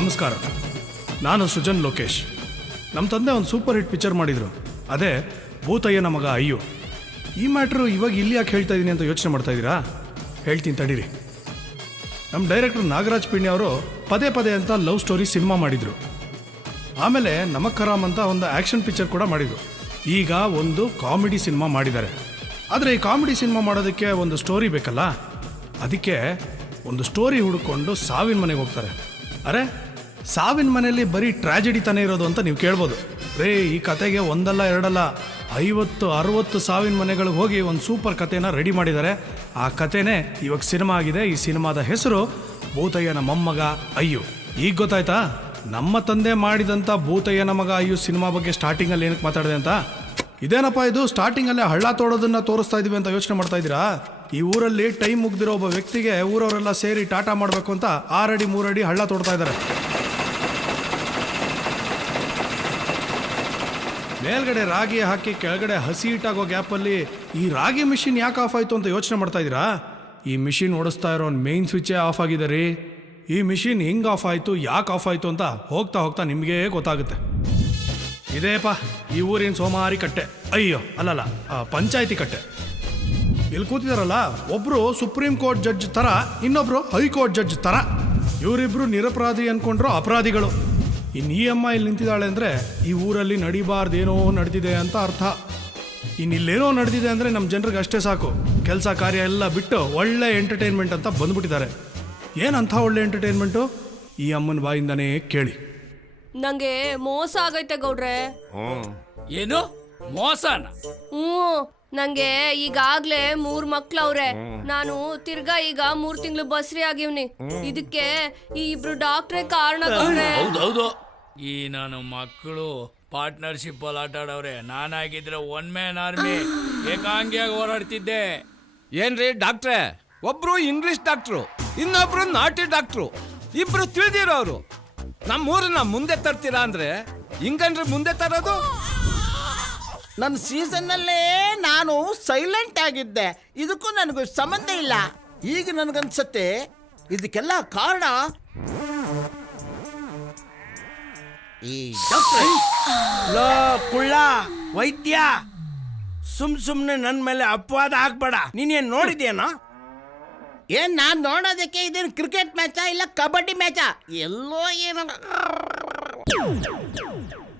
ನಮಸ್ಕಾರ, ನಾನು ಸೃಜನ್ ಲೋಕೇಶ್. ನಮ್ಮ ತಂದೆ ಒಂದು ಸೂಪರ್ ಹಿಟ್ ಪಿಕ್ಚರ್ ಮಾಡಿದರು, ಅದೇ ಭೂತಯ್ಯನ ಮಗ ಅಯ್ಯೋ. ಈ ಮ್ಯಾಟ್ರು ಇವಾಗ ಇಲ್ಲಿ ಯಾಕೆ ಹೇಳ್ತಾ ಇದ್ದೀನಿ ಅಂತ ಯೋಚನೆ ಮಾಡ್ತಾ ಇದ್ದೀರಾ? ಹೇಳ್ತೀನಿ ತಡೀರಿ. ನಮ್ಮ ಡೈರೆಕ್ಟರ್ ನಾಗರಾಜ್ ಪಿಣ್ಯ ಅವರು ಪದೇ ಪದೇ ಅಂತ ಲವ್ ಸ್ಟೋರಿ ಸಿನಿಮಾ ಮಾಡಿದರು. ಆಮೇಲೆ ನಮಕ್ ಕರಾಮ್ ಅಂತ ಒಂದು ಆ್ಯಕ್ಷನ್ ಪಿಕ್ಚರ್ ಕೂಡ ಮಾಡಿದರು. ಈಗ ಒಂದು ಕಾಮಿಡಿ ಸಿನಿಮಾ ಮಾಡಿದ್ದಾರೆ. ಆದರೆ ಈ ಕಾಮಿಡಿ ಸಿನಿಮಾ ಮಾಡೋದಕ್ಕೆ ಒಂದು ಸ್ಟೋರಿ ಬೇಕಲ್ಲ, ಅದಕ್ಕೆ ಒಂದು ಸ್ಟೋರಿ ಹುಡ್ಕೊಂಡು ಸಾವಿನ ಮನೆಗೆ ಹೋಗ್ತಾರೆ. ಅರೆ, ಸಾವಿನ ಮನೆಯಲ್ಲಿ ಬರೀ ಟ್ರ್ಯಾಜಿಡಿ ತಾನೇ ಇರೋದು ಅಂತ ನೀವು ಕೇಳ್ಬೋದು. ಈ ಕತೆಗೆ ಒಂದಲ್ಲ ಎರಡಲ್ಲ 50-60 ಸಾವಿನ ಮನೆಗಳಿಗೆ ಹೋಗಿ ಒಂದು ಸೂಪರ್ ಕಥೆನ ರೆಡಿ ಮಾಡಿದ್ದಾರೆ. ಆ ಕಥೆನೇ ಇವಾಗ ಸಿನಿಮಾ ಆಗಿದೆ. ಈ ಸಿನಿಮಾದ ಹೆಸರು ಭೂತಯ್ಯನ ಮೊಮ್ಮಗ ಅಯ್ಯೋ. ಈಗ ಗೊತ್ತಾಯ್ತಾ ನಮ್ಮ ತಂದೆ ಮಾಡಿದಂಥ ಭೂತಯ್ಯನ ಮಗ ಅಯ್ಯೋ ಸಿನಿಮಾ ಬಗ್ಗೆ ಸ್ಟಾರ್ಟಿಂಗಲ್ಲಿ ಏನಕ್ಕೆ ಮಾತಾಡಿದೆ ಅಂತ? ಇದೇನಪ್ಪ ಇದು, ಸ್ಟಾರ್ಟಿಂಗಲ್ಲೇ ಹಳ್ಳ ತೋಡೋದನ್ನ ತೋರಿಸ್ತಾ ಇದೀವಿ ಅಂತ ಯೋಚನೆ ಮಾಡ್ತಾ ಇದ್ದೀರಾ? ಈ ಊರಲ್ಲಿ ಟೈಮ್ ಮುಗ್ದಿರೋ ಒಬ್ಬ ವ್ಯಕ್ತಿಗೆ ಊರವರೆಲ್ಲ ಸೇರಿ ಟಾಟಾ ಮಾಡಬೇಕು ಅಂತ 6 ಅಡಿ 3 ಅಡಿ ಹಳ್ಳ ತೋಡ್ತಾ ಇದ್ದಾರೆ. ಮೇಲ್ಗಡೆ ರಾಗಿ ಹಾಕಿ ಕೆಳಗಡೆ ಹಸಿ ಇಟ್ಟಾಗೋ ಗ್ಯಾಪಲ್ಲಿ ಈ ರಾಗಿ ಮಿಷಿನ್ ಯಾಕೆ ಆಫ್ ಆಯಿತು ಅಂತ ಯೋಚನೆ ಮಾಡ್ತಾ ಇದ್ದೀರಾ? ಈ ಮಿಷಿನ್ ಓಡಿಸ್ತಾ ಇರೋ ಮೇನ್ ಸ್ವಿಚ್ಚೇ ಆಫ್ ಆಗಿದೆ ರೀ. ಈ ಮಿಷಿನ್ ಹೆಂಗೆ ಆಫ್ ಆಯಿತು, ಯಾಕೆ ಆಫ್ ಆಯಿತು ಅಂತ ಹೋಗ್ತಾ ಹೋಗ್ತಾ ನಿಮಗೇ ಗೊತ್ತಾಗುತ್ತೆ. ಇದೇಪ್ಪ ಈ ಊರಿನ ಸೋಮಾರಿ ಕಟ್ಟೆ, ಅಯ್ಯೋ ಅಲ್ಲಲ್ಲ ಪಂಚಾಯಿತಿ ಕಟ್ಟೆ. ಇಲ್ಲಿ ಕೂತಿದಾರಲ್ಲ, ಒಬ್ಬರು ಸುಪ್ರೀಂ ಕೋರ್ಟ್ ಜಡ್ಜ್ ಥರ, ಇನ್ನೊಬ್ಬರು ಹೈಕೋರ್ಟ್ ಜಡ್ಜ್ ಥರ. ಇವರಿಬ್ಬರು ನಿರಪರಾಧಿ ಅಂದ್ಕೊಂಡ್ರು ಅಪರಾಧಿಗಳು. ಇನ್ನು ಈ ಅಮ್ಮ ಇಲ್ಲಿ ನಿಂತಿದ್ದಾಳೆ ಅಂದರೆ ಈ ಊರಲ್ಲಿ ನಡಿಬಾರ್ದೇನೋ ನಡೆದಿದೆ ಅಂತ ಅರ್ಥ. ಇನ್ನಿಲ್ಲೇನೋ ನಡೆದಿದೆ ಅಂದರೆ ನಮ್ಮ ಜನರಿಗೆ ಅಷ್ಟೇ ಸಾಕು, ಕೆಲಸ ಕಾರ್ಯ ಎಲ್ಲ ಬಿಟ್ಟು ಒಳ್ಳೆ ಎಂಟರ್ಟೈನ್ಮೆಂಟ್ ಅಂತ ಬಂದ್ಬಿಟ್ಟಿದ್ದಾರೆ. ಏನಂಥ ಒಳ್ಳೆ ಎಂಟರ್ಟೈನ್ಮೆಂಟು? ಈ ಅಮ್ಮನ ಬಾಯಿಂದನೇ ಕೇಳಿ. ನಂಗೆ ಮೋಸ ಆಗೈತೆ ಗೌಡ್ರೆ. ಏನು ಮೋಸನ? ನಂಗೆ ಈಗಾಗ್ಲೇ 3 ಮಕ್ಳವ್ರೆ. ನಾನು ತಿರ್ಗಾ ಈಗ 3 ತಿಂಗಳು ಬಸ್ರಿ ಆಗಿವ್ನಿ. ಇದಕ್ಕೆ ಈ ಇಬ್ರು ಡಾಕ್ಟ್ರೇ ಕಾರಣ ಗೌಡ್ರೆ. ಹೌದೌದು, ಈ ನಾನು ಮಕ್ಕಳು ಪಾರ್ಟ್ನರ್ಶಿಪ್ ಅಲ್ಲಿ ಆಟ ಆಡವ್ರೆ. ನಾನಾಗಿದ್ರೆ 1 ಮ್ಯಾನ್ ಆರ್ಮಿ ಏಕಾಂಗಿಯಾಗಿ ಹೋರಾಡ್ತಿದ್ದೆ. ಏನ್ರಿ ಡಾಕ್ಟ್ರೆ, ಒಬ್ರು ಇಂಗ್ಲಿಷ್ ಡಾಕ್ಟ್ರು, ಇನ್ನೊಬ್ರು ನಾಟಿ ಡಾಕ್ಟ್ರು, ಇಬ್ರು ತಿಳಿದಿರೋರು. ನಮ್ಮೂರನ್ನ ಮುಂದೆ ತರ್ತೀರಾ ಅಂದ್ರೆ ಹಿಂಗನ್ರಿ ಮುಂದೆ ತರೋದು? ನನ್ನ ಸೀಸನ್ನಲ್ಲೇ ನಾನು ಸೈಲೆಂಟ್ ಆಗಿದ್ದೆ, ಇದಕ್ಕೂ ನನಗೂ ಸಂಬಂಧ ಇಲ್ಲ. ಈಗ ನನಗನ್ಸತ್ತೆ ಇದಕ್ಕೆಲ್ಲ ಕಾರಣ ಈ ಕುಳ್ಳ ವೈದ್ಯ. ಸುಮ್ನೆ ನನ್ನ ಮೇಲೆ ಅಪವಾದ ಹಾಕ್ಬೇಡ. ನೀನೇನ್ ನೋಡಿದ್ಯೇನೋ? ಏನ್ ನಾನ್ ನೋಡೋದಕ್ಕೆ ಇದೇನು ಕ್ರಿಕೆಟ್ ಮ್ಯಾಚಾ ಇಲ್ಲ ಕಬಡ್ಡಿ ಮ್ಯಾಚಾ? ಎಲ್ಲೋ ಏನೋ.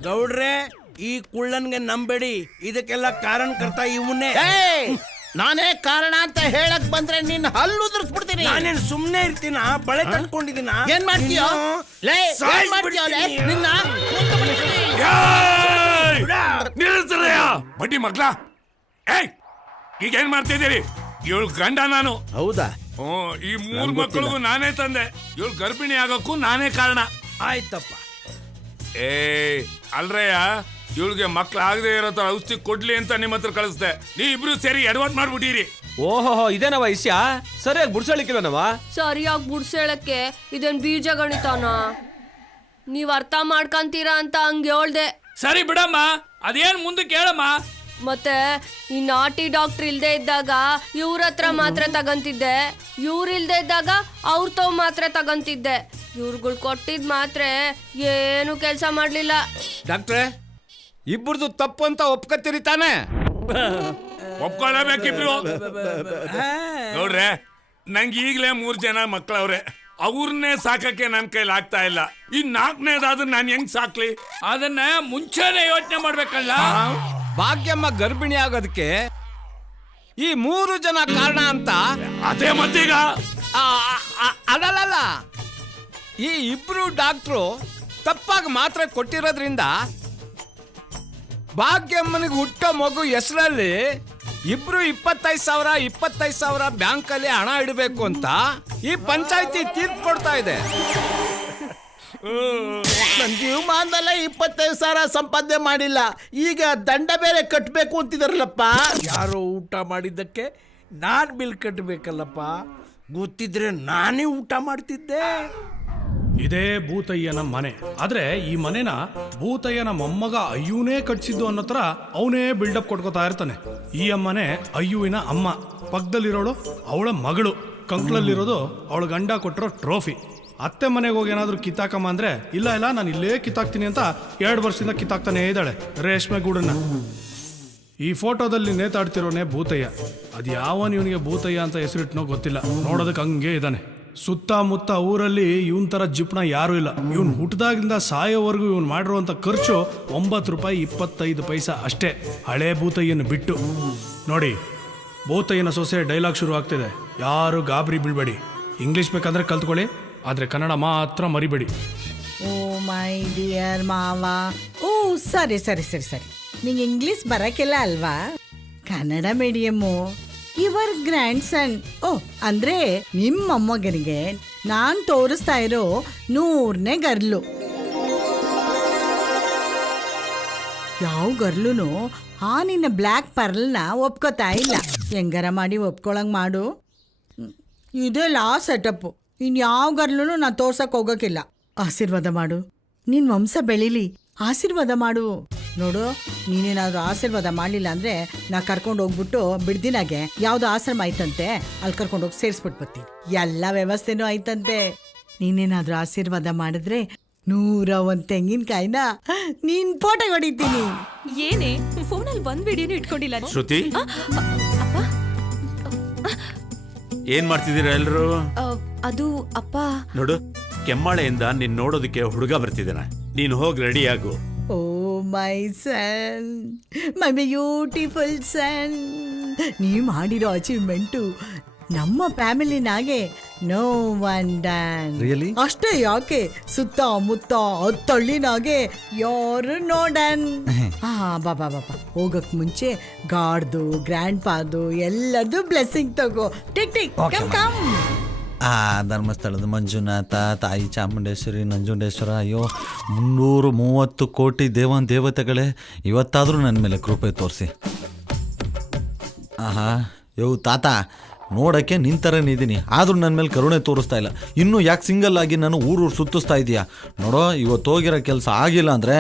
ಗೌಡ್ರೆ, ಈ ಕುಳ್ಳನ್ಗೆ ನಂಬೇಡಿ, ಇದಕ್ಕೆಲ್ಲ ಕಾರಣಕರ್ತ ಇವನ್ನೇ. ನಾನೇ ಕಾರಣ ಅಂತ ಹೇಳಕ್ ಬಂದ್ರೆ ನಿನ್ನ ಹಲ್ಲು ಉದುರಿಸ್ಬಿಡ್ತೀನಿ. ನಾನೇನು ಸುಮ್ನೆ ಇರ್ತೀನ? ಬಳೆ ತಟ್ಕೊಂಡಿದ್ದೀನ? ಏನ್ ಮಾಡ್ತೀಯೋ? ಬಡ್ಡಿ ಮಕ್ಳ, ಈಗ ಏನ್ ಮಾಡ್ತಿದ್ದೀರಿ? ಇವಳು ಗಂಡ ನಾನು. ಹೌದಾ? ಈ 3 ಮಕ್ಕಳಿಗೂ ನಾನೇ ತಂದೆ. ಇವಳು ಗರ್ಭಿಣಿ ಆಗೋಕ್ಕೂ ನಾನೇ ಕಾರಣ. ಆಯ್ತಪ್ಪ. ಅಲ್ರಯ್ಯ, ಇವಳಿಗೆ ಮಕ್ಳು ಆಗದೆ ಇರೋ ತರ ಔಷಧಿ ಕೊಡ್ಲಿ ಅಂತ ನಿಮ್ಮ ಹತ್ರ ಕಳಿಸ್ದೆ. ನೀ ಇಬ್ರು ಸೇರಿ ಎಡವಟ್ ಮಾಡ್ಬಿಟ್ಟಿರಿ. ಓಹೋ, ಇದೇನ ವಯಸ್ಸ್ಯ? ಸರಿಯಾಗಿ ಬುಡ್ಸಳಿಕ್ಕಿಲ್ಲನವ? ಸರಿಯಾಗಿ ಬುಡ್ಸೇಳಕ್ಕೆ ಇದೇನ್ ಬೀಜ ಗಣಿತಾನ? ನೀವ್ ಅರ್ಥ ಮಾಡ್ಕಂತೀರಾ ಅಂತ ಹಂಗೆ ಹೇಳ್ದೆ. ಸರಿ ಬಿಡಮ್ಮ, ಅದೇನ್ ಮುಂದಕ್ಕೆ ಹೇಳಮ್ಮ. ಮತ್ತೆ ಈ ನಾಟಿ ಡಾಕ್ಟರ್ ಇಲ್ದೇ ಇದ್ದಾಗ ಇವ್ರ ಹತ್ರ ಮಾತ್ರ ತಗಂತಿದ್ದೆ, ಇವ್ರು ಇಲ್ದೇ ಇದ್ದಾಗ ಅವ್ರ ತಾವ್ ಮಾತ್ರ ತಗಂತಿದ್ದೆ. ಇವ್ರುಗಳು ಕೊಟ್ಟಿದ್ ಮಾತ್ರ ಏನು ಕೆಲಸ ಮಾಡ್ಲಿಲ್ಲ. ಡಾಕ್ಟ್ರೆ, ಇಬ್ಬರದು ತಪ್ಪು ಅಂತ ಒಪ್ಕೊತೀರಿ ತಾನೆ? ಒಪ್ಕೊಳ್ಳಬೇಕಿಬ್ರು. ನೋಡ್ರೆ, ನಂಗೆ ಈಗಲೇ 3 ಜನ ಮಕ್ಕಳವ್ರೆ. ಅವ್ರನ್ನೇ ಸಾಕಕ್ಕೆ ನನ್ನ ಕೈಲಿ ಆಗ್ತಾ ಇಲ್ಲ. ಈ 4ನೇದಾದ್ರೆ ನಾನು ಹೆಂಗ್ ಸಾಕ್ಲಿ? ಅದನ್ನ ಮುಂಚೆನೆ ಯೋಚನೆ ಮಾಡ್ಬೇಕಲ್ಲ. ಭಾಗ್ಯಮ್ಮ ಗರ್ಭಿಣಿ ಆಗೋದಕ್ಕೆ ಈ 3 ಜನ ಕಾರಣ ಅಂತ. ಅದೇ ಮತ್ತೀಗ ಅಲ್ಲಲ್ಲ, ಈ ಇಬ್ರು ಡಾಕ್ಟ್ರು ತಪ್ಪಾಗಿ ಮಾತ್ರೆ ಕೊಟ್ಟಿರೋದ್ರಿಂದ ಭಾಗ್ಯಮ್ಮನಿಗೆ ಹುಟ್ಟೋ ಮಗು ಹೆಸರಲ್ಲಿ ಇಬ್ರು 25,000 ಬ್ಯಾಂಕಲ್ಲಿ ಹಣ ಇಡಬೇಕು ಅಂತ ಈ ಪಂಚಾಯತಿ ತೀರ್ಪು ಕೊಡ್ತಾ ಇದೆ. ನನ್ನ ಜೀವಮಾನದಲ್ಲೇ 25,000 ಸಂಪಾದನೆ ಮಾಡಿಲ್ಲ, ಈಗ ದಂಡ ಬೇರೆ ಕಟ್ಟಬೇಕು ಅಂತಿದಾರಲ್ಲಪ್ಪ. ಯಾರೋ ಊಟ ಮಾಡಿದ್ದಕ್ಕೆ ನಾನು ಬಿಲ್ ಕಟ್ಟಬೇಕಲ್ಲಪ್ಪ. ಗೊತ್ತಿದ್ರೆ ನಾನೇ ಊಟ ಮಾಡ್ತಿದ್ದೆ. ಇದೇ ಭೂತಯ್ಯನ ಮನೆ. ಆದ್ರೆ ಈ ಮನೆನ ಭೂತಯ್ಯನ ಮೊಮ್ಮಗ ಅಯ್ಯೂನೇ ಕಟ್ಸಿದ್ದು ಅನ್ನೋ ತರ ಅವನೇ ಬಿಲ್ಡಪ್ ಕೊಟ್ಕೋತಾ ಇರ್ತಾನೆ. ಈ ಅಮ್ಮನೆ ಅಯ್ಯುವಿನ ಅಮ್ಮ, ಪಕ್ಕದಲ್ಲಿರೋಳು ಅವಳ ಮಗಳು, ಕಂಕ್ಳಲ್ಲಿರೋದು ಅವಳ ಗಂಡ ಕೊಟ್ಟಿರೋ ಟ್ರೋಫಿ. ಅತ್ತೆ ಮನೆಗೆ ಹೋಗಿ ಏನಾದರೂ ಕಿತ್ತಾಕಮ್ಮ ಅಂದ್ರೆ ಇಲ್ಲ ನಾನು ಇಲ್ಲೇ ಕಿತ್ತಾಕ್ತೀನಿ ಅಂತ 2 ವರ್ಷದಿಂದ ಕಿತ್ತಾಕ್ತಾನೇ ಇದ್ದಾಳೆ ರೇಷ್ಮೆ ಗೂಡನ್ನ. ಈ ಫೋಟೋದಲ್ಲಿ ನೇತಾಡ್ತಿರೋನೇ ಭೂತಯ್ಯ. ಅದು ಯಾವನ್ ಇವನಿಗೆ ಭೂತಯ್ಯ ಅಂತ ಹೆಸರಿಟ್ನೋ ಗೊತ್ತಿಲ್ಲ, ನೋಡೋದಕ್ಕೆ ಹಂಗೆ ಇದ್ದಾನೆ. ಸುತ್ತಮುತ್ತ ಊರಲ್ಲಿ ಇವನ್ ತರ ಜಿಪ್ಣ ಯಾರೂ ಇಲ್ಲ. ಇವನ್ ಹುಟ್ಟದಾಗಿಂದ ಸಾಯೋವರೆಗೂ ಇವನ್ ಮಾಡಿರುವಂತ ಖರ್ಚು 9 ರೂಪಾಯಿ 25 ಪೈಸಾ ಅಷ್ಟೇ, ಹಳೆ ಭೂತಯ್ಯನ ಬಿಟ್ಟು. ನೋಡಿ, ಭೂತಯ್ಯನ ಸೊಸೆ ಡೈಲಾಗ್ ಶುರು ಆಗ್ತಿದೆ. ಯಾರು ಗಾಬರಿ ಬೀಳ್ಬೇಡಿ. ಇಂಗ್ಲಿಷ್ ಬೇಕಂದ್ರೆ ಕಲ್ತ್ಕೊಳ್ಳಿ, ಆದ್ರೆ ಕನ್ನಡ ಮಾತ್ರ ಮರಿಬೇಡಿ. ಓ ಮೈ ಡಿಯರ್ ಮಾವ. ಓ ಸರಿ ನಿಂಗೆ ಇಂಗ್ಲಿಷ್ ಬರಕ್ಕಿಲ್ಲ ಅಲ್ವಾ? ಕನ್ನಡ ಮೀಡಿಯಮ್ಮು. ಯುವರ್ ಗ್ರ್ಯಾಂಡ್ ಸನ್. ಓ ಅಂದ್ರೆ ನಿಮ್ಮ ಮೊಮ್ಮಗನಿಗೆ ನಾನ್ ತೋರಿಸ್ತಾ ಇರೋ 100ನೇ ಗರ್ಲು. ಯಾವ ಗರ್ಲುನು ಆ ನಿನ್ನ ಬ್ಲ್ಯಾಕ್ ಪರ್ಲ್ನ ಒಪ್ಕೋತಾ ಇಲ್ಲ. ಹೆಂಗಾರ ಮಾಡಿ ಒಪ್ಕೊಳಂಗ್ ಮಾಡು. ಇದೇ ಲಾಸ್ಟ್ ಸೆಟಪ್ಪು. ಇನ್ಯಾವ ಗರ್ಲೂ ನಾನು ತೋರ್ಸಕ್ ಹೋಗೋಕ್ಕಿಲ್ಲ. ಆಶೀರ್ವಾದ ಮಾಡು, ನಿನ್ ವಂಶ ಬೆಳೀಲಿ. ಆಶೀರ್ವಾದ ಮಾಡು. ನೋಡು, ನೀನೇನಾದ್ರೂ ಆಶೀರ್ವಾದ ಮಾಡಲಿಲ್ಲ ಅಂದ್ರೆ ನಾ ಕರ್ಕೊಂಡು ಹೋಗ್ಬಿಟ್ಟು ಬಿಡ್ದಿನಾಗೆ ಯಾವ್ದು ಆಶ್ರಮ ಆಯ್ತಂತೆ ಅಲ್ಲಿ ಕರ್ಕೊಂಡೋಗಿ ಸೇರಿಸ್ಬಿಟ್ಟು ಬರ್ತೀನಿ. ಎಲ್ಲ ವ್ಯವಸ್ಥೆನೂ ಆಯ್ತಂತೆ. ನೀನೇನಾದ್ರೂ ಆಶೀರ್ವಾದ ಮಾಡಿದ್ರೆ 101 ತೆಂಗಿನಕಾಯಿನ ನೀನ್ ಫೋಟೋ ಹೊಡಿತೀನಿ. ಏನೇ ಫೋನಲ್ಲಿ ಒಂದ್ ವಿಡಿಯೋನು ಇಟ್ಕೊಂಡಿಲ್ಲ? ಶ್ರುತಿ, ಏನ್ ಮಾಡ್ತಿದ್ದೀರಾ ಎಲ್ರು? ಅದು ಅಪ್ಪ, ನೋಡು, ಕೆಮ್ಮಾಳೆಯಿಂದ ನೀನ್ ನೋಡೋದಕ್ಕೆ ಹುಡುಗ ಬರ್ತಿದ್ದಾನೆ. ನೀನು ಹೋಗಿ ರೆಡಿ ಆಗು. ಓ ಮೈ ಸನ್, ಮೈ ಬ್ಯೂಟಿಫುಲ್ ಸನ್. ನೀವು ಮಾಡಿರೋ ಅಚೀವ್ಮೆಂಟು ನಮ್ಮ ಫ್ಯಾಮಿಲಿನಾಗೆ ನೋ ಒನ್ ಡನ್. ಅಷ್ಟೇ ಯಾಕೆ, ಸುತ್ತಮುತ್ತ 10 ಹಳ್ಳಿನಾಗೆ ಯಾರು ನೋಡನ್. ಬಾಬಾ ಹೋಗಕ್ ಮುಂಚೆ ಗಾಡ್ದು ಗ್ರ್ಯಾಂಡ್ ಫಾದು ಎಲ್ಲದು ಬ್ಲೆಸ್ಸಿಂಗ್ ತಗೋ. Tick tick come come. ಧರ್ಮಸ್ಥಳದ ಮಂಜುನಾಥ, ತಾಯಿ ಚಾಮುಂಡೇಶ್ವರಿ, ನಂಜುಂಡೇಶ್ವರ, ಅಯ್ಯೋ 330 ಕೋಟಿ ದೇವತೆಗಳೇ, ಇವತ್ತಾದರೂ ನನ್ನ ಮೇಲೆ ಕೃಪೆ ತೋರಿಸಿ. ತಾತ, ನೋಡೋಕ್ಕೆ ನಿಂತರನೇ ಇದ್ದೀನಿ, ಆದರೂ ನನ್ನ ಮೇಲೆ ಕರುಣೆ ತೋರಿಸ್ತಾ ಇಲ್ಲ. ಇನ್ನೂ ಯಾಕೆ ಸಿಂಗಲ್ ಆಗಿ ನಾನು ಊರು ಸುತ್ತಿಸ್ತಾ ಇದೀಯಾ? ನೋಡೋ, ಇವತ್ತು ಹೋಗಿರೋ ಕೆಲಸ ಆಗಿಲ್ಲ ಅಂದರೆ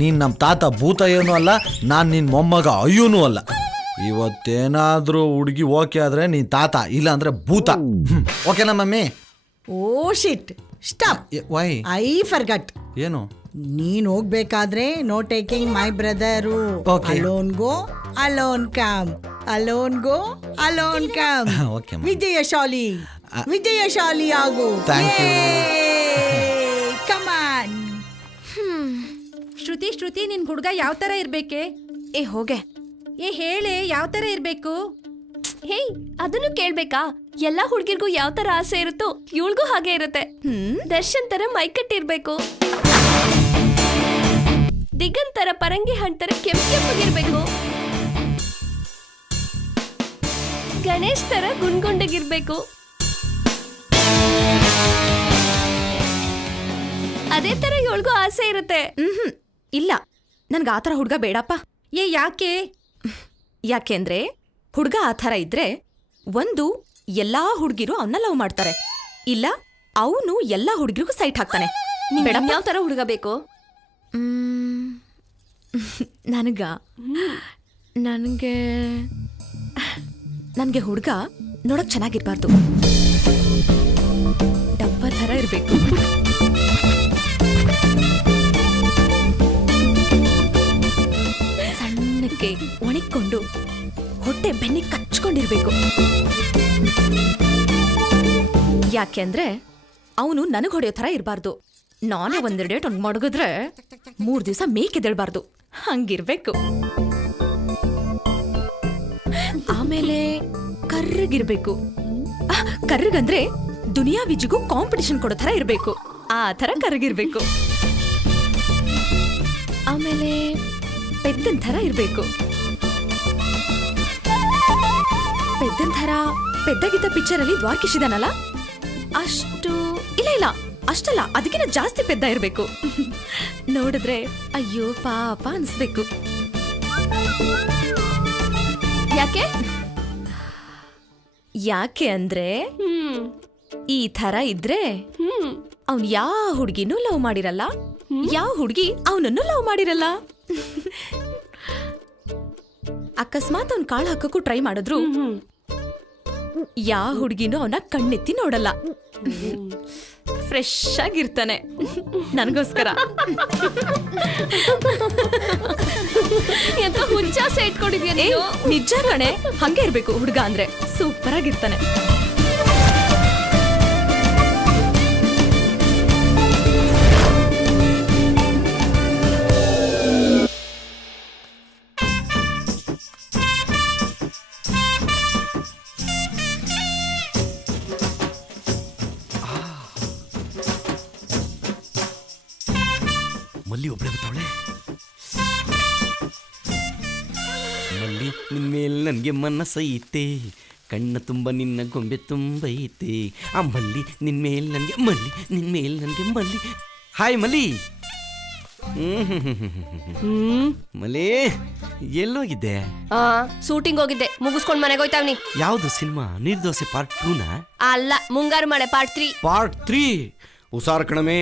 ನೀನು ನಮ್ಮ ತಾತ ಭೂತಯ್ಯನೂ ಅಲ್ಲ, ನಾನು ನಿನ್ನ ಮೊಮ್ಮಗ ಅಯ್ಯೂನೂ ಅಲ್ಲ. ಇವತ್ತೇನಾದರೂ ಹುಡುಗಿ ಓಕೆ ಆದರೆ ನೀನು ತಾತ, ಇಲ್ಲ ಅಂದರೆ ಭೂತ. ಓಕೆನಾ mummy? Oh shit, stop. Why? I forgot. ಏನು? ನೀನ್ ಹೋಗ್ಬೇಕಾದ್ರೆ no taking my brother. Alone go alone come, alone go alone come. ವಿಜಯಶಾಲಿ ಆಗು. ಕಮಾನ್. ಶ್ರುತಿ ನಿನ್ ಹುಡ್ಗ ಯಾವ ತರ ಇರ್ಬೇಕೆ? ಹೋಗೆ ಹೇಳೆ, ಯಾವ ತರ ಇರ್ಬೇಕು? ಅದನ್ನು ಕೇಳ್ಬೇಕಾ? ಎಲ್ಲಾ ಹುಡ್ಗಿರ್ಗೂ ಯಾವ ತರ ಆಸೆ ಇರುತ್ತೋ ಇವಳಿಗೂ ಹಾಗೆ ಇರುತ್ತೆ. ದರ್ಶನ್ ತರ ಮೈಕಟ್ಟಿರ್ಬೇಕು, ದಿಗಂತ್ ತರ ಪರಂಗಿ ಹಣ್ಣ್ ತರ ಕೆಂಪಗಿರ್ಬೇಕು, ಗಣೇಶ್ ತರ ಗುಂಡ್ಗುಂಡಗಿರ್ಬೇಕು. ಅದೇ ತರ ಇವಳಿಗೂ ಆಸೆ ಇರುತ್ತೆ. ಇಲ್ಲ, ನನ್ಗೆ ಆತರ ಹುಡ್ಗ ಬೇಡಪ್ಪ. ಯಾಕೆಂದ್ರೆ ಹುಡ್ಗ ಆ ಥರ ಇದ್ರೆ ಒಂದು ಎಲ್ಲಾ ಹುಡ್ಗಿರು ಅವನ್ನ ಲವ್ ಮಾಡ್ತಾರೆ, ಇಲ್ಲ ಅವನು ಎಲ್ಲಾ ಹುಡ್ಗಿರಿಗೂ ಸೈಟ್ ಹಾಕ್ತಾನೆ. ಯಾವ ತರ ಹುಡ್ಗ ಬೇಕು? ನನಗೆ ಹುಡ್ಗ ನೋಡಕ್ ಚೆನ್ನಾಗಿರ್ಬಾರ್ದು, ಡಬ್ಬ ಥರ ಇರ್ಬೇಕು. ಸಣ್ಣಕ್ಕೆ ಒಣಗಿಕೊಂಡು ಹೊಟ್ಟೆ ಬೆನ್ನಿಗೆ ಕಚ್ಕೊಂಡಿರ್ಬೇಕು. ಯಾಕೆಂದ್ರೆ ಅವನು ನನಗೆ ಹೊಡೆಯೋ ಥರ ಇರಬಾರ್ದು. ನಾನೇ ಒಂದೆರಡು ಡೇಟ್ ಹಂಗೆ ಮಡಗಿದ್ರೆ 3 ದಿವಸ ಮೇಕೆದೇಳ್ಬಾರ್ದು, ಹಂಗಿರ್ಬೇಕು. ಆಮೇಲೆ ಕರ್ರಗಿರ್ಬೇಕು. ಕರ್ರಗಂದ್ರೆ ದುನಿಯಾ ವಿಜಿಗೂ ಕಾಂಪಿಟಿಷನ್ ಕೊಡೋ ಥರ ಇರಬೇಕು, ಆ ಥರ ಕರ್ರಗಿರ್ಬೇಕು. ಆಮೇಲೆ ಪೆದ್ದನ್ ಥರ ಇರಬೇಕು. ಪೆದ್ದಾಗಿದ್ದ ಪಿಕ್ಚರ್ ಅಲ್ಲಿ ದ್ವಾರಕೀಶ್ ಇದಾನಲ್ಲ ಅಷ್ಟು ಇಲ್ಲ ಅಷ್ಟಲ್ಲ ಅದಕ್ಕಿಂತ ಜಾಸ್ತಿ ಪೆದ್ದ ಇರ್ಬೇಕು. ನೋಡಿದ್ರೆ ಅಯ್ಯೋ ಪಾಪ ಅನ್ಸ್ಬೇಕು. ಯಾಕೆ? ಯಾಕೆ ಅಂದ್ರೆ ಈ ತರ ಇದ್ರೆ ಅವ್ನ್ ಯಾವ ಹುಡ್ಗಿನೂ ಲವ್ ಮಾಡಿರಲ್ಲ, ಯಾವ ಹುಡ್ಗಿ ಅವನನ್ನು ಲವ್ ಮಾಡಿರಲ್ಲ. ಅಕಸ್ಮಾತ್ ಅವ್ನ್ ಕಾಳು ಹಾಕಕ್ಕೂ ಟ್ರೈ ಮಾಡಿದ್ರು ಯಾವ ಹುಡ್ಗಿನೂ ಅವನ ಕಣ್ಣೆತ್ತಿ ನೋಡಲ್ಲ. ಫ್ರೆಶ್ ಆಗಿರ್ತಾನೆ ನನಗೋಸ್ಕರ. ಎಂತ ಹುಚ್ಚಾಸೆ ಇಟ್ಕೊಂಡಿದ್ಯಾ ನೀನು? ನಿಜ ಕಣೆ, ಹಂಗೆ ಇರ್ಬೇಕು ಹುಡ್ಗ ಅಂದ್ರೆ. ಸೂಪರ್ ಆಗಿರ್ತಾನೆ. ಮಲ್ಲಿ ಒಬ್ಳೆ ಬರ್ತಾವಳೆ. ಮಲ್ಲಿ ನಿನ್ಮೇಲೆ ನನಗೆ ಮನಸ್ಸೈತೆ, ಕಣ್ಣ ತುಂಬ ನಿನ್ನ ಗೊಂಬೆ ತುಂಬೈತೆ. ಆ ಮಲ್ಲಿ ನಿನ್ಮೇಲೆ ನನಗೆ ಮಲ್ಲಿ, ನಿನ್ಮೇಲೆ ನನಗೆ ಮಲ್ಲಿ. ಹಾಯ್ ಮಲ್ಲಿ. ಮಲ್ಲಿ ಎಲ್ಲೋಗಿದ್ದೆ? ಶೂಟಿಂಗ್ ಹೋಗಿದ್ದೆ, ಮುಗಿಸ್ಕೊಂಡ್ ಮನೆಗೆ ಹೋಯ್ತಾವ್ನಿ. ಯಾವ್ದು ಸಿನಿಮಾ? ನಿರ್ದೋಸೆ ಪಾರ್ಟ್ 2ನಾ? ಅಲ್ಲ, ಮುಂಗಾರು ಮಳೆ ಪಾರ್ಟ್ 3. ಪಾರ್ಟ್ 3 ಹುಷಾರ್ ಕಣಮೆ.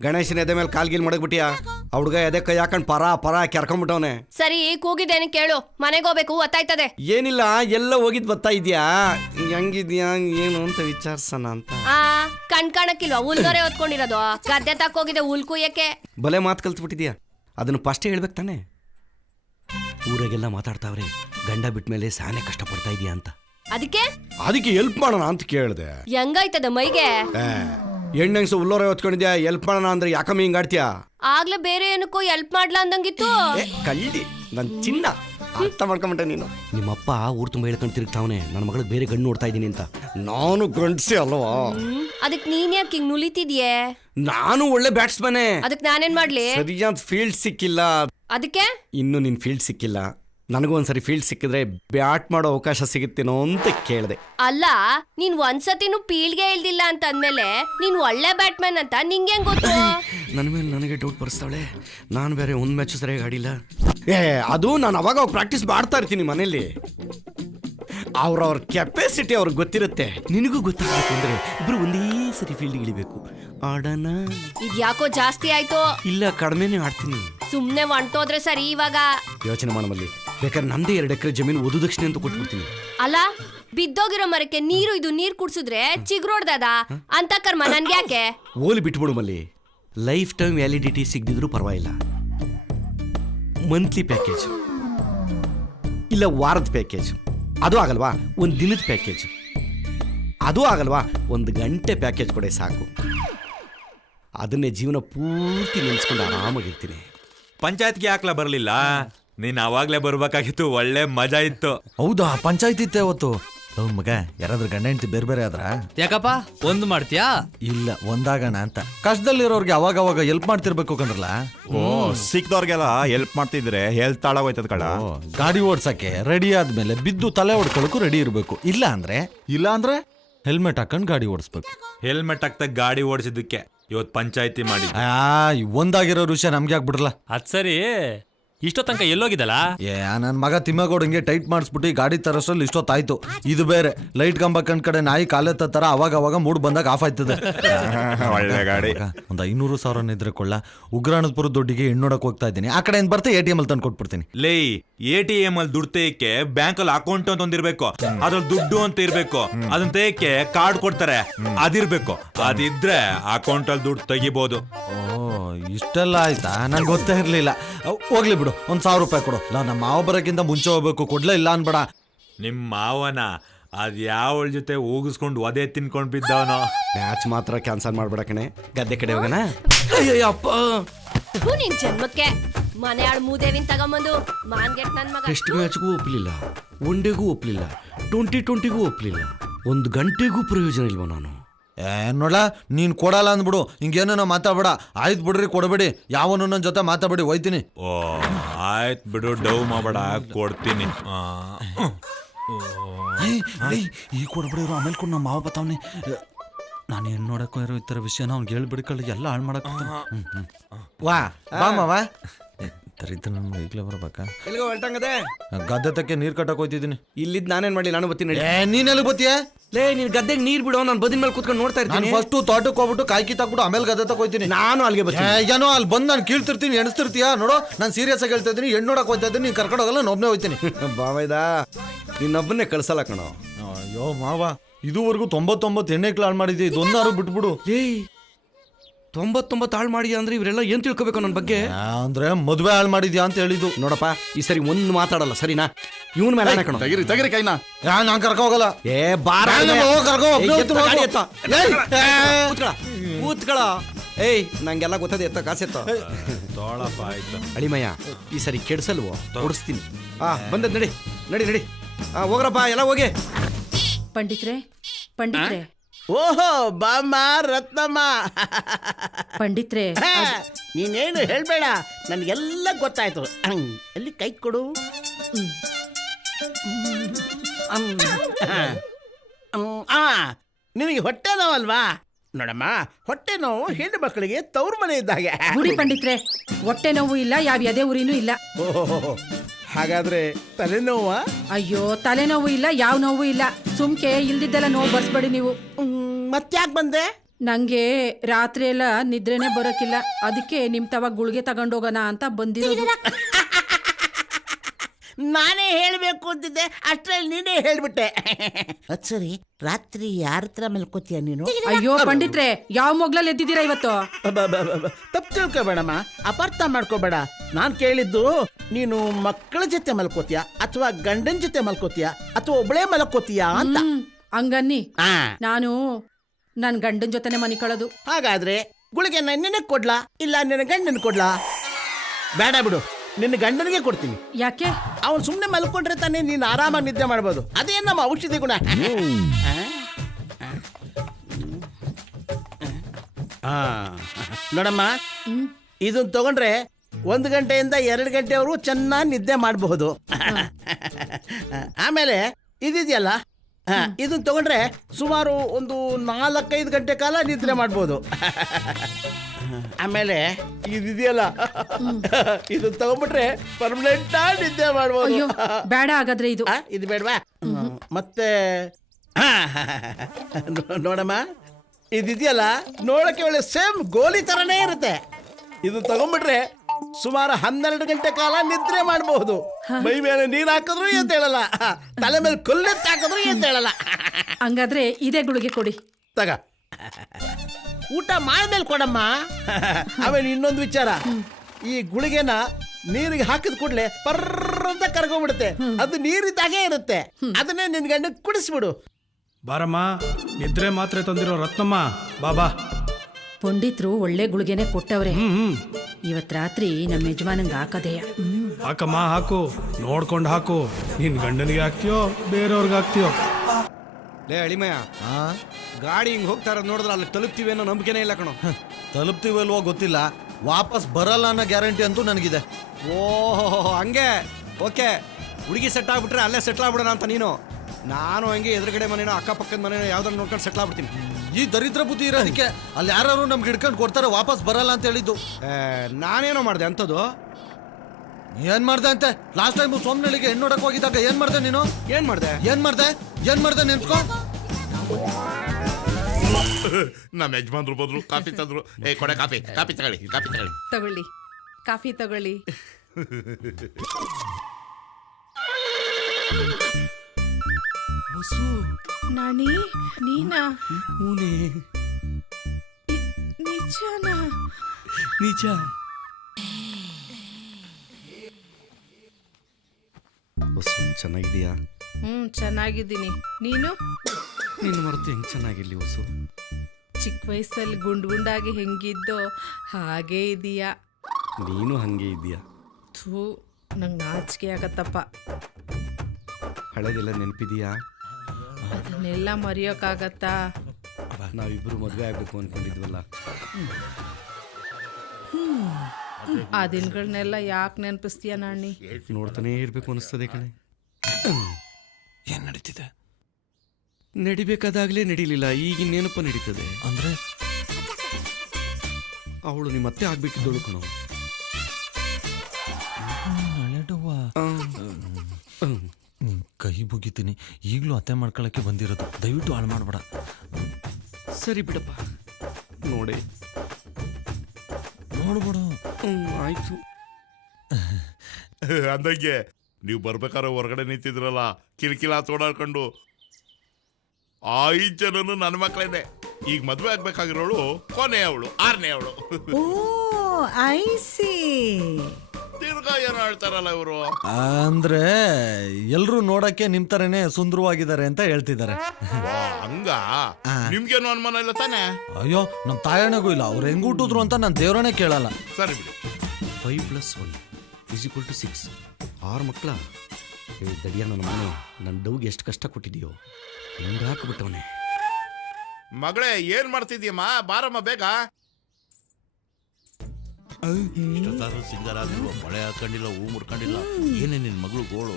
ಗಣೇಶನ ಎದೆ ಮೇಲೆ ಕಾಲ್ಗಿಲ್ ಮಾಡಕ್ಬಿಟ್ಟಿಯಾ? ಆ ಹುಡುಗ ಎದೆ ಕೈ ಹಾಕೊಂಡ್ ಪರ ಕೆರ್ಕೊಂಡ್ಬಿಟ್ಟವನೆ. ಸರಿ, ಕೂಗಿದ್ದೇನೆ ಕೇಳು. ಮನೆಗೆ ಹೋಗ್ಬೇಕು, ಒತ್ತಾಯ್ತದೆ. ಏನಿಲ್ಲ, ಎಲ್ಲ ಹೋಗಿದ್ ಬರ್ತಾ ಇದ್ಯಾ? ಹೆಂಗಿದ್ಯಾ ಏನು ಅಂತ ವಿಚಾರಿಸೋಣ ಅಂತ. ಕಾಣಕ್ಕಿಲ್ವಾ? ಹುಲ್ದೋರೆ ಹೊತ್ಕೊಂಡಿರೋದು. ಗದ್ದೆ ತಕ್ಕೋಗಿದೆ ಹುಲ್ ಕುಯ್ಯಕ್ಕೆ. ಬಲೆ ಮಾತು ಕಲ್ತ್ಬಿಟ್ಟಿದ್ಯಾ? ಅದನ್ನು ಫಸ್ಟೇ ಹೇಳ್ಬೇಕು ತಾನೆ. ಊರಾಗೆಲ್ಲ ಮಾತಾಡ್ತಾವ್ರೆ ಗಂಡ ಬಿಟ್ಮೇಲೆ ಸಾನೆ ಕಷ್ಟಪಡ್ತಾ ಇದೀಯಾ ಅಂತ. ಅದಕ್ಕೆ ಹೆಲ್ಪ್ ಮಾಡೋಣ ಅಂತ ಕೇಳಿದೆ. ಹೆಂಗಾಯ್ತದ ಮೈಗೆ? ಹೆಣ್ಣಂಗ್ಸ ಹುಲ್ಲೋರೆ ಹೊತ್ಕೊಂಡಿದ್ಯಾ, ಹೆಲ್ಪ್ ಮಾಡೋಣ ಅಂದ್ರೆ ಯಾಕಮ್ಮ ಹಿಂಗಾಡ್ತೀಯಾ? ಆಗ್ಲೇ ಬೇರೆ ಏನಕ್ಕೋ ಹೆಲ್ಪ್ ಮಾಡ್ಲಾ ಅಂದಂಗಿತ್ತು. ಕಳ್ಳಿ ನನ್ ಚಿನ್ನ, ಅರ್ಥ ಮಾಡ್ಕೊಂಬಿಟ್ಟೆ ನೀನು. ನಿಮ್ಮಪ್ಪ ಊರ್ ತುಂಬ ಹೇಳ್ಕೊಂಡು ತಿರುಗ್ತಾವನೆ ನನ್ನ ಮಗಳಿಗೆ ಬೇರೆ ಗಂಡು ನೋಡ್ತಾ ಇದ್ದೀನಿ ಅಂತ. ನಾನು ಗಂಡ್ಸಿ ಅಲ್ವಾ? ಅದಕ್ ನೀನ್ ಯಾಕೆ ಹಿಂಗ್ ನುಲಿತಿದ್ಯೆ? ನಾನು ಒಳ್ಳೆ ಬ್ಯಾಟ್ಸ್ಮನ್. ಅದಕ್ ನಾನೇನ್ ಮಾಡ್ಲಿ? ಸರಿಯಾದ ಫೀಲ್ಡ್ ಸಿಕ್ಕಿಲ್ಲ. ಅದಕ್ಕೆ ಇನ್ನು ನಿನ್ ಫೀಲ್ಡ್ ಸಿಕ್ಕಿಲ್ಲ. ನನಗೂ ಒಂದ್ಸರಿ ಫೀಲ್ಡ್ ಸಿಕ್ಕಿದ್ರೆ ಬ್ಯಾಟ್ ಮಾಡೋ ಅವಕಾಶ ಸಿಗುತ್ತೇನೋ ಅಂತ ಕೇಳಿದೆ. ಅಲ್ಲ, ನೀನ್ ಒಂದ್ಸತಿನೂ ಫೀಲ್ಡ್ಗೆ ಇಳ್ದಿಲ್ಲ ಅಂತ ಅಂದ್ಮೇಲೆ ನೀನ್ ಒಳ್ಳೆ ಬ್ಯಾಟ್ಮನ್ ಅಂತ ನಿಂಗೆ ಹೆಂಗ್ ಗೊತ್ತು? ನನ್ನ ಮೇಲೆ ನನಗೆ ಡೌಟ್ ಬರ್ಸ್ತಾವಳೆ. ನಾನು ಬೇರೆ ಒಂದ್ ಮ್ಯಾಚ್ ಸರಿಯಾಗಿ ಆಡಿಲ್ಲ. ಅದು ನಾನು ಅವಾಗ ಪ್ರಾಕ್ಟೀಸ್ ಮಾಡ್ತಾ ಇರ್ತೀನಿ ಮನೇಲಿ. ಅವ್ರವ್ರ ಕೆಪಾಸಿಟಿ ಅವ್ರಿಗೆ ಗೊತ್ತಿರುತ್ತೆ. ನಿನಗೂ ಗೊತ್ತಾಗಬೇಕು ಅಂದ್ರೆ ಇಬ್ರು ಒಂದೇ ಸರಿ ಫೀಲ್ಡ್ ಇಳಿಬೇಕು. ಆಡೋಣ? ಇದ್ಯಾಕೋ ಜಾಸ್ತಿ ಆಯ್ತು. ಇಲ್ಲ, ಕಡಿಮೆನೇ ಆಡ್ತೀನಿ. ಸುಮ್ನೆ ಹೊಂಟೋದ್ರೆ ಸರಿ. ಇವಾಗ ಯೋಚನೆ ಮಾಡಮಲ್ಲಿ, ಬೇಕಾದ್ರೆ ನಂದೇ 2 ಎಕರೆ ಜಮೀನು ವಧುದಕ್ಷಿಣೆ ಅಂತ ಕೊಟ್ಬಿಡ್ತೀನಿ. ಅಲ್ಲ, ಬಿದ್ದೋಗಿರೋ ಮರಕ್ಕೆ ನೀರು ಕುಡ್ಸಿದ್ರೆ ಚಿಗುರೋಡ್ದದ ಅಂತ ಕರ್ಮ ನನ್ಗೆ ಯಾಕೆ? ಓಲಿ ಬಿಟ್ಬಿಡು ಮಲ್ಲಿ. ಲೈಫ್ ಟೈಮ್ ವ್ಯಾಲಿಡಿಟಿ ಸಿಗದಿದ್ರು ಪರವಾಗಿಲ್ಲ. ಮಂತ್ಲಿ ಪ್ಯಾಕೇಜ್ ಇಲ್ಲ ವಾರದ ಪ್ಯಾಕೇಜ್, ಅದು ಆಗಲ್ವಾ? ಒಂದು ದಿನದ ಪ್ಯಾಕೇಜ್, ಅದು ಆಗಲ್ವಾ? 1 ಗಂಟೆ ಪ್ಯಾಕೇಜ್ ಕೊಡೆ ಸಾಕು. ಅದನ್ನೇ ಜೀವನ ಪೂರ್ತಿ ನೆನೆಸ್ಕೊಂಡು ಆರಾಮಾಗಿರ್ತೀನಿ. ಪಂಚಾಯತ್ಗೆ ಯಾಕ್ಲ ಬರಲಿಲ್ಲ? ನೀನ್ ಅವಾಗ್ಲೇ ಬರ್ಬೇಕಾಗಿತ್ತು, ಒಳ್ಳೆ ಮಜಾ ಇತ್ತು. ಹೌದಾ? ಪಂಚಾಯತ್ ಇತ್ತೆ ಅವತ್ತು. ಮಗ, ಯಾರಾದ್ರೂ ಗಂಡ ಹೆಂಡತಿ ಬೇರೆ ಬೇರೆ ಆದ್ರ? ಯಾಕಪ್ಪ ಒಂದು ಮಾಡ್ತೀಯಾ? ಇಲ್ಲ, ಒಂದಾಗಣ ಅಂತ. ಕಷ್ಟದಲ್ಲಿರೋರ್ಗೆ ಅವಾಗ ಹೆಲ್ಪ್ ಮಾಡ್ತಿರ್ಬೇಕು ಕಂಡ್ರಲ್ಲ. ಸಿಕ್ದವ್ರಿಗೆಲ್ಲ ಹೆಲ್ಪ್ ಮಾಡ್ತಿದ್ರೆ ಹೆಲ್ತ್ ಹಾಳಾಗೋಯ್ತದ ಕಳ. ಗಾಡಿ ಓಡ್ಸಕ್ಕೆ ರೆಡಿ ಆದ್ಮೇಲೆ ಬಿದ್ದು ತಲೆ ಹೊಡ್ಕೊಳಕ್ಕೂ ರೆಡಿ ಇರ್ಬೇಕು. ಇಲ್ಲ ಅಂದ್ರೆ ಹೆಲ್ಮೆಟ್ ಹಾಕೊಂಡ್ ಗಾಡಿ ಓಡಿಸ್ಬೇಕು. ಹೆಲ್ಮೆಟ್ ಹಾಕ್ತಾ ಗಾಡಿ ಓಡಿಸಿದ್ದಕ್ಕೆ ಇವತ್ತು ಪಂಚಾಯತಿ ಮಾಡಿ. ಒಂದಾಗಿರೋ ವಿಷಯ ನಮ್ಗೆ ಆಗ್ಬಿಡ್ರಲ್ಲ. ಅದ್ ಸರಿ, ಇಷ್ಟೋ ತನಕ ಎಲ್ಲೋಗಿದ್ದಲ್ಲ? ನನ್ನ ಮಗ ತಿಮ್ಮಗೌಡಂಗೆ ಟೈಟ್ ಮಾಡಿಸ್ಬಿಟ್ಟು ಗಾಡಿ ತರೋಷ್ಟ್ರಲ್ಲಿ ಇಷ್ಟೊತ್ತಾಯ್ತು. ಇದು ಬೇರೆ ಲೈಟ್ ಕಂಬ ಕಂಡ್ ಕಡೆ ನಾಯಿ ಕಾಲೆತ್ತ ತರ ಅವಾಗ ಮೂಡ್ ಬಂದಾಗ ಆಫ್ ಆಯ್ತದೆ. ಒಳ್ಳೆ ಗಾಡಿ. ಒಂದು 500,000 ಇದ್ರೆ ಕೊಳ್ಳ. ಉಗ್ರಾಣದಪುರ ದುಡ್ಡಿಗೆ ಹೆಣ್ಣೋಡಕ್ ಹೋಗ್ತಾ ಇದ್ದೀನಿ. ಆ ಕಡೆ ಏನ್ ಬರ್ತೆ ATM ಅಲ್ಲಿ ತಂದು ಕೊಟ್ಬಿಡ್ತೀನಿ. ಲೇ, ATM ಅಲ್ಲಿ ದುಡ್ಡು ತೆಗೆಯಕ್ಕೆ ಬ್ಯಾಂಕ್ ಅಲ್ಲಿ ಅಕೌಂಟ್ ಅಂತ ಒಂದಿರ್ಬೇಕು, ಅದ್ರಲ್ಲಿ ದುಡ್ಡು ಅಂತ ಇರ್ಬೇಕು. ಅದನ್ನ ತೆಗೆಯಕ್ಕೆ ಕಾರ್ಡ್ ಕೊಡ್ತಾರೆ, ಅದಿರ್ಬೇಕು. ಅದಿದ್ರೆ ಅಕೌಂಟ್ ಅಲ್ಲಿ ದುಡ್ಡು ತೆಗಿಬಹುದು. ಇಷ್ಟೆಲ್ಲ ಆಯ್ತಾ? ನಂಗೆ ಗೊತ್ತೇ ಇರ್ಲಿಲ್ಲ. ಹೋಗ್ಲಿ ಬಿಡು, 1,000 ರೂಪಾಯಿ ಕೊಡು. ನಮ್ಮ ಮಾವ ಬರೋಕ್ಕಿಂತ ಮುಂಚೆ ಹೋಗ್ಬೇಕು. ಕೊಡ್ಲೇ ಇಲ್ಲ ಅನ್ಬೇಡ. ನಿಮ್ ಮಾವನ ಅದ್ ಯಾವಳ ಜೊತೆ ಹೋಗಿಸ್ಕೊಂಡು ಒದೆ ತಿನ್ಕೊಂಡ್ ಬಿದ್ದವನೋ. ಮ್ಯಾಚ್ ಮಾತ್ರ ಕ್ಯಾನ್ಸಲ್ ಮಾಡ್ಬೇಡ ಕಣೆ. ಗದ್ದೆ ಕಡೆ ಹೋಗೋಣ. ಅಪ್ಪ ನಿನ್ ಜನ್ಮಕ್ಕೆ ಮನೆ ಆಳ್ ಮೂದೇವಿನ್ ತಗೊಂಬಂದು ಮಾನ್ಗೆಟ್ ನನ್ ಮಗ. ಟೆಸ್ಟ್ ಮ್ಯಾಚ್ಗೂ ಒಪ್ಪಲಿಲ್ಲ, ಒನ್ ಡೇಗೂ ಒಪ್ಪಲಿಲ್ಲ, 2020ಗೂ ಒಪ್ಪಲಿಲ್ಲ. 1 ಗಂಟೆಗೂ ಪ್ರಯೋಜನ ಇಲ್ವ ನಾನು? ನೋಡ, ನೀನ್ ಕೊಡಲ್ಲ ಅಂದ್ಬಿಡು. ಹಿಂಗೇನೋ ಮಾತಾಡ್ಬೇಡ. ಆಯ್ತು ಬಿಡ್ರಿ, ಕೊಡಬೇಡಿ. ಯಾವನು ನನ್ನ ಜೊತೆ ಮಾತಾಡ್ಬೇಡಿ, ಹೋಯ್ತೀನಿ. ಆಯ್ತು ಬಿಡು, ಡವ್ ಮಾಡಬೇಡ, ಕೊಡ್ತೀನಿ. ಈ ಕೊಡ್ಬಿಡಿರು ಆಮೇಲೆ ಕೂಡ ನಮ್ಮ ಮಾವ ಬತ್ತಾವನೆ. ನಾನು ಹೆಣ್ಣು ನೋಡಕ್ಕೋ ಇರೋ ಈ ಥರ ವಿಷಯನ ಅವ್ನಿಗೆ ಹೇಳ್ಬಿಡ್ಕೊಳ್ಳಿ ಎಲ್ಲ ಹಾಳು ಮಾಡಕ್ಕೆ ವಾ ಬಾ ಮಾವ. ತರಿತ ನಮ್ಮ ಈಗಲೇ ಬರ್ಬೇಕಾ? ಎಲ್ಲಿಗೋ ಹೊರಟಂಗದೆ ಗದ್ದೆ ತಕ್ಕೆ ನೀರು ಕಟ್ಟಕ್ಕೆ ಹೋಯ್ತಿದ್ದೀನಿ. ಇಲ್ಲಿದ್ ನಾನೇನ್ ಮಾಡಿ ನಾನು ಬರ್ತೀನಿ. ನೀನೆಲ್ಲ ಬತ್ತೀಯ? ಲೇ ನೀನ್ ಗದ್ದೆಗೆ ನೀರ್ ಬಿಡೋ, ನಾನು ಬದಿನ ಮೇಲೆ ಕೂತ್ಕೊಂಡು ನೋಡ್ತಾ ನಾನು ಇರ್ತೀನಿ. ಫಸ್ಟು ತೋಟಕ್ಕೆ ಹೋಗ್ಬಿಟ್ಟು ಕಾಯಿ ಕಿತ್ತಾಕ್ಬಿಟ್ಟು ಆಮೇಲೆ ಗದ್ದೆ ತಕ್ಕ ಹೋಯ್ತೀನಿ. ನಾನು ಅಲ್ಲಿಗೆ ಬರ್ತೀನಿ. ಏನೋ ಅಲ್ಲಿ ಬಂದು ನಾನು ಕೀಳ್ತಿರ್ತೀನಿ, ಎಣಿಸ್ತಿರ್ತೀಯ ನೋಡು. ನಾನು ಸೀರಿಯಸ್ ಆಗಿ ಹೇಳ್ತಾ ಇದ್ದೀನಿ, ಹೆಣ್ಣು ನೋಡಕ್ಕೆ ಹೋಗ್ತಾ ಇದ್ದೀನಿ, ನೀನು ಕರ್ಕೊಂಡು ಹೋಗಲ್ಲ, ನಾನು ಒಬ್ಬನೇ ಹೋಗ್ತೀನಿ. ಬಾವೈದ ನಿನ್ನೊಬ್ಬನ್ನೇ ಕಳ್ಸಲ್ಲ ಕಣೋ. ಅಯ್ಯೋ ಮಾವ, ಇದುವರೆಗೂ 99 ಎಣ್ಣೆ ಹಾಳು ಮಾಡಿದ್ದೆ, ಇದೊಂದಾರು ಬಿಟ್ಬಿಡು. ಏಯ್ 99 ಹಾಳು ಮಾಡಿ ಅಂದ್ರೆ ಇವರೆಲ್ಲ ಏನ್ ತಿಳ್ಕೊಬೇಕು ನನ್ನ ಬಗ್ಗೆ? ಅಂದ್ರೆ ಮದುವೆ ಹಾಳು ಮಾಡಿದ್ಯಾ ಅಂತ ಹೇಳಿದ್ದು. ನೋಡಪ್ಪ ಈ ಸರಿ ಒಂದು ಮಾತಾಡಲ್ಲ ಸರಿನಾ? ಇವನ್ ಮೇಲೆ ಹಾಕೋಣ. ತೆಗಿರಿ ಕೈನಾ. ನಾನು ಕರ್ಕೊ ಹೋಗಲ್ಲ. ಏ ಬಾರ ಏಯ್ ಕೂತ್ಕಳ. ಏಯ್ ನಂಗೆಲ್ಲ ಗೊತ್ತದೆ, ಎತ್ತ ಕಾಸೆತ್ತ ತೋಳಪ್ಪ ಆಯ್ತು. ಅಳಿಮಯ್ಯ ಈ ಸರಿ ಕೆಡ್ಸಲ್ವೋ ಓಡಿಸ್ತೀನಿ. ಬಂದದ್ ನಡಿ ನಡಿ ನಡಿ. ಹೋಗ್ರಪ್ಪ ಎಲ್ಲ ಹೋಗಿ. ಪಂಡಿತ್ರೆ ಓಹೋ ಬಾಮ್ಮ ರತ್ನಮ್ಮ. ಪಂಡಿತ್ರೆ ನೀನೇನು ಹೇಳ್ಬೇಡ, ನನಗೆಲ್ಲ ಗೊತ್ತಾಯ್ತು. ಎಲ್ಲಿ ಕೈ ಕೊಡು. ನಿನಗೆ ಹೊಟ್ಟೆ ನೋವಲ್ವಾ? ನೋಡಮ್ಮ, ಹೊಟ್ಟೆ ನೋವು ಹೆಣ್ಣು ಮಕ್ಕಳಿಗೆ ತವ್ರ ಮನೆ ಇದ್ದಾಗೆ. ಗುಡಿ ಪಂಡಿತ್ರೆ, ಹೊಟ್ಟೆ ನೋವು ಇಲ್ಲ, ಯಾವ ಎದೆ ಉರಿನೂ ಇಲ್ಲ. ಓಹೋ, ಹಾಗಾದ್ರೆ ತಲೆನೋವಾ? ಅಯ್ಯೋ ತಲೆನೋವು ಇಲ್ಲ, ಯಾವ ನೋವು ಇಲ್ಲ. ಸುಮ್ಕೆ ಇಲ್ದಿದ್ದೆಲ್ಲ ನೋವು ಬರ್ಸ್ಬೇಡಿ ನೀವು. ಮತ್ತ್ಯಾಕೆ ಬಂದೆ? ನಂಗೆ ರಾತ್ರಿ ಎಲ್ಲ ನಿದ್ರೆನೆ ಬರೋಕಿಲ್ಲ, ಅದಕ್ಕೆ ನಿಮ್ ತವ ಗುಳಿಗೆ ತಗೊಂಡೋಗೋಣ ಅಂತ ಬಂದಿರೋದು. ನಾನೇ ಹೇಳ್ಬೇಕು ಅಂತಿದ್ದೆ, ಅಷ್ಟ್ರಲ್ಲಿ ನೀನೇ ಹೇಳ್ಬಿಟ್ಟೆ. ಅದ್ ಸರಿ, ರಾತ್ರಿ ಯಾರ ಹತ್ರ ಮಲ್ಕೋತೀಯ ನೀನು? ಅಯ್ಯೋ ಪಂಡಿತ್ರೆ, ಯಾವ ಮೊಗ್ಲಲ್ಲಿ ಎದ್ದಿದ್ದೀರಾ ಇವತ್ತು? ತಪ್ಪು ತಿಳ್ಕೊಬೇಡಮ್ಮ, ಅಪಾರ್ಥ ಮಾಡ್ಕೋಬೇಡ. ನಾನ್ ಕೇಳಿದ್ದು ನೀನು ಮಕ್ಕಳ ಜೊತೆ ಮಲ್ಕೋತೀಯ ಅಥವಾ ಗಂಡನ ಜೊತೆ ಮಲ್ಕೋತೀಯ ಅಥವಾ ಒಬ್ಳೇ ಮಲ್ಕೋತೀಯ ಅಂತ. ಹಂಗನ್ನಿ, ಆ, ನಾನು ನನ್ ಗಂಡನ್ ಜೊತೆನೆ ಮನಿಕೊಳ್ಳೋದು. ಹಾಗಾದ್ರೆ ಗುಳಿಗೆ ನಿನಗೆ ಕೊಡ್ಲಾ ಇಲ್ಲ ನಿನ್ನ ಗಂಡನ ಕೊಡ್ಲಾ? ಬೇಡ ಬಿಡು, ನಿನ್ನ ಗಂಡನಿಗೆ ಕೊಡ್ತೀನಿ. ಯಾಕೆ? ಅವನು ಸುಮ್ಮನೆ ಮಲ್ಕೊಂಡ್ರೆ ತಾನೇ ನೀನು ಆರಾಮಾಗಿ ನಿದ್ದೆ ಮಾಡ್ಬೋದು. ಅದೇ ನಮ್ಮ ಔಷಧಿ ಗುಣ. ನೋಡಮ್ಮ, ಇದನ್ನ ತಗೊಂಡ್ರೆ 1 ಗಂಟೆಯಿಂದ 2 ಗಂಟೆವರೆಗೂ ಚೆನ್ನಾಗಿ ನಿದ್ದೆ ಮಾಡಬಹುದು. ಆಮೇಲೆ ಇದಿದೆಯಲ್ಲ, ಇದನ್ನ ತಗೊಂಡ್ರೆ ಸುಮಾರು ಒಂದು 4-5 ಗಂಟೆ ಕಾಲ ನಿದ್ರೆ ಮಾಡ್ಬೋದು. ಆಮೇಲೆ ಇದಿದೆಯಲ್ಲ, ಇದನ್ನ ತಗೊಂಡ್ಬಿಟ್ರೆ ಪರ್ಮನೆಂಟ್ ನಿದ್ದೆ ಮಾಡ್ಬೋದು. ಅಯ್ಯೋ ಬೇಡ ಹಾಗಾದ್ರೆ ಇದು. ಇದು ಬೇಡವಾ? ಮತ್ತೆ ನೋಡಮ್ಮ, ಇದಿದೆಯಲ್ಲ, ನೋಡಕ್ಕೆ ಒಳ್ಳೆ ಸೇಮ್ ಗೋಲಿ ತರನೇ ಇರುತ್ತೆ. ಇದು ತಗೊಂಡ್ಬಿಟ್ರೆ ಸುಮಾರು 12 ಗಂಟೆ ಕಾಲ ನಿದ್ರೆ ಮಾಡಬಹುದು. ಮೈ ಮೇಲೆ ನೀರು ಹಾಕಿದ್ರು ಅಂತ ಹೇಳಲ್ಲ, ತಲೆ ಮೇಲೆ ಕೊಲ್ಲೆತ್ತು ಹಾಕಿದ್ರು ಅಂತ ಹೇಳಲ್ಲ. ಹಂಗಾದ್ರೆ ಇದೇ ಗುಳಿಗೆ ಕೊಡಿ. ತಗ, ಊಟ ಮಾಡಿದ್ಮೇಲೆ ಕೊಡಮ್ಮ. ಆಮೇಲೆ ಇನ್ನೊಂದು ವಿಚಾರ, ಈ ಗುಳಿಗೆನ ನೀರಿಗೆ ಹಾಕಿದ ಕೂಡಲೇ ಪರ್ರ ಅಂತ ಕರ್ಕೊಂಡ್ಬಿಡುತ್ತೆ. ಅದು ನೀರಿದ್ದಾಗೆ ಇರುತ್ತೆ, ಅದನ್ನೇ ನಿನ್ ಗಂಡ ಕುಡಿಸ್ಬಿಡು. ಬಾರಮ್ಮ, ನಿದ್ರೆ ಮಾತ್ರೆ ತಂದಿರೋ ರತ್ನಮ್ಮ, ಬಾಬಾ. ಪಂಡಿತ್ರು ಒಳ್ಳೆ ಗುಳಿಗೆನೆ ಕೊಟ್ಟವ್ರೆ. ಇವತ್ ರಾತ್ರಿ ನಮ್ಮ ಯಜಮಾನಂಗೆ ಹಾಕದೆಯ. ಹಾಕಮ್ಮ, ಹಾಕು, ನೋಡ್ಕೊಂಡು ಹಾಕು. ನಿನ್ ಗಂಡನಿಗೆ ಹಾಕ್ತಿಯೋ ಬೇರೆಯವ್ರಿಗೆ ಹಾಕ್ತಿಯೋ? ಲೇ ಅಳಿಮಯ್ಯ, ಗಾಡಿ ಹಿಂಗ್ ಹೋಗ್ತಾ ಇರೋದು ನೋಡಿದ್ರೆ ಅಲ್ಲಿ ತಲುಪ್ತೀವಿ ಅನ್ನೋ ನಂಬಿಕೆನೇ ಇಲ್ಲ ಕಣೋ. ತಲುಪ್ತೀವಲ್ವೋ ಗೊತ್ತಿಲ್ಲ, ವಾಪಸ್ ಬರಲ್ಲ ಅನ್ನೋ ಗ್ಯಾರಂಟಿ ಅಂತೂ ನನಗಿದೆ. ಓಹೋ ಹಂಗೆ, ಓಕೆ. ಹುಡುಗಿ ಸೆಟ್ ಆಗ್ಬಿಟ್ರೆ ಅಲ್ಲೇ ಸೆಟ್ಲ್ ಆಗ್ಬಿಡೋಣ ಅಂತ ನೀನು. ನಾನು ಹಂಗೆ ಎದುರುಗಡೆ ಮನೇನೋ ಅಕ್ಕಪಕ್ಕದ ಮನೇನೋ ಯಾವ್ದಾರು ನೋಡ್ಕೊಂಡು ಸೆಟ್ಲ್ ಆಗ್ಬಿಡ್ತೀನಿ. ಈ ದರಿದ್ರ ಬುದ್ಧಿ ಇರೋದಕ್ಕೆ ಅಲ್ಲಿ ಯಾರು ನಮ್ಗೆ ಹಿಡ್ಕೊಂಡು ಕೊಡ್ತಾರೆ, ವಾಪಸ್ ಬರಲ್ಲ ಅಂತ ಹೇಳಿದ್ದು. ನಾನೇನೋ ಮಾಡಿದೆ ಅಂಥದ್ದು? ಏನ್ ಮಾಡ್ದೆ ಅಂತೆ? ಲಾಸ್ಟ್ ಟೈಮ್ ಸೋಮನಳ್ಳಿಗೆ ಹೆಣ್ಣು ನೋಡಕ್ ಹೋಗಿದ್ದಾಗ ಏನ್ ಮಾಡ್ದೆ ನೀನು? ಏನ್ ಮಾಡ್ದೆ ನೆನ್ಸ್ಕೋ. ನಮ್ಮ ಯಜಮಾನ್ರು ಬಂದ್ರು, ಕಾಫಿ ತಂದ್ರು. ಕೊಡೆ ಕಾಫಿ ತಗೊಳ್ಳಿ. ತಗೊಳ್ಳಿ, ಕಾಫಿ ತಗೊಳ್ಳಿ. ನಾನಿ ನೀನಾ? ನಿಜನಾ? ನಿಜ. ಹೊಸು ಚೆನ್ನಾಗಿದೀಯಾ? ಚೆನ್ನಾಗಿದ್ದೀನಿ. ನೀನು? ನೀನು ಮರೆತು ಹೆಂಗ್ ಚೆನ್ನಾಗಿರ್ಲಿ ಹೊಸು? ಚಿಕ್ಕ ವಯಸ್ಸಲ್ಲಿ ಗುಂಡಾಗಿ ಹೆಂಗಿದ್ದೋ ಹಾಗೇ ಇದೀಯಾ. ನೀನು ಹಂಗೆ ಇದೀಯಾ. ಥೂ, ನಂಗೆ ನಾಚಿಕೆ ಆಗತ್ತಪ್ಪ. ಹಳೇದೆಲ್ಲ ನೆನಪಿದೀಯಾ? ಅದನ್ನೆಲ್ಲ ಮರೆಯೋಕ್ಕಾಗತ್ತಾ? ನಾವಿಬ್ರು ಮದುವೆ ಆಗ್ಬೇಕು ಅನ್ಕೊಂಡಿದ್ವಲ್ಲ, ಆ ದಿನಗಳನ್ನೆಲ್ಲ ಯಾಕೆ ನೆನಪಿಸ್ತೀಯ ನಾಣಿ? ನೋಡ್ತಾನೇ ಇರ್ಬೇಕು ಅನಿಸ್ತದೆ ಕಣೆ. ಏನ್ ನಡೀತಿದೆ? ನಡಿಬೇಕಾದಾಗಲೇ ನಡೀಲಿಲ್ಲ, ಈಗ ಇನ್ನೇನಪ್ಪ ನಡೀತದೆ ಅಂದ್ರೆ ಅವಳು ನಿಮ್ಮ ಅತ್ತೆ ಆಗ್ಬೇಕಿದ್ದಳು ಕಣೋ. ಕೈ ಮುಗಿತೀನಿ, ಈಗಲೂ ಅತ್ತೆ ಮಾಡ್ಕೊಳಕ್ಕೆ ಬಂದಿರೋದು. ದಯವಿಟ್ಟು ಹಾಳು ಮಾಡಬೇಡ. ಸರಿ ಬಿಡಪ್ಪ, ನೋಡೆ ನೋಡ್ಬಿಡು. ಆಯ್ತು. ಅಂದಂಗೆ ನೀವು ಬರ್ಬೇಕಾದ್ರೆ ಹೊರಗಡೆ ನಿಂತಿದ್ರಲ್ಲ, ಕಿರಿಕಿಲ ತೋಡಾಡ್ಕೊಂಡು 5 ಜನನು ನನ್ನ ಮಕ್ಕಳೇನೆ. ಈಗ ಮದ್ವೆ ಆಗ್ಬೇಕಾಗಿರೋಳು ಕೊನೆ ಅವಳು, 6ನೇ ಅವಳು. ಓ ಐ ಸಿ. ತಿರ್ಗಾ ಏನೋ ಹೇಳ್ತಾರಲ್ಲ ಇವರು. ಅಂದ್ರೆ ಎಲ್ರು ನೋಡಕ್ಕೆ ನಿಮ್ ತರನೇ ಸುಂದರವಾಗಿದ್ದಾರೆ ಅಂತ ಹೇಳ್ತಿದ್ದಾರೆ. ಹಂಗ ನಿಮ್ಗೇನು ಅನುಮಾನ ಇಲ್ಲ ತಾನೆ? ಅಯ್ಯೋ, ನಮ್ ತಾಯಣಗೂ ಇಲ್ಲ. ಅವ್ರು ಹೆಂಗ್ ಹುಟ್ಟಿದ್ರು ಅಂತ ನಾನು ದೇವರನ್ನೇ ಕೇಳಲ್ಲ. ಸರಿ ಬಿಡಿ. 5 + 1 = 6. 6 ಮಕ್ಕಳ. ದಡಿಯ ನನ್ನ ಮನೆ, ನನ್ನ ಡೌಗೆ ಎಷ್ಟು ಕಷ್ಟ ಕೊಟ್ಟಿದೆಯೋ, ಹಿಂಗೆ ಹಾಕ್ಬಿಟ್ಟವನೆ. ಮಗಳೇ, ಏನ್ ಮಾಡ್ತಿದ್ಯಮ್ಮ? ಬಾರಮ್ಮ ಬೇಗ. ಸಿಂಗರ್ ಆಗಿಲ್ವ, ಮಳೆ ಹಾಕೊಂಡಿಲ್ಲ, ಹೂ ಮುರ್ಕೊಂಡಿಲ್ಲ, ಏನೇ ನಿನ್ ಮಗಳು ಗೋಳು?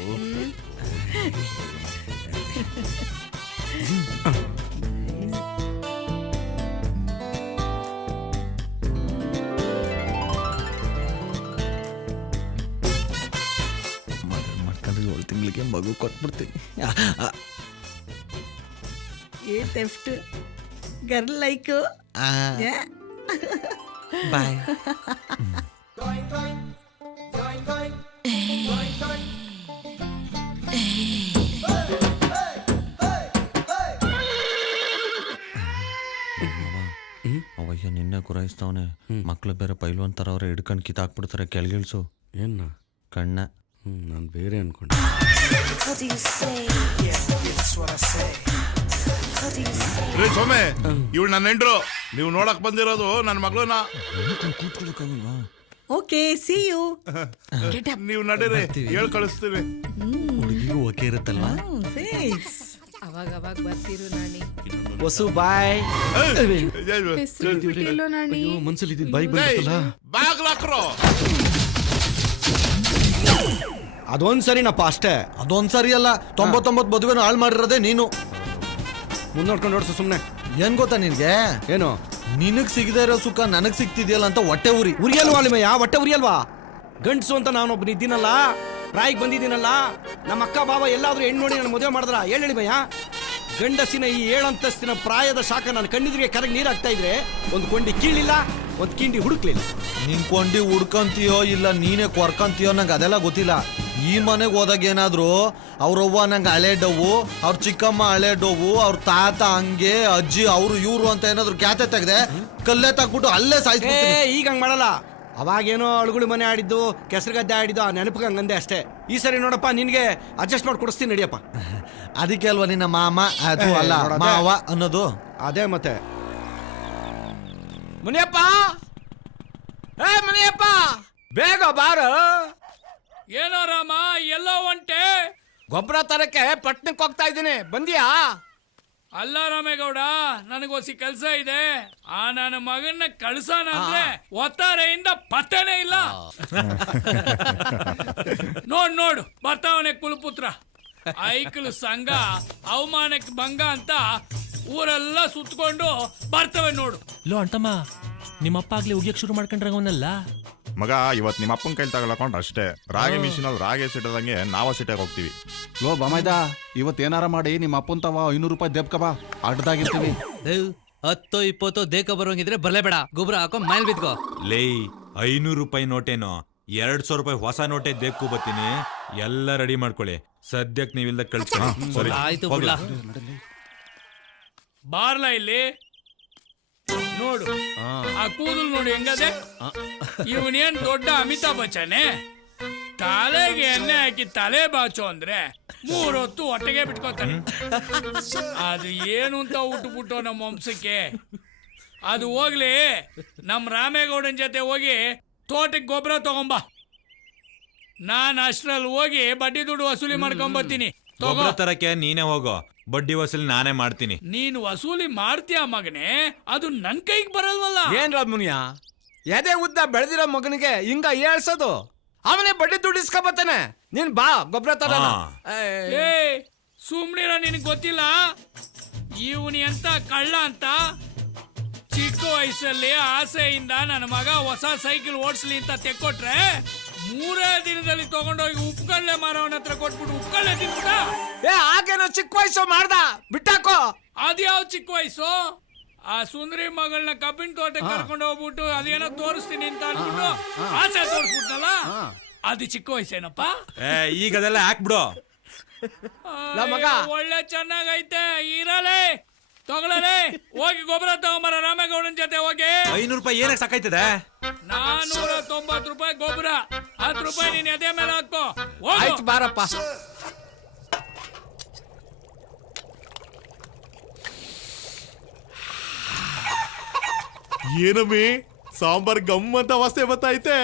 ಮಾಡ್ಕೊಂಡ್ರೆ 7 ತಿಂಗಳಿಗೆ ಮಗು ಕೊಟ್ಬಿಡ್ತೀನಿ. ಏ ಟೆಫ್ಟ್ ಗರ್ಲ್ ಲೈಕ್. ಬಾಯ್. ಅವಯ್ಯ ನಿನ್ನೆ ಗುರಾಯಿಸ್ತವನೆ. ಮಕ್ಳು ಬೇರೆ ಪೈಲ್ವಾನ್ ಥರ ಅವ್ರೆ, ಹಿಡ್ಕೊಂಡು ಕಿತ್ತಾಕ್ಬಿಡ್ತಾರೆ. ಕೆಳಗಿಳಿಸು. ಏನ ಕಣ್ಣ. ನಾನು ಬೇರೆ ಅನ್ಕೊಂಡೆ. ರೇ ಸೋಮೆ, ಇವಳು ನನ್ನ ಹೆಂಡ್ರು. ನೀವು ನೋಡಕ್ ಬಂದಿರೋದು ನನ್ನ ಮಗಳನ್ನ. ಕೂತ್ಕೊಳ್ಳೋಕ್ಕಾಗಲ್ವಾ? Okay, see you. ನೀವು ನಡೀರಿ, ಹೇಳ್ ಕಳಿಸ್ತೀವಿ. ಹುಡುಗಿಗೂ ಓಕೆ ಇರುತ್ತಲ್ವಾ? ಫೇಸ್ ಅವಾಗ ಬರ್ತಿರು ನಾನಿ. ವಸು ಬಾಯ್. ಹೆಸರು ನಾನಿ. ಮನ್ಸಲ್ಲಿ ಇದ್ದಿದ್ದು ಬಾಯ್ ಬಂದಿತ್ತಲ್ಲ. ಬಾಗ್ಲಾಕ್ರೋ. ಅದೊಂದ್ ಸರಿನಪ್ಪ ಅಷ್ಟೇ. ಅದೊಂದ್ ಸರಿ ಅಲ್ಲ, 99 ಮದುವೆನ ಹಾಳು ಮಾಡಿರೋದೇ ನೀನು. ಮುಂದೋಡ್ಕೊಂಡು ನೋಡ್ಸು ಸುಮ್ಮನೆ. ಏನ್ ಗೊತ್ತಾ ನಿನ್ಗೆ? ಏನು? ನಿನಗ್ ಸಿಗದೆ ಇರೋ ಸುಖ ನನಗ್ ಸಿಗ್ತಿದ್ಯಲ್ಲ ಅಂತ ಹೊಟ್ಟೆ ಉರಿ. ಉರಿಯಲ್ವಾ ಅಲ್ಲಿಮಯ್ಯ? ಹೊಟ್ಟೆ ಉರಿಯಲ್ವಾ? ಗಂಡ್ಸು ಅಂತ ನಾನೊಬ್ಬನ ಇದ್ದೀನಲ್ಲ, ಪ್ರಾಯಿಗೆ ಬಂದಿದ್ದೀನಲ್ಲ. ನಮ್ಮ ಅಕ್ಕ ಬಾವ ಎಲ್ಲಾದ್ರೂ ಹೆಣ್ಣು ನೋಡಿ ನಾನು ಮದುವೆ ಮಾಡಿದ್ರ ಹೇಳಿಮಯ್ಯ? ಗಂಡಸಿನ ಈ 7 ಅಂತಸ್ತಿನ ಪ್ರಾಯದ ಶಾಖ ನನ್ನ ಕಣ್ಣಿದ್ರಿಗೆ ಕರಗಿ ನೀರಾಗ್ತಾ ಇದ್ರೆ ಒಂದು ಕೊಂಡಿ ಕೀಳಿಲ್ಲ, ಒಂದು ಕಿಂಡಿ ಹುಡುಕ್ಲಿಲ್ಲ. ನಿನ್ ಕೊಂಡಿ ಹುಡ್ಕಂತೀಯೋ ಇಲ್ಲ ನೀನೇ ಕೊರ್ಕಂತೀಯೋ ನಂಗೆ ಅದೆಲ್ಲ ಗೊತ್ತಿಲ್ಲ. ಈ ಮನೆಗೆ ಹೋದಾಗ ಏನಾದ್ರು ಅವ್ರವ್ವ ನಂಗೆ ಹಳೆ ಡವ್ವು, ಅವ್ರ ಚಿಕ್ಕಮ್ಮ ಹಳೆ ಡವ್ವು, ಅವ್ರ ತಾತ ಹಂಗೆ, ಅಜ್ಜಿ ಅವರು ಇವ್ರು ಅಂತ ಏನಾದ್ರು ಖ್ಯಾತೆ ತೆಗ್ದೆ ಕಲ್ಲೇ ತಗ್ಬಿಟ್ಟು ಅಲ್ಲೇ ಸಾಯಿಸ್ಬಿಡ್ತೀನಿ. ಈಗ ಹಂಗೆ ಮಾಡಲ್ಲ. ಅವಾಗೇನೋ ಅಳುಗುಳಿ ಮನೆ ಆಡಿದ್ದು, ಕೆಸರು ಗದ್ದೆ ಆಡಿದ್ದು, ಆ ನೆನಪಿಗೆ ಹಂಗಂದೆ ಅಷ್ಟೇ. ಈ ಸರಿ ನೋಡಪ್ಪ, ನಿನ್ಗೆ ಅಡ್ಜಸ್ಟ್ ಮಾಡಿ ಕೊಡಿಸ್ತೀನಿ, ನಡಿಯಪ್ಪ. ಅದಕ್ಕೆ ಅಲ್ವಾ ನಿನ್ನ ಮಾಮ ಅದು ಅಲ್ಲ ಮಾವ ಅನ್ನೋದು. ಅದೇ ಮತ್ತೆ. ಮುನಿಯಪ್ಪ, ಮುನಿಯಪ್ಪ, ಬೇಗ ಬಾರ. ಏನೋ ರಾಮ, ಎಲ್ಲೋ ಒಂಟೆ? ಗೊಬ್ಬರ ತರಕ್ಕೆ ಪಟ್ನಕ್ಕೆ ಹೋಗ್ತಾ ಇದ್ದೀನಿ, ಬಂದಿಯಾ? ಅಲ್ಲ ರಾಮೇಗೌಡ, ನನಗೋಸಿ ಕೆಲಸ ಇದೆ. ಆ ನನ್ನ ಮಗನ್ನ ಕಳ್ಸೋಣ ಅಂದ್ರೆ ಒತ್ತಾರೆಯಿಂದ ಪತ್ತನೇ ಇಲ್ಲ. ನೋಡು ಬರ್ತಾವನೆ ಕುಲಪುತ್ರ. ಐಕಲು ಸಂಘ ಅವಮಾನಕ್ಕೆ ಭಂಗ ಅಂತ ಊರೆಲ್ಲ ಸುತ್ಕೊಂಡು ಬರ್ತವೆ ನೋಡು. ಲೋ ಅಣ್ತಮ್ಮ, ನಿಮ್ಮಪ್ಪ ಆಗ್ಲಿ ಉಗಿಯಕ್ ಶುರು ಮಾಡ್ಕೊಂಡ್ರಂಗವನಲ್ಲ. ಮಗ, ಇವತ್ತು ನಿಮ್ಮ ಅಪ್ಪನ ಕೈಲಿ ತಗೊಳಕೊಂಡ್ರೆ ಅಷ್ಟೇ. ರಾಗಿ ಮಿಷಿನಲ್ಲಿ ರಾಗಿ ಸಿಟ್ಟದಂಗೆ ನಾವ ಸಿಟ್ಟಾಗಿ ಹೋಗ್ತೀವಿ. ಲೋ ಬಾಮೈದ, ಇವತ್ತೇನಾರ ಮಾಡಿ ನಿಮ್ಮ ಅಪ್ಪನ್ ತವ 500 ರೂಪಾಯಿ ದೇಬ್ಕಬಾ, ಅಡ್ಡದಾಗಿರ್ತೀವಿ. 10-20 ದೇಕ ಬರೋಂಗಿದ್ರೆ ಬರ್ಲೇಬೇಡ, ಗೊಬ್ಬರ ಹಾಕೊಂಡ್ ಮೈಲ್ ಬಿದ್ಕೋ. ಲೇ, 500 ರೂಪಾಯಿ ನೋಟೇನೋ, 200 ರೂಪಾಯಿ ಹೊಸ ನೋಟೆ ದೇಕ್ಕು ಬತ್ತೀನಿ. ಎಲ್ಲ ರೆಡಿ ಮಾಡ್ಕೊಳ್ಳಿ. ಸದ್ಯಕ್ಕೆ ನೀವಿಲ್ದ ಕಳ್ಸಿ. ಆಯ್ತು ಬಿಡ್ಲ. ಬಾರ್ಲ ಇಲ್ಲಿ ನೋಡು, ಆ ಕೂದಲು ನೋಡಿ ಹೆಂಗದೆ. ಇವನೇನ್ ದೊಡ್ಡ ಅಮಿತಾಬ್ ಬಚ್ಚನೆ? ತಲೆಗೆ ಎಣ್ಣೆ ಹಾಕಿ ತಲೆ ಬಾಚು ಅಂದ್ರೆ 3 ಹೊತ್ತು ಹೊಟ್ಟೆಗೆ ಬಿಟ್ಕೋತಾನೆ. ಅದು ಏನು ಅಂತ ಹುಟ್ಟುಬಿಟ್ಟು ನಮ್ಮ ವಂಶಕ್ಕೆ. ಅದು ಹೋಗ್ಲಿ, ನಮ್ ರಾಮೇಗೌಡನ್ ಜೊತೆ ಹೋಗಿ ತೋಟಕ್ಕೆ ಗೊಬ್ಬರ ತಗೊಂಬ. ನಾನ್ ಅಷ್ಟ್ರಲ್ಲಿ ಹೋಗಿ ಬಡ್ಡಿ ದುಡ್ಡು ವಸೂಲಿ ಮಾಡ್ಕೊಂಬತ್ತೀನಿ. ಗೊಬ್ಬರ ತರಕ್ಕೆ ನೀನೇ ಹೋಗೋ, ಬಡ್ಡಿ ವಸೂಲಿ ನಾನೇ ಮಾಡ್ತೀನಿ. ನೀನು ವಸೂಲಿ ಮಾಡ್ತೀಯ ಮಗನೇ, ಅದು ನನ್ ಕೈಗೆ ಬರಲ್ವಲ್ಲ. ಏನ್ರ ಮುನಿಯ, ಎದೆ ಉದ್ದ ಬೆಳೆದಿರೋ ಮಗನಿಗೆ ಹಿಂಗ ಹೇಳ್ಸೋದು? ಅವನೇ ಬಡ್ಡಿ ದುಡ್ಡು ಇಸ್ಕೊಬತ್ತಾನೆ. ನೀನ್ ಬಾ ಗೊಬ್ಬರ ತರ. ಏ ಸುಮ್ನಿರ ನಿನಗೆ ಗೊತ್ತಿಲ್ಲ ಇವನು ಎಂತ ಕಳ್ಳ ಅಂತ. ಚಿಕ್ಕ ವಯಸ್ಸಲ್ಲಿ ಆಸೆಯಿಂದ ನನ್ನ ಮಗ ಹೊಸ ಸೈಕಲ್ ಓಡಿಸ್ಲಿ ಅಂತ ತೆಕ್ಕೊಟ್ರೆ 3 ದಿನದಲ್ಲಿ ತಗೊಂಡೋಗಿ ಉಪ್ಪುಕಳ್ಳೆ ಮಾರವನ ಹತ್ರ ಕೊಟ್ಬಿಟ್ಟು ಉಪ್ಪುಕಳ್ಳೆ ತಿನ್ಬಿಟ್ಟ. ಆಗೇನೋ ಚಿಕ್ಕ ವಯಸ್ಸು ಮಾಡ್ದ, ಬಿಟ್ಟಾಕೋ. ಅದ್ಯಾವ ಚಿಕ್ಕ ವಯಸ್ಸು? ಆ ಸುಂದರಿ ಮಗಳನ್ನ ಕಬ್ಬಿನ ತೋಟಕ್ಕೆ ಕರ್ಕೊಂಡು ಹೋಗ್ಬಿಟ್ಟು ಅದೇನೋ ತೋರಿಸ್ತೀನಿ ಅಂತ ಅನ್ಬಿಟ್ಟು ಆಸೆ ತೋರಿಸ್ಬಿಟ್ನಲ್ಲ, ಅದು ಚಿಕ್ಕ ವಯಸ್ಸೇನಪ್ಪ? ಈಗ ಅದೆಲ್ಲ ಹಾಕ್ಬಿಡು. ಮಗ ಒಳ್ಳೆ ಚೆನ್ನಾಗೈತೆ, ಇರಲೇ ತಗೊಳ್ಳಲೇ. ಹೋಗಿ ಗೊಬ್ಬರ ತಗೊಂಬರ ರಾಮೇಗೌಡನ ಜೊತೆ ಹೋಗಿ. 500 ರೂಪಾಯಿ ಏನಕ್ಕೆ ಸಾಕಾಯ್ತದೆ? 490 ರೂಪಾಯಿ ಗೊಬ್ಬರ, 10 ರೂಪಾಯಿ ನೀನ್ ಅದೇ ಮೇಲೆ ಹಾಕೋ. ಹೋಗು. ಆಯ್ತು ಬಾರಪ್ಪ. ಏನಮ್ಮಿ ಸಾಂಬಾರ್ ಗಮ್ಮಂತ ವಾಸನೆ ಬತ್ತೈತೆ.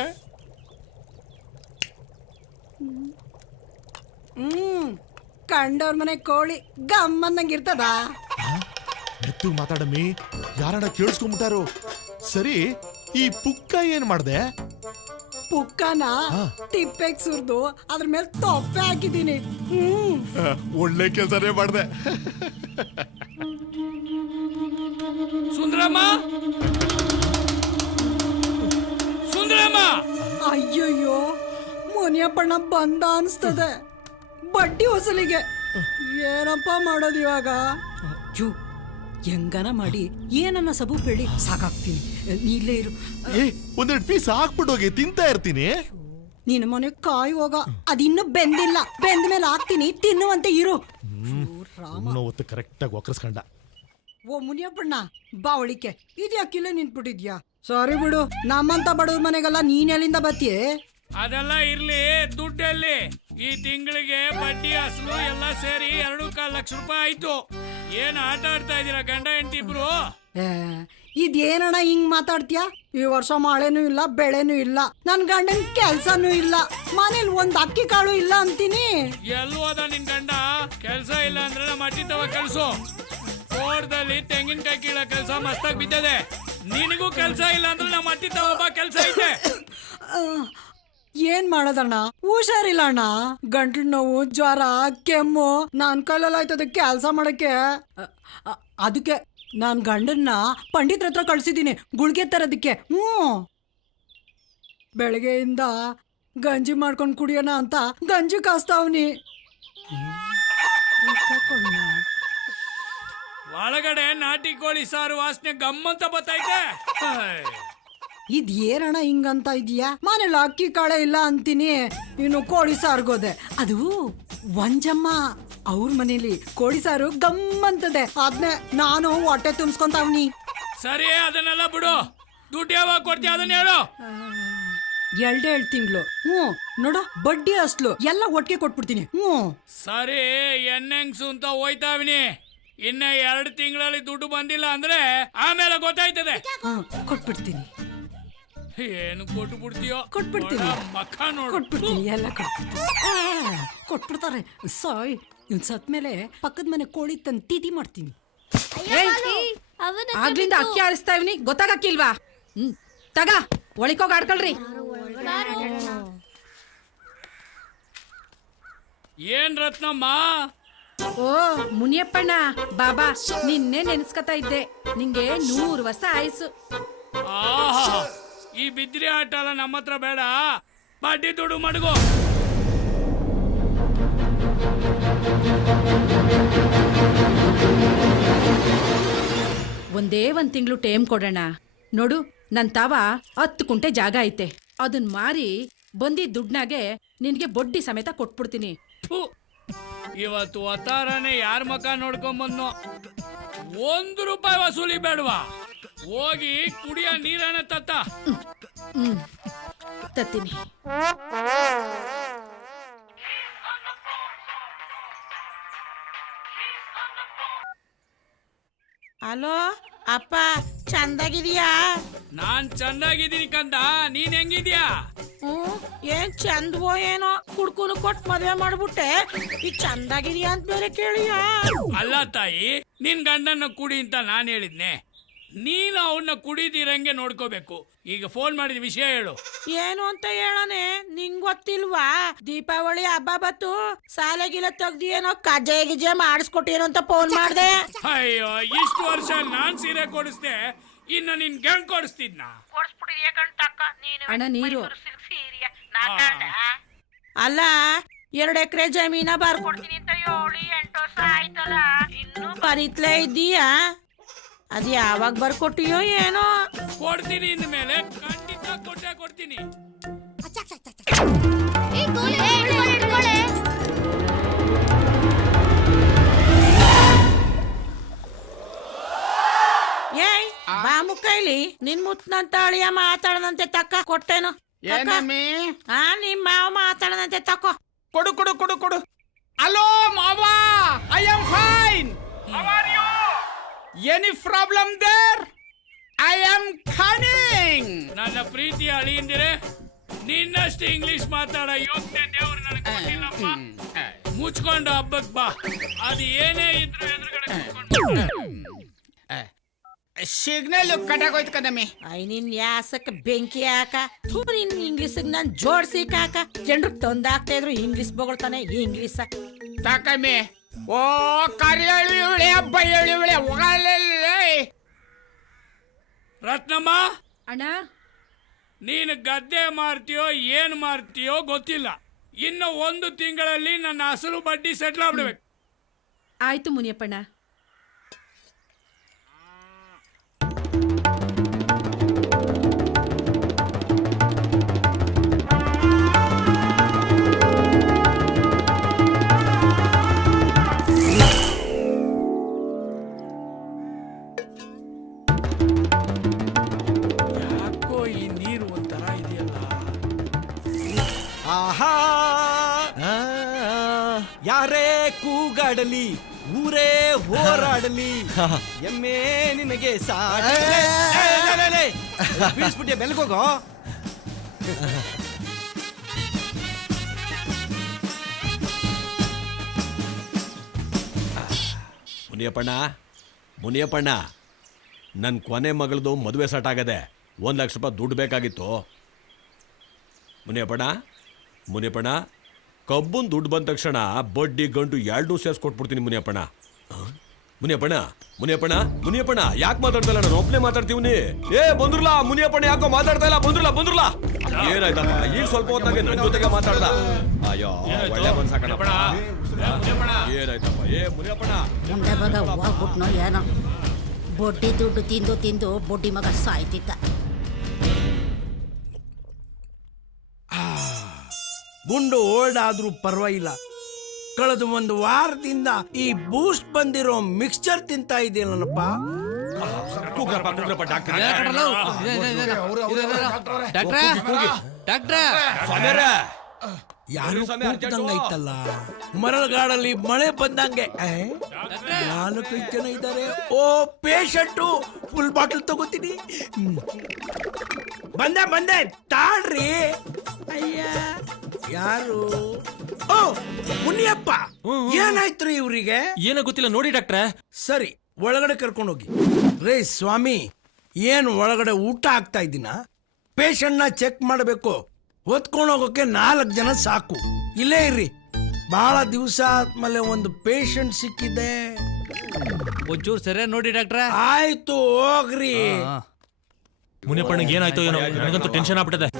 ಕಂಡವ್ರ ಮನೆ ಕೋಳಿ ಗಮ್ಮನ್ನಂಗಿರ್ತದ. ಮೆತ್ತು ಮಾತಾಡಮ್ಮಿ, ಯಾರನ್ನ ಕೇಳಿಸ್ಕೊಂಡ್ಬಿಟ್ಟಾರು. ಸರಿ, ಈ ಪುಕ್ಕ ಏನ್ ಮಾಡ್ದೆ? ಪುಕ್ಕನ ತಿಪ್ಪೆಗ್ ಸುರ್ದು ಅದ್ರ ಮೇಲೆ ತೊಪ್ಪೆ ಹಾಕಿದೀನಿ. ಒಳ್ಳೆ ಕೆಲಸನೇ ಮಾಡ್ದೆ. ಸುಂದರಮ್ಮ, ಸುಂದರಮ್ಮ. ಅಯ್ಯಯ್ಯೋ, ಮುನಿಯಪ್ಪಣ್ಣ ಬಂದ ಅನ್ಸ್ತದೆ. ಬಡ್ಡಿ ಹೊಸಲಿಗೆ ಏನಪ್ಪ ಮಾಡೋದು ಇವಾಗ? ಹೆಂಗನ ಮಾಡಿ ಏನನ್ನ ಸಬು ಬೇಡಿ ಸಾಕಾಗ್ತೀನಿ. ನೀ ಇಲ್ಲೇ ಇರು. ಒಂದೆರಡು ಪೀಸ್ ಹಾಕ್ಬಿಟ್ಟೋಗಿ ತಿಂತಾ ಇರ್ತೀನಿ. ನಿನ್ನ ಮನೆ ಕಾಯಿ ಹೋಗ, ಅದಿನ್ನೂ ಬೆಂದಿಲ್ಲ. ಬೆಂದ ಮೇಲೆ ಹಾಕ್ತೀನಿ, ತಿನ್ನುವಂತೆ ಇರು. ಹೊತ್ತು ಕರೆಕ್ಟಾಗಿ ಒಕ್ಕರ್ಸ್ಕೊಂಡ. ಓ ಮುನಿಯಪ್ಪಣ್ಣ, ಬಾ ಒಳಿಕೆ. ಇದ್ಯಾಕಿಲ್ಲ ನಿಂತ್ಬಿಟ್ಟಿದ್ಯಾ? ಸಾರಿ ಬಿಡು, ನಮ್ಮಂತ ಬಡವ್ರ ಮನೆಗೆಲ್ಲ ನೀನ್ ಎಲ್ಲಿಂದ ಬತ್ತೀಯ? ಅದೆಲ್ಲ ಇರ್ಲಿ, ದುಡ್ಡಲ್ಲಿ ಈ ತಿಂಗಳಿಗೆ ಬಡ್ಡಿ ಅಸಲು ಎಲ್ಲ ಸೇರಿ 2.25 ಲಕ್ಷ ರೂಪಾಯಿ ಆಯ್ತು. ಏನ್ ಆಟ ಆಡ್ತಾ ಇದೀರಾ ಗಂಡ ಹೆಂಡತಿ ಇಬ್ರು? ಇದೇನಣ್ಣ ಹಿಂಗ್ ಮಾತಾಡ್ತೀಯ? ಈ ವರ್ಷ ಮಳೆನೂ ಇಲ್ಲ, ಬೆಳೆನೂ ಇಲ್ಲ, ನನ್ ಗಂಡನ್ ಕೆಲ್ಸನೂ ಇಲ್ಲ, ಮನೇಲಿ ಒಂದ್ ಅಕ್ಕಿ ಕಾಳು ಇಲ್ಲ ಅಂತೀನಿ. ಎಲ್ಲೂ ಹೋದ ನಿನ್ ಗಂಡ? ಕೆಲ್ಸ ಇಲ್ಲ ಅಂದ್ರೆ ನಮ್ಮ ಅಟ್ಟಿ ತವ ಕಳ್ಸು. ತೋಟದಲ್ಲಿ ತೆಂಗಿನಕಾಯಿ ಕೀಳೋ ಕೆಲ್ಸ ಮಸ್ತಾಗಿ ಬಿದ್ದದೆ. ನಿನಗೂ ಕೆಲ್ಸ ಇಲ್ಲ ಅಂದ್ರೆ ನಮ್ಮ ಅಟ್ಟಿ ತವ ಕೆಲ್ಸ ಐತೆ. ಏನ್ ಮಾಡೋದಣ್ಣ, ಹುಷಾರಿಲ್ಲ ಅಣ್ಣ. ಗಂಟ್ಲು ನೋವು, ಜ್ವರ, ಕೆಮ್ಮು, ನಾನ್ ಕೈಲೆಲ್ಲ ಆಯ್ತದ ಕೆಲ್ಸ ಮಾಡಕ್ಕೆ. ಅದಕ್ಕೆ ನಾನ್ ಗಂಡನ್ನ ಪಂಡಿತ್ರ ಹತ್ರ ಕಳ್ಸಿದೀನಿ ಗುಳ್ಗೆ ತರೋದಕ್ಕೆ. ಬೆಳಗ್ಗೆಯಿಂದ ಗಂಜಿ ಮಾಡ್ಕೊಂಡ್ ಕುಡಿಯೋಣ ಅಂತ ಗಂಜಿ ಕಾಸ್ತಾವ್ನಿ. ಒಳಗಡೆ ನಾಟಿ ಕೋಳಿ ಸಾರು ವಾಸನೆ ಗಮ್ಮಂತ ಬತ್ತೈತೆ. ಇದ್ ಏನಣ್ಣ ಹಿಂಗಂತ ಇದೀಯಾ? ಮನೇಲಿ ಅಕ್ಕಿ ಕಾಳೆ ಇಲ್ಲ ಅಂತೀನಿ, ಇನ್ನು ಕೋಳಿ ಸಾರ್ಗೋದೆ. ಅದು ಒಂಜಮ್ಮ ಅವ್ರ ಮನೇಲಿ ಕೋಳಿ ಸಾರು ಗಮ್ಮಂತದೆ. ಅದ್ನೇ ನಾನು ಹೊಟ್ಟೆ ತುಂಬಿಸ್ಕೊಂತಾವ್ನಿ. ಸರಿ, ಅದನ್ನೆಲ್ಲ ಬಿಡು. ದುಡ್ಡು ಯಾವಾಗ ಕೊಡ್ತೀಯ ಅದನ್ನ ಹೇಳು. 2 ತಿಂಗಳು. ನೋಡು, ಬಡ್ಡಿ ಅಸ್ಲು ಎಲ್ಲ ಒಟ್ಟಿಗೆ ಕೊಟ್ಬಿಡ್ತೀನಿ. ಸರಿ, ಎಣ್ಣೆಂಗ್ಸು ಅಂತ ಹೋಯ್ತಾವಿನಿ. ಇನ್ನ 2 ತಿಂಗಳಲ್ಲಿ ದುಡ್ಡು ಬಂದಿಲ್ಲ ಅಂದ್ರೆ ಆಮೇಲೆ ಗೊತ್ತಾಯ್ತದೆ. ಕೊಟ್ಬಿಡ್ತೀನಿ. ಏನು ಕೊಟ್ಟು ಬಿಡ್ತೀಯೋ? ಕೊಟ್ಬಿಡ್ತೀನಿ. ಮಕ್ಕ ನೋಡು. ಕೊಟ್ಬಿಡ್ತೀನಿ, ಎಲ್ಲ ಕೊಟ್ಬಿಡ್ತೀನಿ. ಕೊಟ್ಬಿಡ್ತಾರೆ. ಸಾಯ್, ಇವ್ ಸತ್ ಮೇಲೆ ಪಕ್ಕದ ಮನೆ ಕೋಳಿ ತಂದು ತೀಟಿ ಮಾಡ್ತೀನಿ. ಆಗ್ಲಿಂದ ಅಕ್ಕಿ ಆರಿಸ್ತಾ ಇವ್ನಿ, ಗೊತ್ತಾಗಕ್ಕಿಲ್ವಾ? ತಗ ಒಳಿಕೋಗ ಆಡ್ಕೊಳ್ರಿ. ಏನ್ ರತ್ನಮ್ಮ? ಓ ಮುನಿಯಪ್ಪಣ್ಣ, ಬಾಬಾ ನಿನ್ನೆ ನೆನ್ಸ್ಕತಾ ಇದ್ದೆ. ನಿಂಗೆ 100 ವರ್ಷ ಆಯ್ಸು. ಆಹಾ, ಈ ಬಿದ್ರಿ ಆಟ ಎಲ್ಲ ನಮ್ಮ ಹತ್ರ ಬೇಡ. ಬಡ್ಡಿ ದುಡ್ಡು ಮಡಗು. ಒಂದೇ 1 ತಿಂಗಳು ಟೈಮ್ ಕೊಡೋಣ. ನೋಡು, ನನ್ ತಾವ 10 ಕುಂಟೆ ಜಾಗ ಐತೆ. ಅದನ್ ಮಾರಿ ಬಂದಿದ್ದ ದುಡ್ನಾಗೆ ನಿನ್ಗೆ ಬಡ್ಡಿ ಸಮೇತ ಕೊಟ್ಬಿಡ್ತೀನಿ. ಇವತ್ತು ಅವತಾರನೇ ಯಾರ ಮಕ ನೋಡ್ಕೊಂಬಂದ್ನೋ. 1 ರೂಪಾಯಿ ವಸೂಲಿ ಬೇಡವಾ? ಹೋಗಿ ಕುಡಿಯ ನೀರನ್ನ ತತ್ತ. ತತ್ತೀನಿ. ಹಲೋ ಅಪ್ಪ, ಚಂದಾಗಿದೀಯಾ? ನಾನ್ ಚಂದಾಗಿದ್ದೀನಿ ಕಂದ, ನೀನ್ ಹೆಂಗಿದ್ಯಾ? ಏನ್ ಚಂದವೋ ಏನೋ, ಕುಡ್ಕುನು ಕೊಟ್ಟು ಮದ್ವೆ ಮಾಡ್ಬಿಟ್ಟೆ. ಈಗ ಚಂದಾಗಿದೀಯಾ ಅಂತ ಬೇರೆ ಕೇಳಿಯಾ? ಅಲ್ಲ ತಾಯಿ, ನಿನ್ ಗಂಡನ್ನ ಕುಡಿ ಅಂತ ನಾನ್ ಹೇಳಿದ್ನೆ. ನೀನು ಅವನ್ನ ಕುಡಿದಿರಂಗೆ ನೋಡ್ಕೋಬೇಕು. ಈಗ ಫೋನ್ ಮಾಡಿದ ವಿಷಯ ಹೇಳು. ಏನು ಅಂತ ಹೇಳನೆ ನಿಂಗ್ ಗೊತ್ತಿಲ್ವಾ? ದೀಪಾವಳಿ ಹಬ್ಬ ಬತ್ತು, ಸಾಲ ಗಿಲ ತೆಗ್ದಿ ಏನೋ ಕಜ್ಜಾಯ ಗಿಜ್ಜೆ ಮಾಡಿಸ್ಕೊಟ್ಟೇನೋ ಅಂತ ಫೋನ್ ಮಾಡ್ದೆ. ಅಯ್ಯೋ, ಇಷ್ಟು ವರ್ಷ ನಾನ್ ಸೀರೆ ಕೊಡಿಸ್ದೆ, ಇನ್ನು ನಿನ್ ಗಂಡ್ ಕೊಡಿಸ್ತಿದ್ನ. ಅಣ್ಣ ನೀರು. ಅಲ್ಲ 2 ಎಕರೆ ಜಮೀನ ಬರ್ಕೊಡ್ತೀನಿ ಅಂತ 7-8 ವರ್ಷ ಆಯ್ತಲ್ಲ, ಇನ್ನು ಬರೀತ್ಲೇ ಇದ್ದೀಯಾ? ಅದ್ ಯಾವಾಗ ಬರ್ಕೊಟ್ಟಿಯೋ ಏನೋ. ಕೊಡ್ತೀನಿ ಇನ್ಮೇಲೆ ಖಂಡಿತ ಕೊಟ್ಟೆ ಕೊಡ್ತೀನಿ. ಏಯ್ ಬಾ ಮುಕ್ಕೈಲಿ, ನಿನ್ ಮುತ್ನಂತ ಅಳಿಯ ಮಾತಾಡದಂತೆ ತಕ್ಕ ಕೊಟ್ಟೇನು? ಏನಮ್ಮಿ? ನಿಮ್ ಮಾವ ಮಾತಾಡದಂತೆ ತಕ್ಕೋ. ಕೊಡು ಕೊಡು ಕೊಡು ಕೊಡು. ಹಲೋ ಮಾವ, I am fine. Any problem there? I am coming. ನನ್ನ ಪ್ರೀತಿಯ ಅಳಿಯಂದಿರೆ, ನಿನ್ನಷ್ಟು ಇಂಗ್ಲಿಷ್ ಮಾತಾಡ ಯೋಗ್ಯತೆ ದೇವ್ರು ನನಗೆ ಕೊಟ್ಟಿಲ್ಲಪ್ಪ. ಮುಚ್ಕೊಂಡು ಹಬ್ಬಕ್ ಬಾ. ಅದು ಏನೇ ಇದ್ರು ಎದುರುಗಡೆ ಕೂತ್ಕೊಂಡು ಸಿಗ್ನಲ್ ಕಟ್ಟಾಗೋಯ್ತು ಕದಮ್ಮಿ. ನಿನ್ ಯಾಸಕ್ ಬೆಂಕಿ ಹಾಕ. ನಿನ್ ಇಂಗ್ಲಿಷ್ ನಾನ್ ಜೋಡ್ಸಿ ಕಾಕ. ಜನರು ತಂದಾಕ್ತಾ ಇದ್ರು ಇಂಗ್ಲಿಷ್ ಬೊಗಳ್ತಾನೆ ಇಂಗ್ಲಿಷ್ ತಾಕಮ್ಮಿ. ಓ ಕರಿಯಳು ಇವಳೆ, ಹಬ್ಬ ಇವಳೆ ಹೋಗಲೇ. ರತ್ನಮ್ಮ ಅಣ್ಣ, ನೀನು ಗದ್ದೆ ಮಾರ್ತೀಯೋ ಏನ್ ಮಾರ್ತೀಯೋ ಗೊತ್ತಿಲ್ಲ. ಇನ್ನು 1 ತಿಂಗಳಲ್ಲಿ ನನ್ನ ಅಸಲು ಬಡ್ಡಿ ಸೆಟ್ಲ್ ಆಗ್ಬಿಡ್ಬೇಕು. ಆಯ್ತು ಮುನಿಯಪ್ಪಣ್ಣ. ಯಾಕೋ ಈ ನೀರು ಒಂಥರ ಇದೆಯಲ್ಲ. ಆಹಾ ಯಾರೇ ಕೂಗಾಡಲಿ, ಊರೇ ಹೋರಾಡಲಿ, ಎಮ್ಮೆ ನಿನಗೆ ಬೀಳ್ಸ್ಬಿಟ್ಟಿಯ ಬೆಲ್ಗೋಗೋ. ಮುನಿಯಪ್ಪಣ್ಣ, ಮುನಿಯಪ್ಪಣ್ಣ, ನನ್ನ ಕೊನೆ ಮಗಳದು ಮದುವೆ ಸೆಟ್ ಆಗದೆ. 1 ಲಕ್ಷ ರೂಪಾಯಿ ದುಡ್ಡು ಬೇಕಾಗಿತ್ತು. ಮುನಿಯಪ್ಪಣ್ಣ, ಮುನಿಯಪ್ಪಣ್ಣ, ಕಬ್ಬನ್ ದುಡ್ಡು ಬಂದ ತಕ್ಷಣ ಬಡ್ಡಿ ಗಂಟು 2 ಸೇರಿಸ್ಕೊಟ್ಬಿಡ್ತೀನಿ ಮುನಿಯಪ್ಪಣ್ಣ. ಮುನಿಯಪ್ಪಣ್ಣ, ಮುನಿಯಪ್ಪಣ್ಣ, ಮುನಿಯಪ್ಪಣ್ಣ, ಯಾಕೆ ಮಾತಾಡ್ತಾ ಇಲ್ಲ? ನಾನು ಒಬ್ಬನೇ ಮಾತಾಡ್ತೀವಿ. ಏ ಬಂದ್ರಲ್ಲ ಮುನಿಯಪ್ಪಣ್ಣ, ಯಾಕೋ ಮಾತಾಡ್ತಾ ಇಲ್ಲ? ಬಂದ್ರಲ್ಲ. ಏನಾಯ್ತಪ್ಪ? ಈಗ ಸ್ವಲ್ಪ ಹೊತ್ತಾಗೆ ನನ್ನ ಜೊತೆಗೆ ಮಾತಾಡ್ದ. ಅಯ್ಯೋ ಒಳ್ಳೆ ಮನ್ಸಾಕಣಪ್ಪ. ಏನಾಯ್ತಪ್ಪ? ಏ ಮುನಿಯಪ್ಪಣ್ಣ, ಮುಂದೆ ಬಗ ಹೋಗ್ಬಿಟ್ನೋ ಏನೋ. ಬೊಡ್ಡಿ ದುಡ್ಡು ತಿಂದು ತಿಂದು ಬೊಡ್ಡಿ ಮಗ ಸಾಯ್ತಿದ್ದ. ಗುಂಡು ಓಲ್ಡಾದ್ರೂ ಪರವಾಗಿಲ್ಲ. ಕಳೆದ 1 ವಾರದಿಂದ ಈ ಬೂಸ್ಟ್ ಬಂದಿರೋ ಮಿಕ್ಸ್ಚರ್ ತಿಂತಾ ಇದೆಯಲ್ಲಪ್ಪ. ಯಾರು ಕೂಗ್ದಂಗೈತಲ್ಲ. ಮರಳುಗಾಡಲ್ಲಿ ಮಳೆ ಬಂದಂಗೆ 4-5 ಜನ ಇದ್ದಾರೆ. ಓ ಪೇಷಂಟು, ಫುಲ್ ಬಾಟಲ್ ತಗೋತೀನಿ. ಬಂದೆ ತಾಳ್ರಿ. ಅಯ್ಯ ಯಾರು? ಓ ಮುನಿಯಪ್ಪ, ಏನಾಯ್ತು ಇವ್ರಿಗೆ? ಏನೋ ಗೊತ್ತಿಲ್ಲ ನೋಡಿ ಡಾಕ್ಟ್ರೆ. ಸರಿ, ಒಳಗಡೆ ಕರ್ಕೊಂಡೋಗಿ. ರೇ ಸ್ವಾಮಿ, ಏನು ಒಳಗಡೆ ಊಟ ಆಗ್ತಾ ಇದ್ದೀನ? ಪೇಷಂಟ್ನ ಚೆಕ್ ಮಾಡಬೇಕು. ಹೊತ್ಕೊಂಡೋಗೋಕೆ 4 ಜನ ಸಾಕು. ಇಲ್ಲೇ ಇರ್ರಿ, ಬಹಳ ದಿವಸ ಆದ್ಮೇಲೆ ಒಂದು ಪೇಷಂಟ್ ಸಿಕ್ಕಿದೆ. ಒಂಚೂರು ಸರಿ ನೋಡಿ ಡಾಕ್ಟ್ರೆ. ಆಯ್ತು ಹೋಗ್ರಿ. ಮುನಿಯಪ್ಪನಿಗೆ ಏನಾಯ್ತು ಏನೋ, ನನಗಂತೂ ಟೆನ್ಷನ್ ಆಗ್ಬಿಟ್ಟಿದೆ.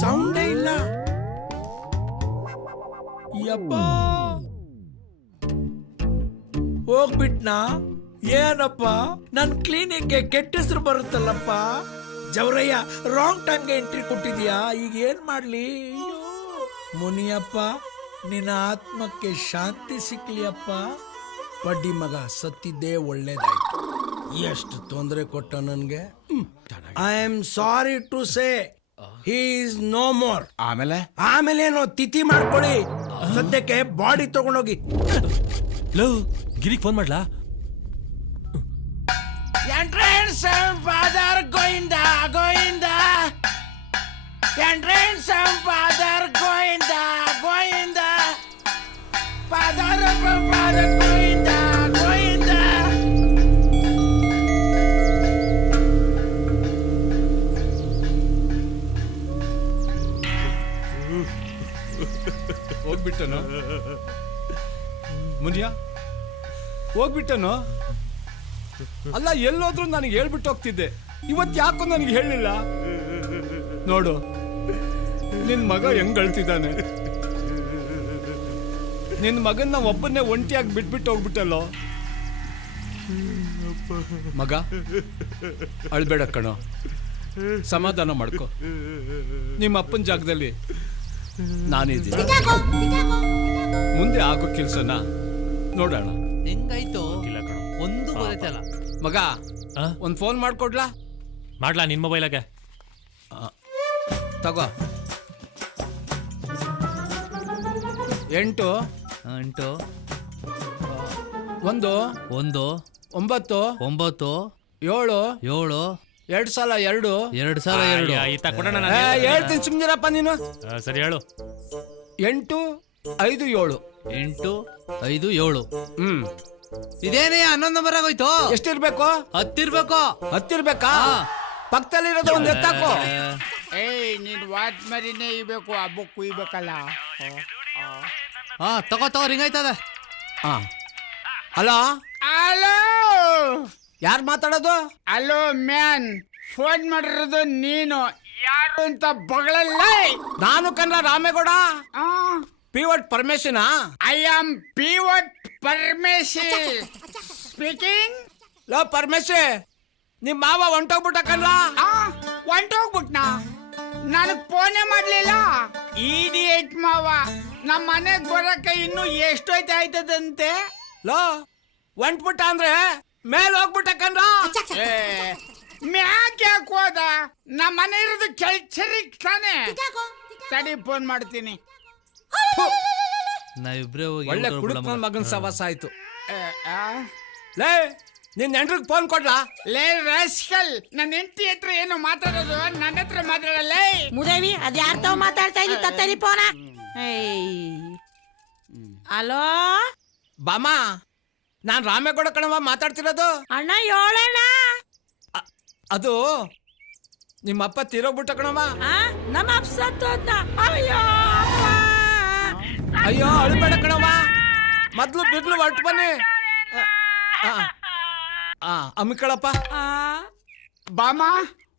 ಸೌಂಡೇ ಇಲ್ಲ. ಯಪ್ಪ, ಹೋಗ್ಬಿಟ್ನಾ? ಏನಪ್ಪ, ನನ್ ಕ್ಲಿನಿಕ್ಗೆ ಕೆಟ್ಟ ಹೆಸರು ಬರುತ್ತಲ್ಲಪ್ಪ. ಜವರಯ್ಯ, ರಾಂಗ್ ಟೈಮ್ಗೆ ಎಂಟ್ರಿ ಕೊಟ್ಟಿದ್ಯಾ. ಈಗ ಏನ್ ಮಾಡ್ಲಿ? ಮುನಿಯಪ್ಪ, ನಿನ್ನ ಆತ್ಮಕ್ಕೆ ಶಾಂತಿ ಸಿಕ್ಲಿಯಪ್ಪ. ಬಡ್ಡಿ ಮಗ ಸತ್ತಿದ್ದೇ ಒಳ್ಳೇದಾಯ್ತು. ಎಷ್ಟು ತೊಂದರೆ ಕೊಟ್ಟ ನನ್ಗೆ. I am sorry to say he is no more. ಆಮೇಲೇನೋ ತಿಥಿ ಮಾಡ್ಕೊಳ್ಳಿ. ಸದ್ಯಕ್ಕೆ ಬಾಡಿ ತಗೊಂಡೋಗಿ. ಗಿರಿಗೆ ಫೋನ್ ಮಾಡ್ಲಾ? Entrance father Govinda Govinda. Entrance father Govinda Govinda Govinda. ಹೋಗ್ಬಿಟ್ಟನು ಮುನಿಯ ಹೋಗ್ಬಿಟ್ಟನು. ಅಲ್ಲ ಎಲ್ಲೋದ್ರೂ ನನಗೆ ಹೇಳ್ಬಿಟ್ಟು ಹೋಗ್ತಿದ್ದೆ, ಇವತ್ತು ಯಾಕೋ ನನಗೆ ಹೇಳಿಲ್ಲ. ನೋಡು ನಿನ್ ಮಗ ಹೆಂಗ್ ಅಳ್ತಿದ್ದಾನೆ. ನಿನ್ ಮಗನ್ನ ಒಬ್ಬನ್ನೇ ಒಂಟಿಯಾಗಿ ಬಿಟ್ಬಿಟ್ಟು ಹೋಗ್ಬಿಟ್ಟಲ್ಲೋ. ಮಗ ಅಳ್ಬೇಡ ಕಣೋ, ಸಮಾಧಾನ ಮಾಡ್ಕೊ. ನಿಮ್ಮ ಅಪ್ಪನ ಜಾಗದಲ್ಲಿ ನಾನಿದ್ದೀನಿ. ಮುಂದೆ ಆಗೋ ಕೆಲ್ಸನ ನೋಡೋಣ. ಹೆಂಗಾಯ್ತು ಒಂದು ಬರೈತಲ್ಲ ಮಗ, ಒಂದ್ ಫೋನ್ ಮಾಡ್ಕೊಡ್ಲಾ? ಮಾಡ್ಲಾ ನಿನ್ ಮೊಬೈಲಾಗೆ? ತಗೋ. 8 8 1 1 9 9 7 7 2 ಸಲ 2 2 ಸಲ 2 ಆಯ್ತಾ ಕೊಡೋಣ. ಹೇಳ್ತೀನಿ ಸುಮ್ನಿರಪ್ಪ ನೀನು. ಸರಿ ಹೇಳು. 8 5 7 8 5 7. ಹ್ಮ್. ಇದೇನೇ 11 ನಂಬರ್ ಆಗೋಯ್ತು. ಎಷ್ಟಿರ್ಬೇಕು? 10 ಇರ್ಬೇಕು. 10 ಇರ್ಬೇಕಾ? ಪಕ್ಕದಲ್ಲಿರೋದು ಒಂದು ಎತ್ತಾಕು. ಏಯ್ ನೀನ್ ವಾಚ್ ಮರಿನೇ ಇಬೇಕು, ಹಬ್ಬ ಕುಯ್ಬೇಕಲ್ಲ. ಹಾ ತಗೋ ರಿಂಗ್ ಆಯ್ತದ. ಹಲೋ ಹಲೋ, ಯಾರು ಮಾತಾಡೋದು? ಹಲೋ ಮ್ಯಾನ್, ಫೋನ್ ಮಾಡಿರೋದು ನೀನು ಯಾರು ಅಂತ ಬಗಳಲ್ಲ. ನಾನು ಕಣ್ಣ ರಾಮೇಗೌಡ. ಪಿವಟ್ ಪರಮೇಶನ. I am pivot Parameshi speaking. ಲೋ ಪರಮೇಶಿ, ನಿಮ್ ಮಾವ ಹೊಂಟೋಗ್ಬಿಟ್ಟ ಕಣ್ಣ. ಹೊಂಟೋಗ್ಬಿಟ್ನಾ? ನನಗ್ ಫೋನೇ ಮಾಡ್ಲಿಲ್ಲ. ಇಡಿಯೇಟ್ ಮಾವ, ನಮ್ಮ ಮನೆಗ್ ಬರಕ್ಕೆ ಇನ್ನು ಎಷ್ಟೊಯ್ತು ಆಯ್ತದಂತೆ. ಲೋ ಹೊಂಟ್ಬಿಟ್ಟ ಅಂದ್ರೆ ಮೇಲ್ ಹೋಗ್ಬಿಟ್ಟ ಕಣ್ಣ. ಮ್ಯಾಕ್ ಯಾಕೆ ಹೋದ? ನಮ್ಮ ಮನೆ ಇರೋದು ಕೆಲ್ಸರಿಗೆ ತಾನೆ. ತಡಿ ಫೋನ್ ಮಾಡ್ತೀನಿ. ನಾವಿಬ್ರೇ ಹೋಗಿ ಒಳ್ಳೆ ಕುಡುಕ್ ಮಗನ್ ಸವಾಸ ಆಯ್ತು. ಲೇ ನಿನ್ ಹೆಂಡ್ರಿಗೆ ಫೋನ್ ಕೊಡ್ಲಾ? ಲೇ ರಾಸ್ಕಲ್, ನನ್ನ ಹೆಂಡತಿ ಹತ್ರ ಏನು ಮಾತಾಡೋದು, ನನ್ನ ಹತ್ರ ಮಾತಾಡಲ್ಲ. ಮುದೇವಿ ಅದ್ ಯಾರ್ ತಾವ್ ಮಾತಾಡ್ತಾ ಇದ್ದಿ ತತ್ತರಿ ಫೋನ. ಹಲೋ ಬಾಮ, ನಾನ್ ರಾಮೇಗೌಡ ಕಣವ ಮಾತಾಡ್ತಿರೋದು. ಅಣ್ಣ ಹೇಳಣ್ಣ. ಅದು ನಿಮ್ಮಪ್ಪ ತೀರೋಗ್ಬಿಟ್ಟ ಕಣವ. ನಮ್ಮ ಅಪ್ಪ ಸತ್ತೋದ್ನ. ಅಯ್ಯೋ ಅಯ್ಯೋ ಅಳ್ಬೇಡ ಕಣವ, ಮೊದ್ಲು ಬಿಗ್ಲು ಹೊರಟು ಬನ್ನಿ. ಅಮ್ಮಿಕಳಪ್ಪ. ಬಾಮ,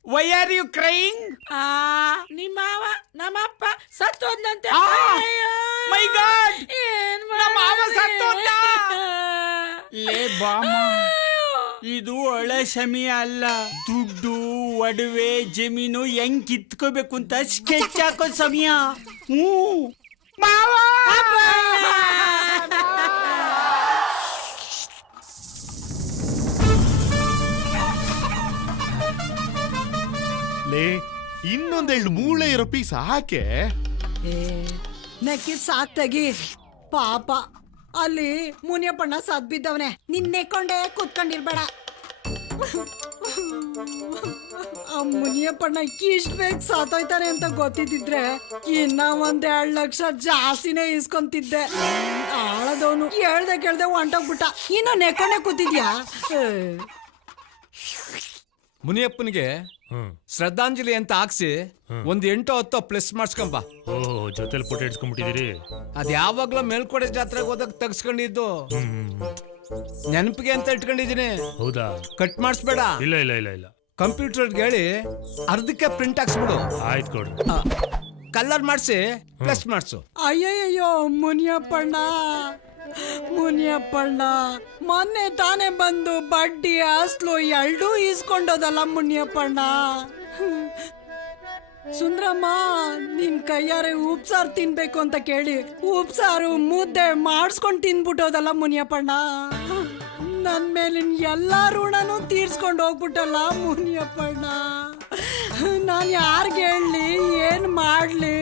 ವೈ ಆರ್ ಯು ಕ್ರೈಯಿಂಗ್? ನಿಮ್ಮವ ನಮ್ಮಪ್ಪ ಸತ್ತೋದ್ನಂತೆ. ಮೈ ಗಾಡ್, ನಮ್ಮ ಮಾವ ಸತ್ತೋದ್ನ. ಲೇ ಬಾಮ, ಇದು ಒಳ್ಳೆ ಸಮಯ ಅಲ್ಲ. ದುಡ್ಡು ಒಡವೆ ಜಮೀನು ಹೆಂಗ್ ಕಿತ್ಕೋಬೇಕು ಅಂತ ಸ್ಕೆಚ್ ಹಾಕೋ ಸಮಯ. ಮಾವ ಲೇ, ಇನ್ನೊಂದೆರಡು ಮೂಳೆ ಇರೋ ಪೀಸ್ ಹಾಕೆ. ನೆಕ್ಕಿ ಸಾಕ್ ತೆಗಿ. ಪಾಪ ಅಲ್ಲಿ ಮುನಿಯಪ್ಪಣ್ಣ ಸದ್ ಬಿದ್ದವನೆ. ನಿನ್ ನೆಕ್ಕೊಂಡೆ ಕೂತ್ಕೊಂಡಿರ್ಬೇಡ. ಆ ಮುನಿಯಪ್ಪಣ್ಣ ಇಷ್ಟ ಬೇಗ ಸಾತೋಯ್ತಾನೆ ಅಂತ ಗೊತ್ತಿದ್ದಿದ್ರೆ ಇನ್ನ 1-2 ಲಕ್ಷ ಜಾಸ್ತಿನೇ ಇಸ್ಕೊಂತಿದ್ದೆ. ಆಳದವನು ಹೇಳ್ದೆ ಕೇಳ್ದೆ ಹೊಂಟೋಗ್ಬಿಟ್ಟ. ಇನ್ನು ನೆಕ್ಕೊಂಡೆ ಕೂತಿದ್ಯಾ? ಮುನಿಯಪ್ಪನಿಗೆ ಶ್ರದ್ಧಾಂಜಲಿ ಅಂತ ಹಾಕ್ಸಿ 1 8-10 ಪ್ಲಸ್ ಮಾಡಿಸ್ಕೊಂಬ. ಜೊತೆಲಿ ಫೋಟೋ ಇಡ್ಸ್ಕೊಂಡ್ಬಿಟ್ಟಿದ್ದೀರಿ. ಅದ್ ಯಾವಾಗ್ಲೂ ಮೇಲ್ಕೋಟೆ ಜಾತ್ರೆಗೆ ಹೋದಾಗ ತೆಗ್ಸ್ಕೊಂಡಿದ್ದು. ನೆನಪಿಗೆ ಅಂತ ಇಟ್ಕೊಂಡಿದೀನಿ. ಹೌದಾ? ಕಟ್ ಮಾಡಿಸ್ಬೇಡ. ಇಲ್ಲ ಇಲ್ಲ ಇಲ್ಲ ಇಲ್ಲ. ಕಂಪ್ಯೂಟರ್ಗೆ ಹೇಳಿ ಅರ್ಧಕ್ಕೆ ಪ್ರಿಂಟ್ ಹಾಕ್ಸ್ಬಿಡು. ಆಯ್ತು ಕೊಡು. ಕಲರ್ ಮಾಡಿಸಿ ಪ್ಲಸ್ ಮಾಡಿಸು. ಅಯ್ಯಯ್ಯೋ ಮುನಿಯಪ್ಪಣ್ಣ, ಮುನಿಯಪ್ಪಣ್ಣ ಮೊನ್ನೆ ತಾನೇ ಬಂದು ಬಡ್ಡಿ ಅಸ್ಲು ಎರಡೂ ಇಸ್ಕೊಂಡೋದಲ್ಲ ಮುನಿಯಪ್ಪಣ್ಣ. ಸುಂದ್ರಮ್ಮ ನಿನ್ ಕೈಯಾರೆ ಉಪ್ಸಾರು ತಿನ್ಬೇಕು ಅಂತ ಕೇಳಿ ಉಪ್ಸಾರು ಮುದ್ದೆ ಮಾಡಿಸ್ಕೊಂಡು ತಿನ್ಬಿಟ್ಟೋದಲ್ಲ ಮುನಿಯಪ್ಪಣ್ಣ. ನನ್ ಮೇಲಿನ ಎಲ್ಲಾ ಋಣನೂ ತೀರ್ಸ್ಕೊಂಡು ಹೋಗ್ಬಿಟ್ಟಲ್ಲ ಮುನಿಯಪ್ಪಣ್ಣ. ನಾನು ಯಾರಿಗೆ ಹೇಳಲಿ, ಏನ್ ಮಾಡ್ಲಿ?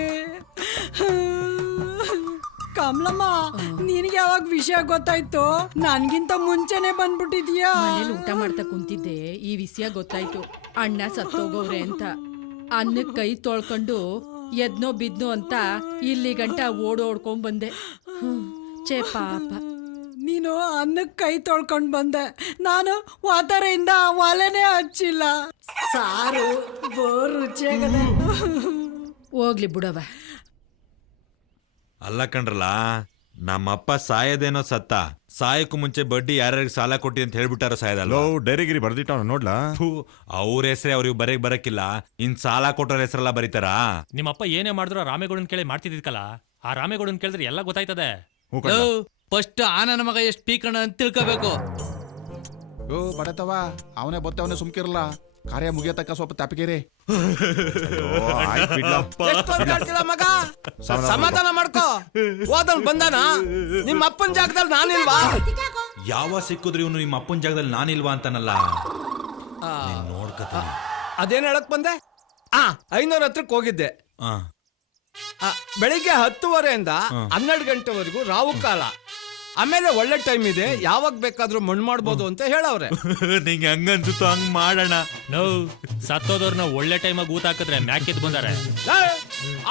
ಕಮಲಮ್ಮ, ನಿನಗೆ ಯಾವಾಗ ವಿಷಯ ಗೊತ್ತಾಯ್ತು? ನನ್ಗಿಂತ ಮುಂಚೆನೆ ಬಂದ್ಬಿಟ್ಟಿದ್ಯಾ? ಮನೇಲಿ ಊಟ ಮಾಡ್ತಾ ಕುಂತಿದ್ದೆ, ಈ ವಿಷಯ ಗೊತ್ತಾಯ್ತು. ಅಣ್ಣ ಸತ್ತೋಗವ್ರೆ ಅಂತ. ಅನ್ನಕ್ಕೆ ಕೈ ತೊಳ್ಕೊಂಡು ಎದ್ನೋ ಬಿದ್ನೋ ಅಂತ ಇಲ್ಲಿ ಗಂಟ ಓಡೋಡ್ಕೊಂಡ್ ಬಂದೆ. ಛೇ ಪಾಪ. ನೀನು ಅನ್ನಕ್ಕೆ ಕೈ ತೊಳ್ಕೊಂಡು ಬಂದೆ, ನಾನು ವಾತರೆಯಿಂದ ಒಲೆನೇ ಹಚ್ಚಿಲ್ಲ. ಸಾರು ಬೋರ್ ರುಚಿಯಾಗದೆ. ಹೋಗ್ಲಿ ಬಿಡವ. ಅಲ್ಲ ಕಣ್ರಲ್ಲ, ನಮ್ಮಪ್ಪ ಸಾಯದೇನೋ ಸತ್ತ, ಸಾಯಕ್ಕೂ ಮುಂಚೆ ಬಡ್ಡಿ ಯಾರ್ಯಾರಿಗೆ ಸಾಲ ಕೊಟ್ಟಿ ಅಂತ ಹೇಳ್ಬಿಟ್ಟಾರ ಸಾಯದಲ್ಲ. ಡೈರಿಗಿರಿ ಬರ್ದಿಟ್ಟ ನೋಡ್ಲಾ? ಅವ್ರ ಹೆಸರೇ ಅವ್ರಿಗೆ ಬರಕ್ಕಿಲ್ಲ, ಇನ್ ಸಾಲ ಕೊಟ್ಟವ್ರ ಹೆಸರೆಲ್ಲ ಬರೀತಾರ? ನಿಮ್ಮಪ್ಪ ಏನೇ ಮಾಡಿದ್ರು ರಾಮೇಗೌಡನ್ ಕೇಳಿ ಮಾಡ್ತಿದ್ಕಲ್ಲ, ಆ ರಾಮೇಗೌಡನ್ ಕೇಳಿದ್ರೆ ಎಲ್ಲ ಗೊತ್ತಾಯ್ತದೆ. ಫಸ್ಟ್ ಆ ನನ್ನ ಮಗ ಎಷ್ಟು ಪೀಕಣ ಅಂತ ತಿಳ್ಕೋಬೇಕು. ಓ ಬಡತವ, ಅವನೇ ಬತ್ತವನೇ ಸುಮ್ಕಿರಲ್ಲ. ಕಾರ್ಯ ಮುಗಿಯತಕ್ಕ ಸ್ವಲ್ಪ ತಪ್ಪಿಗೆರಿ. ಮಗ ಸಮಾಧಾನ ಮಾಡ್ಕೋ. ಹೋದನ್ ಬಂದಾನ, ನಿಮ್ಮ ಅಪ್ಪನ ಜಾಗದಲ್ಲಿ ನಾನಿಲ್ವಾ? ಯಾವ ಸಿಕ್ಕಿದ್ರು ಇವನು ನಿಮ್ಮ ಅಪ್ಪನ ಜಾಗದಲ್ಲಿ ನಾನಿಲ್ವಾ ಅಂತಾನಲ್ಲ. ನೋಡ್ಕತೀನಿ. ಅದೇನ್ ಹೇಳಕ್ ಬಂದೆ? 500 ಹತ್ರಕ್ಕೆ ಹೋಗಿದ್ದೆ. ಬೆಳಿಗ್ಗೆ 10:30 12 ಗಂಟೆವರೆಗೂ ರಾವು ಕಾಲ. ಆಮೇಲೆ ಒಳ್ಳೆ ಟೈಮ್ ಇದೆ, ಯಾವಾಗ ಬೇಕಾದ್ರೂ ಮಣ್ಣು ಮಾಡ್ಬೋದು ಅಂತ ಹೇಳವ್ರೆ. ನಿಂಗೆ ಹಂಗನ್ಸುತ್ತೋ ಹಂಗ್ ಮಾಡೋಣ. ಸತ್ತೋದವ್ರನ್ನ ಒಳ್ಳೆ ಟೈಮಾಗ ಊತ ಹಾಕಿದ್ರೆ ಮ್ಯಾಕಿದ್ ಬಂದಾರೆ.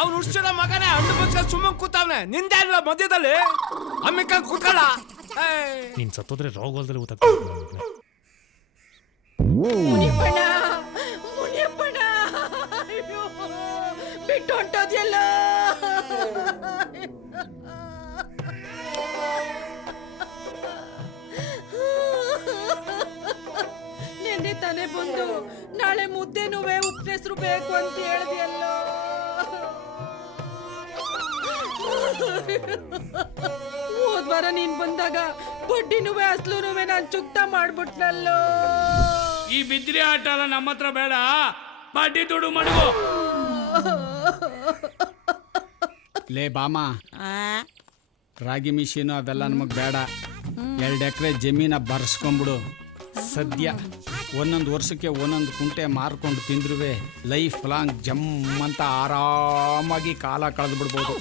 ಅವ್ನು ಹುಡ್ಸಿರೋ ಮಗನೇ ಹಣ್ಣು ಬಚ್ಚ ಸುಮ್ಮನೆ ಕೂತಾವ್ನೆ. ನಿಂದೆ ಅಲ್ವಾ ಮಧ್ಯದಲ್ಲಿ ಅಮ್ಮಿಕ ಕೂತ್ಕೊಳ್ಳ. ನೀನ್ ಸತ್ತೋದ್ರೆ ರೋಗಲ್ದಲ್ಲಿ ಊತ. ಮುನಿಯಪ್ಪಣ್ಣ, ಮುನಿಯಪ್ಪಣ್ಣ, ಅಯ್ಯೋ, ಬಿಟ್ಟು ಹೊಂಟೋದ್ಯಲ್ಲ. ನೆನ್ನೆ ತಾನೇ ಬಂದು ನಾಳೆ ಮುದ್ದೆನುವೆ ಉಪ್ಪನೆಸ್ರು ಬೇಕು ಅಂತ ಹೇಳ್ದಿಯಲ್ಲ. ಹೋದ್ವಾರ ನೀನ್ ಬಂದಾಗ ಬಡ್ಡಿನುವೆ ಅಸ್ಲುನುವೆ ನಾನ್ ಚುಕ್ತ ಮಾಡ್ಬಿಟ್ನಲ್ಲೋ. ಈ ಬಿದ್ರಿ ಆಟ ಎಲ್ಲ ನಮ್ಮ ಹತ್ರ ಬೇಡ, ಬಡ್ಡಿ ದುಡ್ಡು ಮಡಗು. ಲೇ ಬಾಮ, ರಾಗಿ ಮಿಷಿನು ಅದೆಲ್ಲ ನಮಗ್ ಬೇಡ. 2 ಎಕರೆ ಜಮೀನ ಬರ್ಸ್ಕೊಂಡ್ಬಿಡು. ಸದ್ಯ ಒಂದೊಂದು ವರ್ಷಕ್ಕೆ ಒಂದೊಂದು ಕುಂಟೆ ಮಾರ್ಕೊಂಡು ತಿಂದ್ರುವೆ ಲೈಫ್ ಲಾಂಗ್ ಜಮ್ ಅಂತ ಆರಾಮಾಗಿ ಕಾಲ ಕಳೆದು ಬಿಡ್ಬೋದು.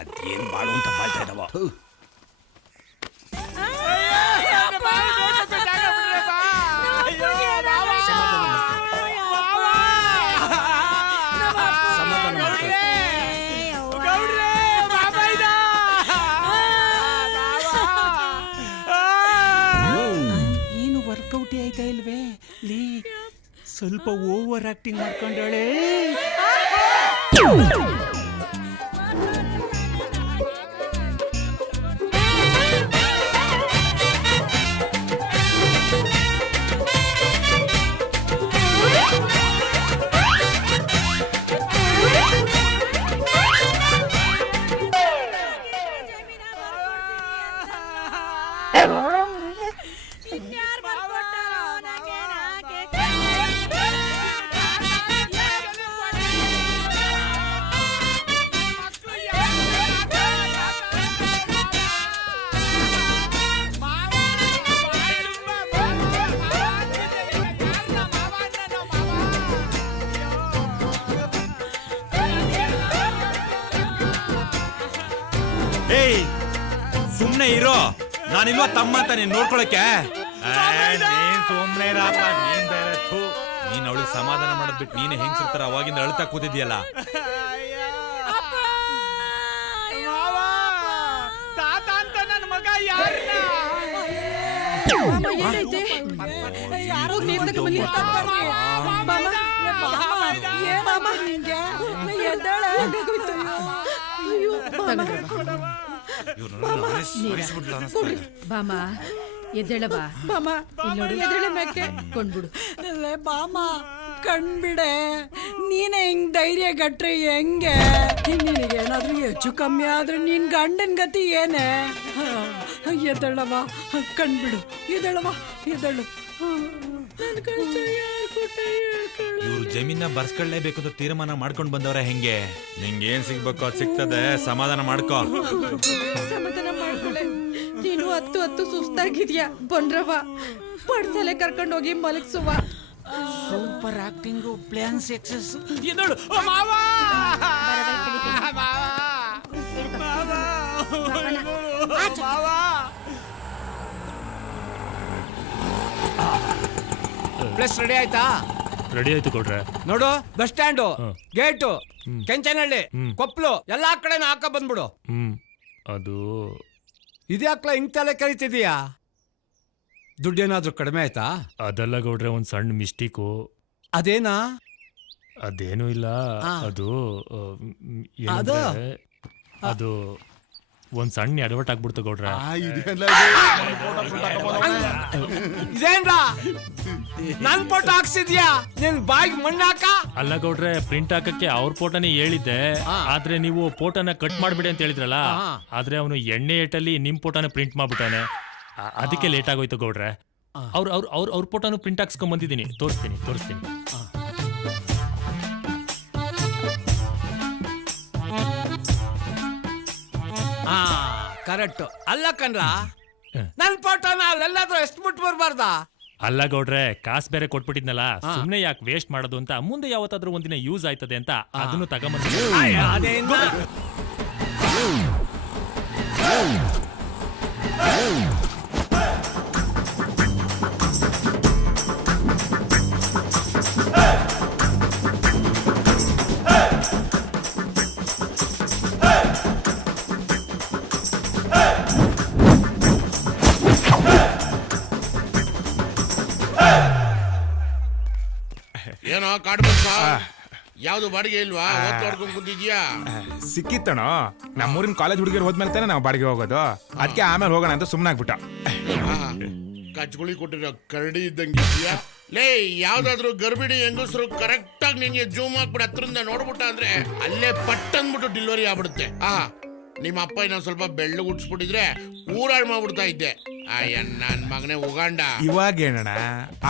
ಅದೇನ್ ಮಾಡು ಅಂತ ಬಾಳ್ತಾ ಇದ್ದಾವ. ಏನು ವರ್ಕೌಟ್ ಆಯ್ತಾ ಇಲ್ವೇ? ಲೀ ಸ್ವಲ್ಪ ಓವರ್ ಆಕ್ಟಿಂಗ್ ಮಾಡ್ಕೊಂಡಳೆ. ಸುಮ್ನೆ ಇರೋ, ನಾನಿಲ್ವಾ ತಮ್ಮ ಅಂತ ನೀನ್ ನೋಡ್ಕೊಳಕ್ಕೆ. ನೀನ್ ಸುಮ್ನೆ ಇರಪ್ಪ, ನೀನ್ ಬೇರೆ. ನೀನ್ ಅವಳಿಗೆ ಸಮಾಧಾನ ಮಾಡೋದ್ ಬಿಟ್ಟು ನೀನೆ ಹೆಂಗ್ಸಿರ್ತಾರ ಅವಾಗಿಂದ ಅಳ್ತಾ ಕೂತಿದ್ಯಲ್ಲ. ತಾತ ಅಂತ ನನ್ನ ಮಗ ಯಾರನ್ನ ಏನೈತೆ? ಯಾರೋ ನೇಮಕ ಬಂದಿಲ್ಲ. ಬಾಮ ಎದ್ದೇಳಬಾ. ಬಾಮ ಎದ್ದೇಳ ಮ್ಯಾಕೆ ಕೊಂಡ್ಬಿಡು. ಬಾಮ ಕಣ್ಬಿಡೆ, ನೀನೆ ಹಿಂಗ್ ಧೈರ್ಯ ಗಟ್ರೆ ಹೆಂಗೆ? ನಿನಗೇನಾದ್ರೂ ಹೆಚ್ಚು ಕಮ್ಮಿ ಆದ್ರೆ ನಿನ್ ಗಂಡನ್ ಗತಿ ಏನೇ? ಎದ್ದೇಳವ, ಕಣ್ಬಿಡು, ಎದ್ದೇಳವ, ಎದ್ದೇಳು. ಇವ್ರು ಜಮೀನ ಬರ್ಸ್ಕೊಳ್ಳೇಬೇಕು ಅಂತ ತೀರ್ಮಾನ ಮಾಡ್ಕೊಂಡ್ ಬಂದವ್ರ ಹೆಂಗೆ? ನಿಂಗೆ ಏನ್ ಸಿಗ್ಬೇಕು ಅದು ಸಿಗ್ತದೆ, ಸಮಾಧಾನ ಮಾಡ್ಕೋ. ಸಮಾಧಾನ ಮಾಡ್ಕೊಳ್ಳೆ. ನೀನು 10 ಸುಸ್ತಾಗಿದ್ಯಾ? ಬಂದ್ರವ ಪಡ್ಸಲೆ ಕರ್ಕೊಂಡು ಹೋಗಿ ಮಲಗಿಸುವ. Super acting, plan success. ಇದಳು ಮಾವ ಪ್ಲೇಸ್ ರೆಡಿ ಆಯ್ತಾ? ರೆಡಿ ಆಯ್ತು ಗೌಡ್ರೆ. ನೋಡು, ಬಸ್ ಸ್ಟ್ಯಾಂಡು, ಗೇಟು, ಕೆಂಚನಹಳ್ಳಿ, ಕೊಪ್ಪಲು ಎಲ್ಲಾ ಕಡೆನೂ ಹಾಕ ಬಂದ್ಬಿಡು. ಅದು ಇದ್ಯಾಕ್ಲ ಹಿಂಗ್ ತಲೆ ಕರಿತಿದೀಯಾ? ದುಡ್ಡೇನಾದ್ರೂ ಕಡಿಮೆ ಆಯ್ತಾ? ಅದೆಲ್ಲ ಗೌಡ್ರೆ, ಒಂದ್ ಸಣ್ಣ ಮಿಸ್ಟೇಕು. ಅದೇನಾ? ಅದೇನು ಇಲ್ಲ. ಅದು ಅದು? ಅದು ಒಂದ್ ಸಣ್ಣ ಎಡವಟ್ ಆಗ್ಬಿಡ್ತು ಗೌಡ್ರೆ. ಇದೇನ್ರಾ ನನ್ ಫೋಟೋ ಹಾಕ್ಸಿದ್ಯಾ? ನಿನ್ ಬಾಯಿಗೆ ಮಣ್ಣು ಹಾಕ. ಅಲ್ಲ ಗೌಡ್ರೆ, ಪ್ರಿಂಟ್ ಹಾಕಕ್ಕೆ ಅವ್ರ ಫೋಟೋನೇ ಹೇಳಿದ್ದೆ. ಆದ್ರೆ ನೀವು ಫೋಟೋನ ಕಟ್ ಮಾಡ್ಬಿಡಿ ಅಂತ ಹೇಳಿದ್ರಲ್ಲ. ಆದ್ರೆ ಅವನು ಎಣ್ಣೆ ಏಟಲ್ಲಿ ನಿಮ್ ಫೋಟೋನ ಪ್ರಿಂಟ್ ಮಾಡ್ಬಿಟ್ಟಾನೆ. ಅದಕ್ಕೆ ಲೇಟ್ ಆಗೋಯ್ತು ಗೌಡ್ರೆ. ಅವ್ರ ಫೋಟೋನು ಪ್ರಿಂಟ್ ಹಾಕ್ಸ್ಕೊಂಡ್ ಬಂದಿದ್ದೀನಿ. ತೋರಿಸ್ತೀನಿ. ಕರೆಕ್ಟ್. ಅಲ್ಲ ಕಣ್ರ, ನನ್ ಫೋಟೋನ ಅಲ್ಲೆಲ್ಲಾದ್ರೂ ಎಷ್ಟು ಮುಟ್ ಬರ್ಬಾರ್ದ? ಅಲ್ಲ ಗೌಡ್ರೆ, ಕಾಸು ಬೇರೆ ಕೊಟ್ಬಿಟ್ಟಿದ್ನಲ್ಲ, ಸುಮ್ನೆ ಯಾಕೆ ವೇಸ್ಟ್ ಮಾಡೋದು ಅಂತ, ಮುಂದೆ ಯಾವತ್ತಾದ್ರೂ ಒಂದಿನ ಯೂಸ್ ಆಯ್ತದೆ ಅಂತ ಅದನ್ನು ತಗೊಂಬಂದ. ಏನೋ ಕಾಡು ಬಸ್ ಯಾವ್ದು ಬಾಡಿಗೆ ಇಲ್ವಾ? ಓದ್ಕೊಂಡ್ ಕೂತಿದ್ಯಾ? ಸಿಕ್ಕಿತ್ತಣೋ. ನಮ್ಮೂರಿನ ಕಾಲೇಜ್ ಹುಡುಗಿರು ಹೋದ್ಮೇಲೆ ತಾನೆ ನಾವು ಬಾಡಿಗೆ ಹೋಗೋದು. ಅದಕ್ಕೆ ಆಮೇಲೆ ಹೋಗೋಣ ಅಂತ ಸುಮ್ಮನಾಗ್ಬಿಟ್ಟ. ಕಚ್ಗುಳಿ ಕೊಟ್ಟಿರೋ ಕರಡಿ ಇದ್ದಂಗಿದ್ಯಾ? ಲೇ, ಯಾವ್ದಾದ್ರು ಗರ್ಭಿಣಿ ಹೆಂಗಸರು ಕರೆಕ್ಟ್ ಆಗಿ ನಿನ್ಗೆ ಜೂಮ್ ಹಾಕ್ಬಿಟ್ಟು ಹತ್ರದಿಂದ ನೋಡ್ಬಿಟ್ಟ ಅಂದ್ರೆ ಅಲ್ಲೇ ಪಟ್ ಅಂದ್ಬಿಟ್ಟು ಡೆಲಿವರಿ ಆಗ್ಬಿಡುತ್ತೆ. ನಿಮ್ಮ ಅಪ್ಪ ಇನ್ನೊಂದ್ ಸ್ವಲ್ಪ ಬೆಳ್ಳು ಹುಟ್ಸ್ಬಿಟ್ಟಿದ್ರೆ ಊರಾಳ್ ಮಾಡ್ಬಿಡ್ತಾ ಇದ್ದೆ. ಅಯ್ಯ ನನ್ ಮಗನೇ ಉಗಾಂಡ. ಇವಾಗ ಏನಣ್ಣ,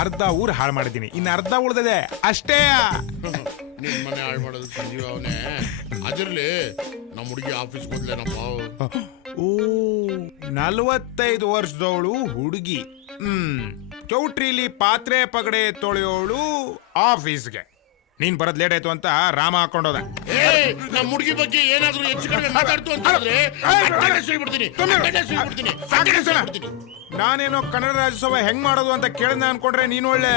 ಅರ್ಧ ಊರ್ ಹಾಳು ಮಾಡಿದೀನಿ, ಇನ್ನು ಅರ್ಧ ಉಳ್ದದೆ ಅಷ್ಟೇ. ನಿನ್ ಮನೆ ಹಾಳು ಮಾಡೋದು ಸಂಜೀವ ಅವನೇ. ಅದಿರ್ಲಿ, ನಮ್ಮ ಹುಡುಗಿ ಆಫೀಸ್ ಹೋದ್ಲೇನಪ್ಪ? ಓ, 45 ವರ್ಷದವಳು ಹುಡುಗಿ. ಚೌಟ್ರಿಲಿ ಪಾತ್ರೆ ಪಗಡೆ ತೊಳೆಯೋಳು ಆಫೀಸ್ಗೆ. ನೀನ್ ಬರೋದ್ ಲೇಟ್ ಆಯ್ತು ಅಂತ ರಾಮ ಹಾಕೊಂಡೋದ. ನಮ್ಮ ಹುಡುಗಿ ಬಗ್ಗೆ ಏನಾದ್ರೂ ಹೆಚ್ಚು ಕಡಿಮೆ ಮಾತಾಡ್ತು ಅಂತಂದ್ರೆ ನಾನೇನೋ ಕನ್ನಡ ರಾಜ್ಯೋತ್ಸವ ಹೆಂಗ್ ಮಾಡೋದು ಅಂತ ಕೇಳಿದ ಅನ್ಕೊಂಡ್ರೆ ನೀನ್ ಒಳ್ಳೆ.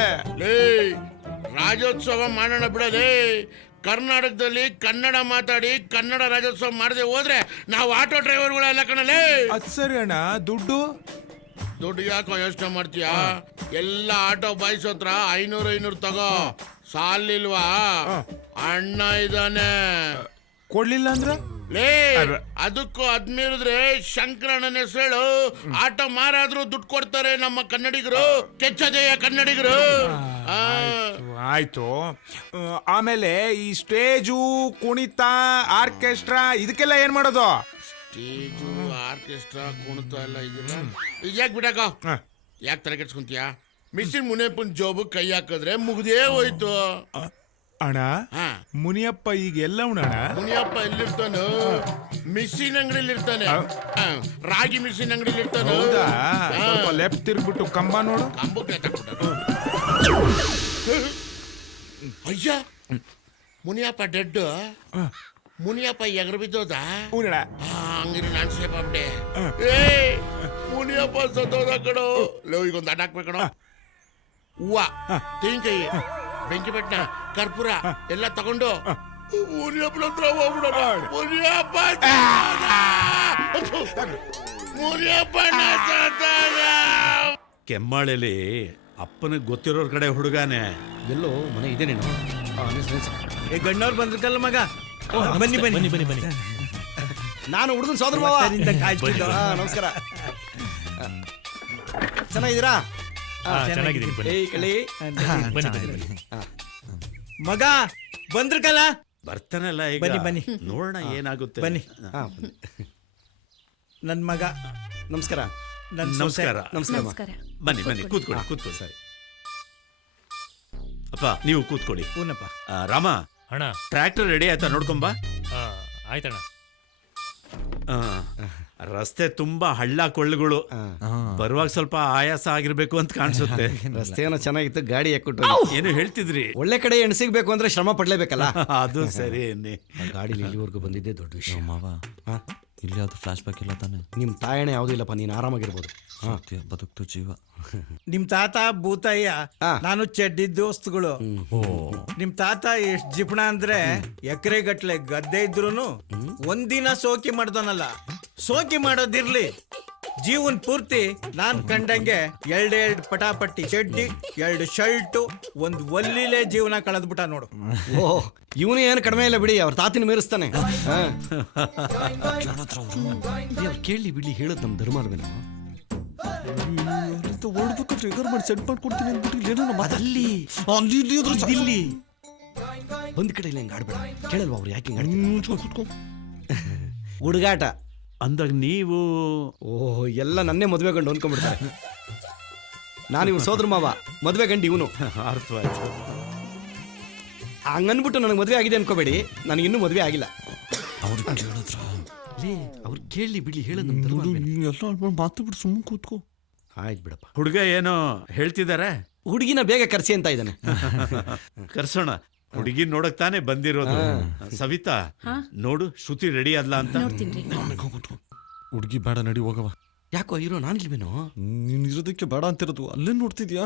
ರಾಜ್ಯೋತ್ಸವ ಮಾಡೋಣ ಬಿಡೋದೇ. ಕರ್ನಾಟಕದಲ್ಲಿ ಕನ್ನಡ ಮಾತಾಡಿ ಕನ್ನಡ ರಾಜ್ಯೋತ್ಸವ ಮಾಡದೆ ಹೋದ್ರೆ ನಾವು ಆಟೋ ಡ್ರೈವರ್ಗಳೆಲ್ಲ ಕಣಲೇ. ಅದ್ ಸರಿ ಅಣ್ಣ, ದುಡ್ಡು ಯಾಕೋ ಯೋಚನೆ ಮಾಡ್ತೀಯಾ? ಎಲ್ಲ ಆಟೋ ಬಾಯ್ಸ್ ಹತ್ರ 500 ತಗೋ. ಸಾಲಿಲ್ವಾ? ಅಣ್ಣ ಇದಾನೆ, ಕೊಡ್ಲಿಲ್ಲ ಅಂದ್ರ ಲೇ ಅದಕ್ಕೂ ಅದ್ಮೀರಿದ್ರೆ ಶಂಕರಣ್ಣನ ಹೆಸರು. ಆಟೋ ಮಾರಾದ್ರೂ ದುಡ್ಡು ಕೊಡ್ತಾರೆ ನಮ್ಮ ಕನ್ನಡಿಗರು, ಕೆಚ್ಚದೆಯ ಕನ್ನಡಿಗರು. ಆಯ್ತು. ಆಮೇಲೆ ಈ ಸ್ಟೇಜು, ಕುಣಿತ, ಆರ್ಕೆಸ್ಟ್ರಾ ಇದಕ್ಕೆಲ್ಲ ಏನ್ ಮಾಡೋದು? ಸ್ಟೇಜು, ಆರ್ಕೆಸ್ಟ್ರಾ, ಕುಣಿತ ಎಲ್ಲ ಇದಿಲ್ಲ. ಯಾಕೆ ಬಿಡಾಕ? ಯಾಕೆ ತಲೆ ಕೆಡ್ಸ್ಕೊಂತೀಯ? ಮಿಸ್ಸಿನ್ ಮುನಿಯಪ್ಪನ ಜೋಬು ಕೈ ಹಾಕಿದ್ರೆ ಮುಗ್ದೇ ಹೋಯ್ತು. ಅಣ್ಣ, ಮುನಿಯಪ್ಪ ಈಗ ಎಲ್ಲ ಅಣ್ಣ? ಮುನಿಯಪ್ಪ ಎಲ್ಲಿರ್ತಾನ? ಮಿಸ್ಸಿನ್ ಅಂಗಡಿಲಿ ಇರ್ತಾನೆ. ರಾಗಿ ಮಿಸ್ಸಿನ್ ಅಂಗಡಿಲಿ ಇರ್ತಾನೆ. ಲೆಫ್ಟ್ ತಿರ್ಗ್ಬಿಟ್ಟು ಕಂಬ ನೋಡು. ಕಂಬಕ್ಕೆ ಅಯ್ಯ, ಮುನಿಯಪ್ಪ ಡೆಡ್. ಮುನಿಯಪ್ಪ ಎಗರು ಬಿದ್ದೋದ? ಹಂಗಿರಿ ನಾನು ಸೇಫ್ ಆಗ್ಬಿಟ್ಟೆ. ಮುನಿಯಪ್ಪ ಸತ್ತೋದ ಕಣೋ. ಈಗ ಒಂದು ಅಡ್ಡ ಹಾಕ್ಬೇಕಣೋ. ಹೂವ, ತೆಂಗಿನಕಾಯಿ, ಬೆಂಕಿ ಬೆಟ್ಟ, ಕರ್ಪೂರ ಎಲ್ಲ ತಗೊಂಡು ಮುನಿಯಪ್ಪನ ಹತ್ರ ಹೋಗ್ಬಿಡೋಣ. ಮುನಿಯಪ್ಪ ಕೆಮ್ಮಾಳೆಲಿ ಅಪ್ಪನಿಗೆ ಗೊತ್ತಿರೋರ್ ಕಡೆ ಹುಡುಗಾನೆ. ಎಲ್ಲೋ ಮನೆ ಇದೆ ನೀನು. ಗಣ್ಣವ್ರು ಬಂದ್ರಲ್ಲ ಮಗ. ಬನ್ನಿ. ನಾನು ಹುಡುಗನ ಸೋದರ ಮಾವ. ನಮಸ್ಕಾರ. ಚೆನ್ನಾಗಿದ್ದೀರಾ? ಮಗ ಬಂದ್ರಕಲ್ಲ. ಬರ್ತಾನಲ್ಲ ಈಗ. ಬನ್ನಿ ನೋಡೋಣ ಏನಾಗುತ್ತೆ. ಬನ್ನಿ. ನನ್ನ ಮಗ. ನಮಸ್ಕಾರ. ನಮಸ್ಕಾರ. ಬನ್ನಿ ಕೂತ್ಕೊಳ್ಳಿ. ಸರಿ ಅಪ್ಪ, ನೀವು ಕೂತ್ಕೊಳ್ಳಿ. ರಾಮ, ಅಣ್ಣ ಟ್ರ್ಯಾಕ್ಟರ್ ರೆಡಿ ಆಯ್ತಾ? ನೋಡ್ಕೊಂಬಾ. ಆಯ್ತಣ್ಣ. ರಸ್ತೆ ತುಂಬಾ ಹಳ್ಳ ಕೊಳ್ಳುಗಳು. ಬರುವಾಗ ಸ್ವಲ್ಪ ಆಯಾಸ ಆಗಿರ್ಬೇಕು ಅಂತ ಕಾಣಿಸುತ್ತೆ. ರಸ್ತೆ ಏನೋ ಚೆನ್ನಾಗಿತ್ತು, ಗಾಡಿ ಯಾಕೊಟ್ಟು ಏನು ಹೇಳ್ತಿದ್ರಿ? ಒಳ್ಳೆ ಕಡೆ ಎಣ್ಸಿಗ್ಬೇಕು ಅಂದ್ರೆ ಶ್ರಮ ಪಡ್ಲೇಬೇಕಲ್ಲ. ಅದು ಸರಿ. ಗಾಡಿ ಇಲ್ಲಿವರೆಗೂ ಬಂದಿದ್ದೆ ದೊಡ್ಡ ವಿಷಯ ಮಾವ. ಇಲ್ಲಿ ಯಾವುದು ಫ್ಲಾಶ್ ಬ್ಯಾಕ್ ಇಲ್ಲ ತಾನೆ? ನಿಮ್ಮ ತಾಯಣೆ ಯಾವುದೂ ಇಲ್ಲಪ್ಪ, ನೀನು ಆರಾಮಾಗಿರ್ಬೋದು. ಸತ್ಯ, ಬದುಕ್ತು ಜೀವ. ನಿಮ್ ತಾತ ಭೂತಯ್ಯ, ನಾನು ಚಡ್ಡಿ ದೋಸ್ತುಗಳು. ನಿಮ್ ತಾತ ಎಷ್ಟ್ ಜಿಪಣ ಅಂದ್ರೆ ಎಕರೆ ಗಟ್ಲೆ ಗದ್ದೆ ಇದ್ರೂನು ಒಂದಿನ ಸೋಕಿ ಮಾಡ್ದೋನಲ್ಲ. ಸೋಕಿ ಮಾಡೋದಿರ್ಲಿ, ಜೀವನ್ ಪೂರ್ತಿ ನಾನ್ ಕಂಡಂಗೆ ಎರಡೆರಡು ಪಟಾಪಟ್ಟಿ ಚಡ್ಡಿ, 2 ಶರ್ಟು, 1 ಒಲ್ಲಿಲೆ ಜೀವನ ಕಳೆದ್ಬಿಟ್ಟ ನೋಡು. ಓ, ಇವನು ಏನು ಕಡಿಮೆ ಇಲ್ಲ ಬಿಡಿ, ಅವ್ರ ತಾತಿನ ಮೇರಿಸ್ತಾನೆ. ಕೇಳಿ ಬಿಡ್ಲಿ, ಹೇಳೋದು ನಮ್ಮ ಧರ್ಮಾರ್ವೇನೋ. ಸೆಟ್ ಮಾಡ್ಕೊಡ್ತೀನಿ ಅಂದ್ಬಿಟ್ಟು ಇಲ್ಲಿ ಒಂದ್ ಕಡೆ ಇಲ್ಲ, ಹಿಂಗೆ ಆಡ್ಬೇಡ. ಕೇಳಲ್ವಾ ಅವ್ರು ಯಾಕೆ ಹುಡುಗಾಟ ಅಂದಾಗ ನೀವು? ಓಹ್, ಎಲ್ಲ ನನ್ನೇ ಮದುವೆ ಗಂಡು ಅನ್ಕೊಂಡ್ಬಿಡ್ತಾರೆ. ನಾನು ಇವ್ರು ಸೋದರ ಮಾವ, ಮದುವೆ ಗಂಡು ಇವನು. ಅರ್ಥವಾಯ್ತು. ಹಂಗನ್ಬಿಟ್ಟು ನನಗೆ ಮದುವೆ ಆಗಿದೆ ಅನ್ಕೋಬೇಡಿ, ನನಗಿನ್ನೂ ಮದುವೆ ಆಗಿಲ್ಲ. ಅವ್ರು ಕೇಳಿ ಬಿಡ್ಲಿ, ಹೇಳೋದು ಮಾತು ಬಿಟ್ಟು ಸುಮ್ಮನೆ ಕೂತ್ಕೋ. ಆಯ್ತು ಬಿಡಪ್ಪ. ಹುಡುಗ ಏನೋ ಹೇಳ್ತಿದ್ದಾರೆ. ಹುಡುಗಿನ ಬೇಗ ಕರ್ಸಿ ಅಂತ ಇದ್ದಾನೆ. ಕರ್ಸೋಣ. ಹುಡುಗಿ ನೋಡಕ್ ತಾನೇ ಬಂದಿರೋದು. ಸವಿತಾ, ನೋಡು ಶ್ರುತಿ ರೆಡಿ ಆದ್ಲಾ ಅಂತ. ಹುಡುಗಿ ಬೇಡ, ನಡಿ ಹೋಗವ. ಯಾಕೋ ಇರೋ, ನಾನಿಲ್ವೇನೋ? ನೀನ್ ಇರೋದಕ್ಕೆ ಬೇಡ ಅಂತಿರೋದು, ಅಲ್ಲೇ ನೋಡ್ತಿದ್ಯಾ?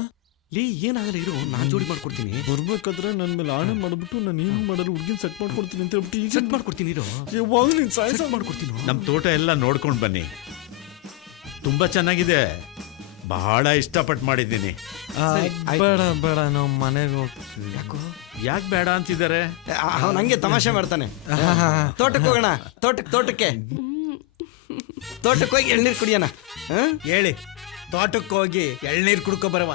ಲೇ, ಏನಾಗಲ್ಲ ಇರೋ, ನಾನು ಜೋಡಿ ಮಾಡ್ಕೊಡ್ತೀನಿ. ಬರ್ಬೇಕಾದ್ರೆ ನನ್ನ ಮೇಲೆ ಆಣೆ ಮಾಡ್ಬಿಟ್ಟು ನಾನು ಏನು ಮಾಡಲು ಹುಡುಗಿನ ಸೆಟ್ ಮಾಡ್ಕೊಡ್ತೀನಿ ಅಂತ ಹೇಳ್ಬಿಟ್ಟು ಈಗ ಸೆಟ್ ಮಾಡ್ಕೊಡ್ತೀನಿ ಇರೋ. ಸೆಟ್ ಮಾಡ್ಕೊಡ್ತೀನಿ. ನಮ್ ತೋಟ ಎಲ್ಲ ನೋಡ್ಕೊಂಡ್ ಬನ್ನಿ, ತುಂಬಾ ಚೆನ್ನಾಗಿದೆ. ಬಹಳ ಇಷ್ಟಪಟ್ಟು ಮಾಡಿದ್ದೀನಿ. ಬೇಡ ಬೇಡ, ನಾವು ಮನೆಗೆ ಹೋಗ್ತೀವಿ. ಯಾಕೆ ಬೇಡ ಅಂತಿದ್ದಾರೆ? ಅವನು ಹಂಗೆ ತಮಾಷೆ ಮಾಡ್ತಾನೆ. ತೋಟಕ್ಕೆ ಹೋಗೋಣ, ತೋಟಕ್ಕೆ ಹೋಗಿ ಎಳ್ನೀರು ಕುಡಿಯೋಣ. ಹೇಳಿ, ತೋಟಕ್ಕೆ ಹೋಗಿ ಎಳ್ನೀರು ಕುಡ್ಕೊ ಬರವ.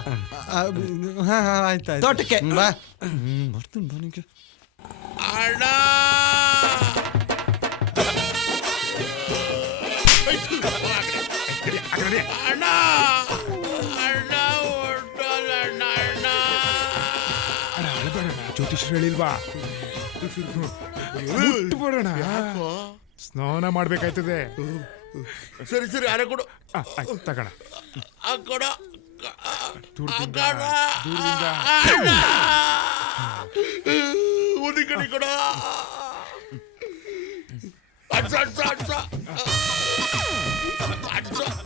ಆಯ್ತಾಯ್ತು, ತೋಟಕ್ಕೆ ಬಾ. ಬರ್ತೀನಿ ಬನಿಗೆ. ಜ್ಯೋತಿಷ್ ಹೇಳಿಲ್ವಾ? ಬಿಡೋಣ, ಸ್ನಾನ ಮಾಡ್ಬೇಕಾಯ್ತದೆ. ಸರಿ ಸರಿ, ಅರೆ ಕೊಡು. ತಗೋಣ. ಒಂದು ಕಡೆ ಕೊಡ.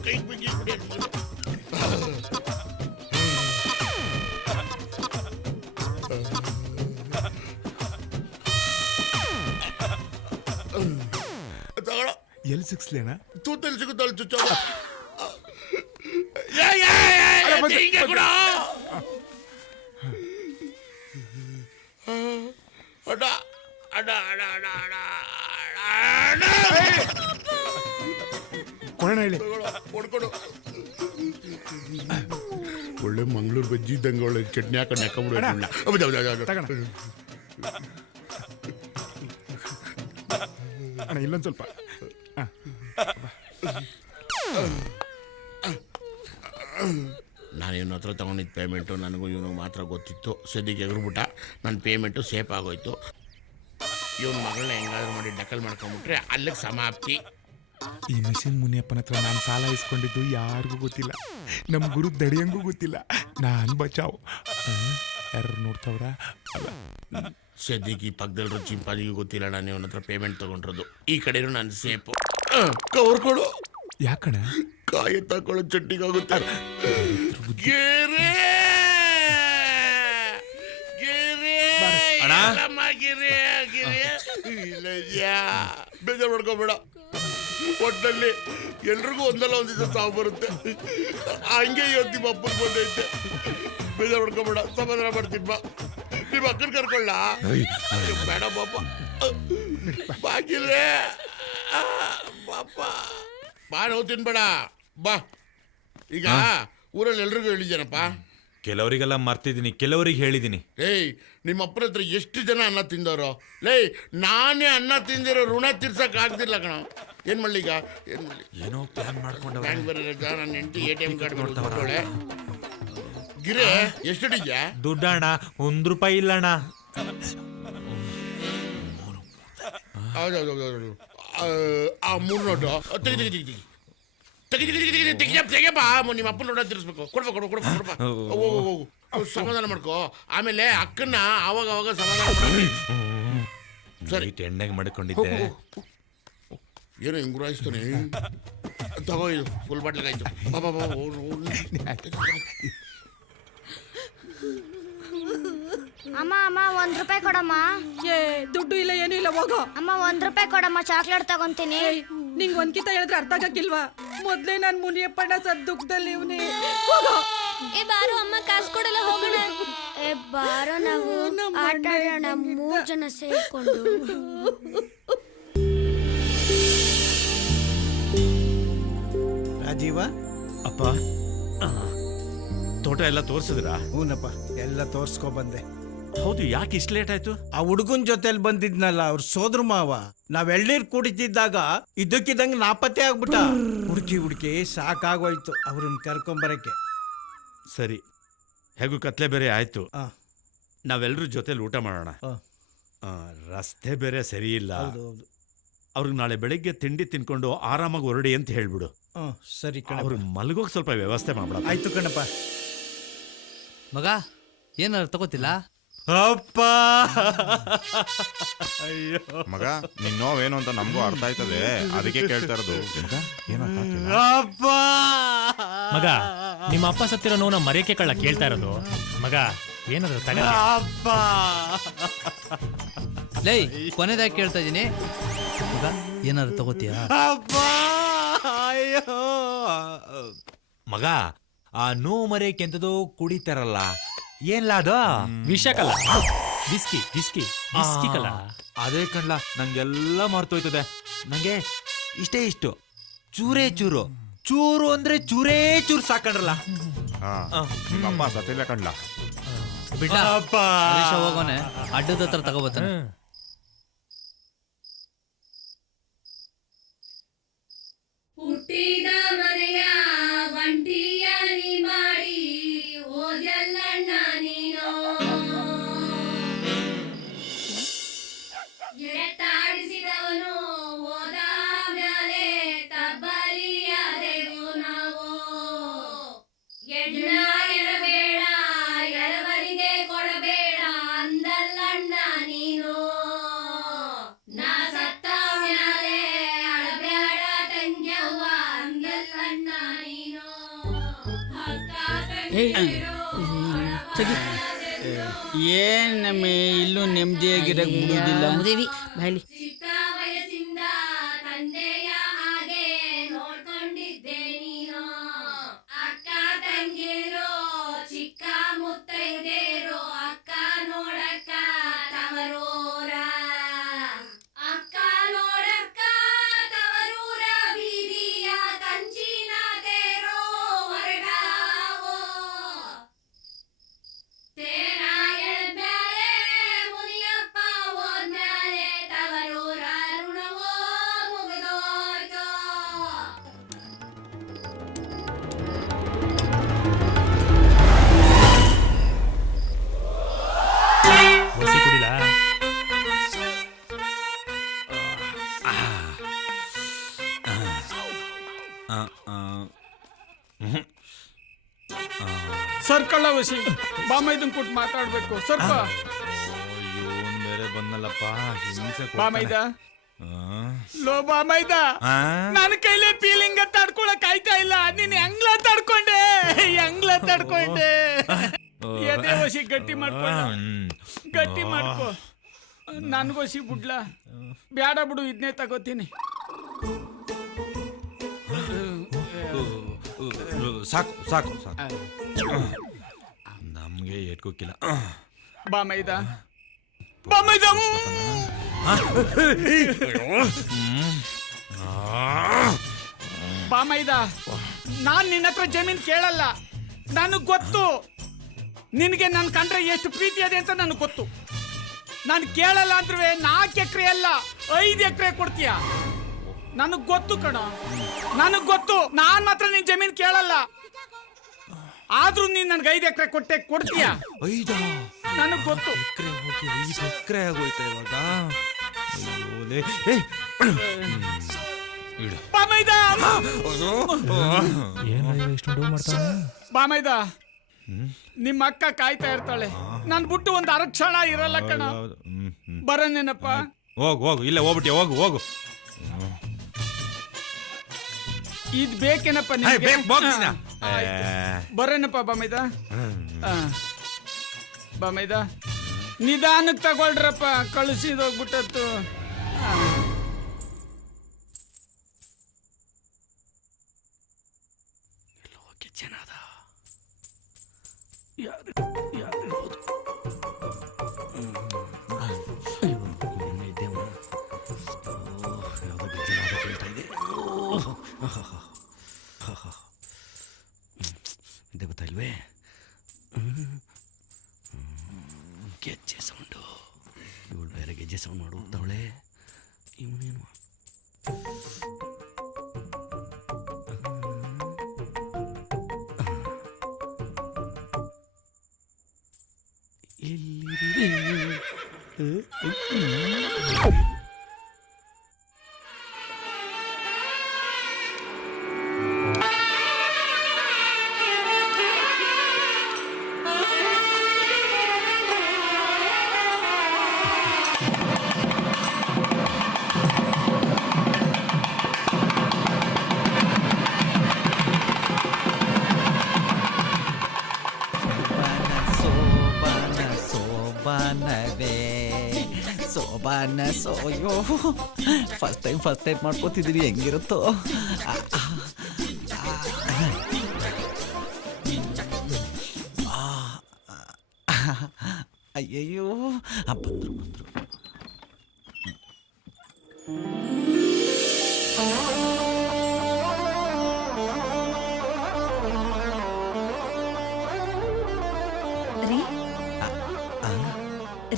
ಕೈ ಬಿಗಿ ಬಿಡಿ. ಎಲ್ಲಿ ಸಿಕ್ಸ್ಲೇನಾ? ತೂತಲ್ಲಿ ಸಿಗುತ್ತಲ್ಲ ಚುಚ್ಚ. ಕೊಡೋಣ ಹೇಳಿ. ಹೊಡ್ಕೊಡು. ಒಳ್ಳೆ ಮಂಗಳೂರು ಬಜ್ಜಿ ಇದ್ದಂಗೆ ಒಳ್ಳೆ ಚಟ್ನಿ ಹಾಕೊಂಡು ಹಾಕೊಂಡ್ಬಿಡು. ಅಣ್ಣ ಇಲ್ಲೊಂದು ಸ್ವಲ್ಪ. ನಾನು ಇವನ ಹತ್ರ ತೊಗೊಂಡಿದ್ದ ಪೇಮೆಂಟು ನನಗೂ ಇವನು ಮಾತ್ರ ಗೊತ್ತಿತ್ತು. ಸದ್ಯಕ್ಕೆ ಎಗರ್ಬಿಟ್ಟ, ನನ್ನ ಪೇಮೆಂಟು ಸೇಫ್ ಆಗೋಯ್ತು. ಇವನ ಮಗಳನ್ನ ಹೆಂಗಾದ್ರೂ ಮಾಡಿ ಡಕಲ್ ಮಾಡ್ಕೊಂಬಿಟ್ರೆ ಅಲ್ಲಿಗೆ ಸಮಾಪ್ತಿ. ಈ ಮಿಷನ್ ಮುನಿಯಪ್ಪನ ಹತ್ರ ನಾನು ಸಾಲ ಇಸ್ಕೊಂಡಿದ್ದು ಯಾರಿಗೂ ಗೊತ್ತಿಲ್ಲ, ನಮ್ಮ ಗುರು ದಡಿಯಂಗೂ ಗೊತ್ತಿಲ್ಲ. ನಾನು ಬಚಾವ್. ಯಾರು ನೋಡ್ತಾವ್ರ? ಸದ್ಯಕ್ಕೆ ಈ ಪಕ್ಕದಲ್ಲಿರೋ ಚಿಂಪಾದಿಗೂ ಗೊತ್ತಿಲ್ಲ ನಾನು ಇವನ ಹತ್ರ ಪೇಮೆಂಟ್ ತೊಗೊಂಡಿರೋದು. ಈ ಕಡೆನೂ ನಾನು ಸೇಫು. ಕವರ್ ಕೊಡು. ಯಾಕಣ? ಕಾಯಿ ತಕೊಳ್ಳೋ ಚಟ್ಟಿಗಾಗುತ್ತೆ. ಗೆರೆ ಬೇಜಾರು ಮಾಡ್ಕೋಬೇಡ. ಒಟ್ಟಲ್ಲಿ ಎಲ್ರಿಗೂ ಒಂದಲ್ಲ ಒಂದು ದಿವಸ ಸಾವು ಬರುತ್ತೆ. ಹಂಗೆ ಇವತ್ತು ನಿಮ್ಮ ಅಪ್ಪನ ಬಂದೈತೆ. ಬೇಜಾರು ಮಾಡ್ಕೋಬೇಡ, ಸಮಾಧಾನ ಮಾಡ್ತೀನಿ ಬಾ. ನಿಮ್ಮ ಅಕ್ಕನ ಕರ್ಕೊಳ್ಳ. ಬೇಡ ಪಾಪ, ಬಾಗಿಲೇ ಪಾಪ. ಬಾ, ನೋವು ತಿನ್ಬೇಡ ಬಾ. ಈಗ ಊರಲ್ಲಿ ಎಲ್ರಿಗೂ ಹೇಳಿದ್ದೇನಪ್ಪ. ಕೆಲವರಿಗೆಲ್ಲ ಮರ್ತಿದ್ದೀನಿ, ಕೆಲವರಿಗೆ ಹೇಳಿದ್ದೀನಿ. ಏಯ್, ನಿಮ್ಮ ಅಪ್ಪನ ಹತ್ರ ಎಷ್ಟು ಜನ ಅನ್ನ ತಿಂದವರು? ಲೇ, ನಾನೇ ಅನ್ನ ತಿಂದಿರೋ ಋಣ ತೀರ್ಸಕ್ ಆಗ್ತಿಲ್ಲ ಕಣ. ಏನ್ ಮಾಡ್ಲಿ ಈಗ? ಏನ್ ಮಾಡ್ಲಿ? ಏನೋ ಪ್ಲಾನ್ ಮಾಡ್ಕೊಂಡು ಬ್ಯಾಂಕ್ ಬೇರೆ ರಜಾ, ನನ್ನ ಹೆಂಡತಿ ATM ಕಾರ್ಡ್ ನೋಡ್ತಾಳೆ. ಗಿರೆ ಎಷ್ಟಿದ್ಯಾ? ದುಡ್ಡಣ್ಣ ₹1 ಇಲ್ಲಣ್ಣ. ಹೌದೌದು, ಆ 3 ನೋಟು ತೆಗಿಯಪ್ಪ. ನಿಮ್ಮ ಅಪ್ಪನ ನೋಡ ತಿರ್ಸ್ಬೇಕು. ಕೊಡ್ಬೇಕು. ಹೋಗು, ಸಮಾಧಾನ ಮಾಡ್ಕೋ. ಆಮೇಲೆ ಅಕ್ಕನ್ನ ಅವಾಗ ಸಮಾಧಾನ ಮಾಡಿ. ಸರಿ, ಎಣ್ಣೆಗೆ ಮಾಡ್ಕೊಂಡಿದ್ದೆ. ಏನು ಹೆಂಗ್ ಗುರಾಯಿಸ್ತಾನೆ. ತಗೋ ಇದು ಫುಲ್ ಬಾಟ್ಲಿಗಾಯ್ತು. ಬಾಬಾ ಬಾಬಾ ಅಮ್ಮ ಅಮ್ಮ 1 ರೂಪಾಯಿ ಕೊಡಮ್ಮ. ದುಡ್ಡು ಇಲ್ಲ ಏನೂ ಇಲ್ಲ, ಹೋಗೋ. ಅಮ್ಮ 1 ರೂಪಾಯಿ ಕೊಡಮ್ಮ, ಚಾಕ್ಲೇಟ್ ತಗೊಂತೀನಿ. ನಿಂಗ್ ಒಂದ್ಕಿತ ಹೇಳಿದ್ರೆ ಅರ್ಥ ಆಗಕ್ಕಿಲ್ವಾ? ಮೊದ್ಲೇ ನಾನ್ ಮುನಿಯಪ್ಪಣ್ಣ ಸದ್ ದುಃಖದಲ್ಲಿ ಇವ್ನಿ. ಹೋಗೋ. ಏ ಬಾರೋ ಅಮ್ಮ, ಕಾಸು ಕೊಡಲ್ಲ, ಹೋಗೋಣ. ಏ ಬಾರೋ, ನಾವು ಆಟ ಆಡೋಣ 3 ಜನ ಸೇರ್ಕೊಂಡು. ರಾಜೀವ ಅಪ್ಪ, ತೋಟ ಎಲ್ಲ ತೋರ್ಸಿದ್ರಾ? ಹೂನಪ್ಪ, ಎಲ್ಲ ತೋರ್ಸ್ಕೊ ಬಂದೆ. ಹೌದು, ಯಾಕೆ ಇಷ್ಟು ಲೇಟ್ ಆಯ್ತು? ಆ ಹುಡುಗನ್ ಜೊತೆಲಿ ಬಂದಿದ್ನಲ್ಲ, ಅವ್ರ ಸೋದ್ರ ಮಾವ, ನಾವ್ ಎಳ್ನೀರ್ ಕುಡಿತಿದ್ದಾಗ ಇದ್ದಕ್ಕಿದ್ದಂಗೆ ನಾಪತ್ತೆ ಆಗ್ಬಿಟ್ಟ. ಹುಡುಕಿ ಸಾಕಾಗೋಯ್ತು ಅವ್ರನ್ನ ಕರ್ಕೊಂಬರಕ್ಕೆ. ಸರಿ, ಹೇಗೂ ಕತ್ಲೆ ಬೇರೆ ಆಯ್ತು, ನಾವೆಲ್ಲರೂ ಜೊತೆಲಿ ಊಟ ಮಾಡೋಣ. ರಸ್ತೆ ಬೇರೆ ಸರಿ ಇಲ್ಲ. ಅವ್ರಿಗೆ ನಾಳೆ ಬೆಳಿಗ್ಗೆ ತಿಂಡಿ ತಿನ್ಕೊಂಡು ಆರಾಮಾಗಿ ಹೊರಡಿ ಅಂತ ಹೇಳ್ಬಿಡು. ಸರಿ ಕಣ, ಅವ್ರಿಗೆ ಮಲಗೋಕ್ ಸ್ವಲ್ಪ ವ್ಯವಸ್ಥೆ ಮಾಡ್ಬಿಡ. ಆಯ್ತು ಕಣಪ್ಪ. ಮಗ ಏನಾದ್ರು ತಗೋತಿಲ್ಲ? ಅಪ್ಪ, ಅಯ್ಯೋ ಮಗ, ನಿನ್ ನೋವೇನು ಅಂತ ನಮಗೂ ಅರ್ಥ ಆಯ್ತದೆ, ಅದಕ್ಕೆ ಕೇಳ್ತಾ ಇರೋದು. ಅಪ್ಪ, ಮಗ, ನಿಮ್ಮ ಅಪ್ಪ ಸತ್ತಿರೋ ನೋವು ಮರೆಯಕ್ಕೆ ಕಳ್ಳ ಕೇಳ್ತಾ ಇರೋದು. ಮಗ ಏನಾದ್ರು ತಗ. ಅಪ್ಪ, ಲೈ ಕೊನೆದಾಗಿ ಕೇಳ್ತಾ ಇದೀನಿ, ಮಗ ಏನಾದ್ರು ತಗೋತೀಯಾ? ಅಪ್ಪ, ಅಯ್ಯೋ ಮಗ, ಆ ನೋವು ಮರೆಯಕ್ಕೆ ಎಂತದೋ ಕುಡಿತಾರಲ್ಲ, ಏನ್ಲ ಅದು? ವಿಷ ಕಲ, ಬಿಸ್ಕಿ ಬಿಸ್ಕಿ ಬಿಸ್ಕಿ ಕಲ. ಅದೇ ಕಣ್ಲ, ನಂಗೆಲ್ಲ ಮರ್ತೋಯ್ತದೆ. ನಂಗೆ ಇಷ್ಟೇ ಇಷ್ಟು ಚೂರೇ ಚೂರು, ಚೂರು ಅಂದ್ರೆ ಚೂರೇ ಚೂರು ಸಾಕಂಡ್ರಲ್ಲ. ನಿಮ್ಮಪ್ಪ ಸತ್ತಿಲ್ಲ ಕಣ್ಲ. ಬಿಟ್ಟ ಹೋಗೋನೆ, ಅಡ್ಡದ ಹತ್ರ ತಗೋಬತ್ತಾನೆ. ಹುಟ್ಟಿದ ಮನೆಯ ಒಂಟಿಯಾಗಿ ಮಾಡಿ ಓದಲ್ಲಣ್ಣ ನೀನು, ಎತ್ತಾಡಿಸಿದವನು ಓದ ಮ್ಯಾಲೆ ತಬ್ಬಲಿಯಾದೆವು ನಾವು. ಎಣ್ಣ ಎಳಬೇಡ, ಎಳವರಿಗೆ ಕೊಡಬೇಡ ಅಂದಲ್ಲಣ್ಣ ನೀನು. ನಾ ಸತ್ತ ಮ್ಯಾಲೆ ಅಳಬೇಡ ತಂಗ್ಯವ್ವ ಅಂದಲ್ಲಣ್ಣ ನೀನು. ಏನ್ ನಮ್ಮಿ ಇಲ್ಲೂ ನೆಮ್ಮದಿಯಾಗಿರಕ್ ಬಿಡುದಿಲ್ಲ. ಚಿಕ್ಕ ವಯಸ್ಸಿಂದ ತಂದೆಯ ಹಾಗೆ ನೋಡ್ಕೊಂಡಿದ್ದೆ ನೀನು. ಅಕ್ಕ ತಂಗಿರೋ ಚಿಕ್ಕ ಮುತ್ತೈದೇರೋ ಅಕ್ಕ ನೋಡಕ್ಕ ತವರೂರ, ಅಕ್ಕ ನೋಡಕ್ಕ ತವರೂರ ಬೀದಿಯ ಕಂಚಿನ ತೇರೋ ಹೊರಗಾವೋ. ತೇರ ಎಳ್ಮ್ಯಾಲೆ ಮುನಿಯಪ್ಪ ಹೋದ್ಮ್ಯಾಲೆ ತವರೂರ ಋಣವೋ ಮುಗಿದೋಯ್ತು. ಒಸಿ ಕುಡಿಲ? ಸರ್ಕಳ್ಳ ವಸಿ ಬಾಮೈದನ್ ಕೊಟ್ಟು ಮಾತಾಡ್ಬೇಕು ಸ್ವಲ್ಪ. ಇವನ್ ಬೇರೆ ಬಂದಲ್ಲಪ್ಪ, ಹಿಂಸೆ ಬಾಮೈದ, ಲೋ ಬಾಮೈದ, ನನ್ನ ಕೈಲೇ ಫೀಲಿಂಗ್ ತಡ್ಕೊಳಕ್ ಆಯ್ತಾ ಇಲ್ಲ. ನೀನ್ ಹೆಂಗ್ಲ ತಡ್ಕೊಂಡೆ ಎದೆ ವಸಿ ಗಟ್ಟಿ ಮಾಡ್ಕೊ. ನನ್ಗೋಸಿ ಬಿಡ್ಲ? ಬ್ಯಾಡ ಬಿಡು, ಇದನ್ನೇ ತಗೋತೀನಿ. ಸಾಕು ಸಾಕು ಸಾಕು, ನಮ್ಗೆ ಏಟ್ಕೋಕಿಲ್ಲ. ಬಾಮೈದ, ಬಾಮೈದ, ನಾನ್ ನಿನ್ನ ಹತ್ರ ಜಮೀನ್ ಕೇಳಲ್ಲ. ನನಗ್ ಗೊತ್ತು ನಿನಗೆ ನನ್ ಕಂಡ್ರೆ ಎಷ್ಟು ಪ್ರೀತಿ ಇದೆ ಅಂತ ನನಗೆ ಗೊತ್ತು. ನಾನು ಕೇಳಲ್ಲ ಅಂದ್ರೆ 4 ಎಕರೆ ಅಲ್ಲ 5 ಎಕರೆ ಕೊಡ್ತೀಯ. ನನಗ್ ಗೊತ್ತು ಕಣ, ನನಗ್ ಗೊತ್ತು. ನಾನ್ ಮಾತ್ರ ನಿನ್ ಜಮೀನ್ ಕೇಳಲ್ಲ, ಆದ್ರೂ ನೀನ್ ನನ್ಗೆ 5 ಎಕರೆ ಕೊಡ್ತೀಯ. 5 ನನಗ್ ಗೊತ್ತು. ಎಕರೆ ಆಗೋಯ್ತಾ ಇವಾಗ? ಬಾಮೈದ, ನಿಮ್ಮ ಅಕ್ಕ ಕಾಯ್ತಾ ಇರ್ತಾಳೆ. ನನ್ ಬಿಟ್ಟು ಒಂದು ಅರಕ್ಷಣ ಇರಲ್ಲ ಕಣ. ಬರನೇನಪ್ಪ? ಹೋಗು, ಇಲ್ಲೇ ಹೋಗ್ಬಿಟ್ಟೆ, ಹೋಗು. ಇದ್ ಬೇಕೇನಪ್ಪ ನಿಮ್ಗೆ? ಹಾ, ಆಯ್ತು. ಬರೇನಪ್ಪ ಬಾಮೈದ ಬಾಮೈದ ನಿಧಾನಕ್ಕೆ ತಗೊಳ್ರಪ್ಪ, ಕಳಿಸಿದೋಗ್ಬಿಟ್ಟತ್ತು. ಗೊತ್ತಾ ಇಲ್ವೇ? ಗೆಜ್ಜೆ ಸೌಂಡು. ಇವಳು ಬೇರೆ ಗೆಜ್ಜೆ ಸೌಂಡ್ ಮಾಡಿ ಹೋಗ್ತಾವಳೆ. ಇವನೇನು ಸೋಬಾನ ಸೋಯೋ ಫಸ್ಟ್ ಟೈಮ್ ಮಾಡ್ಕೋತಿದ್ದೀನಿ, ಹೆಂಗಿರುತ್ತೋ. ಅಯ್ಯಯ್ಯೋ ಬಂದ್ರು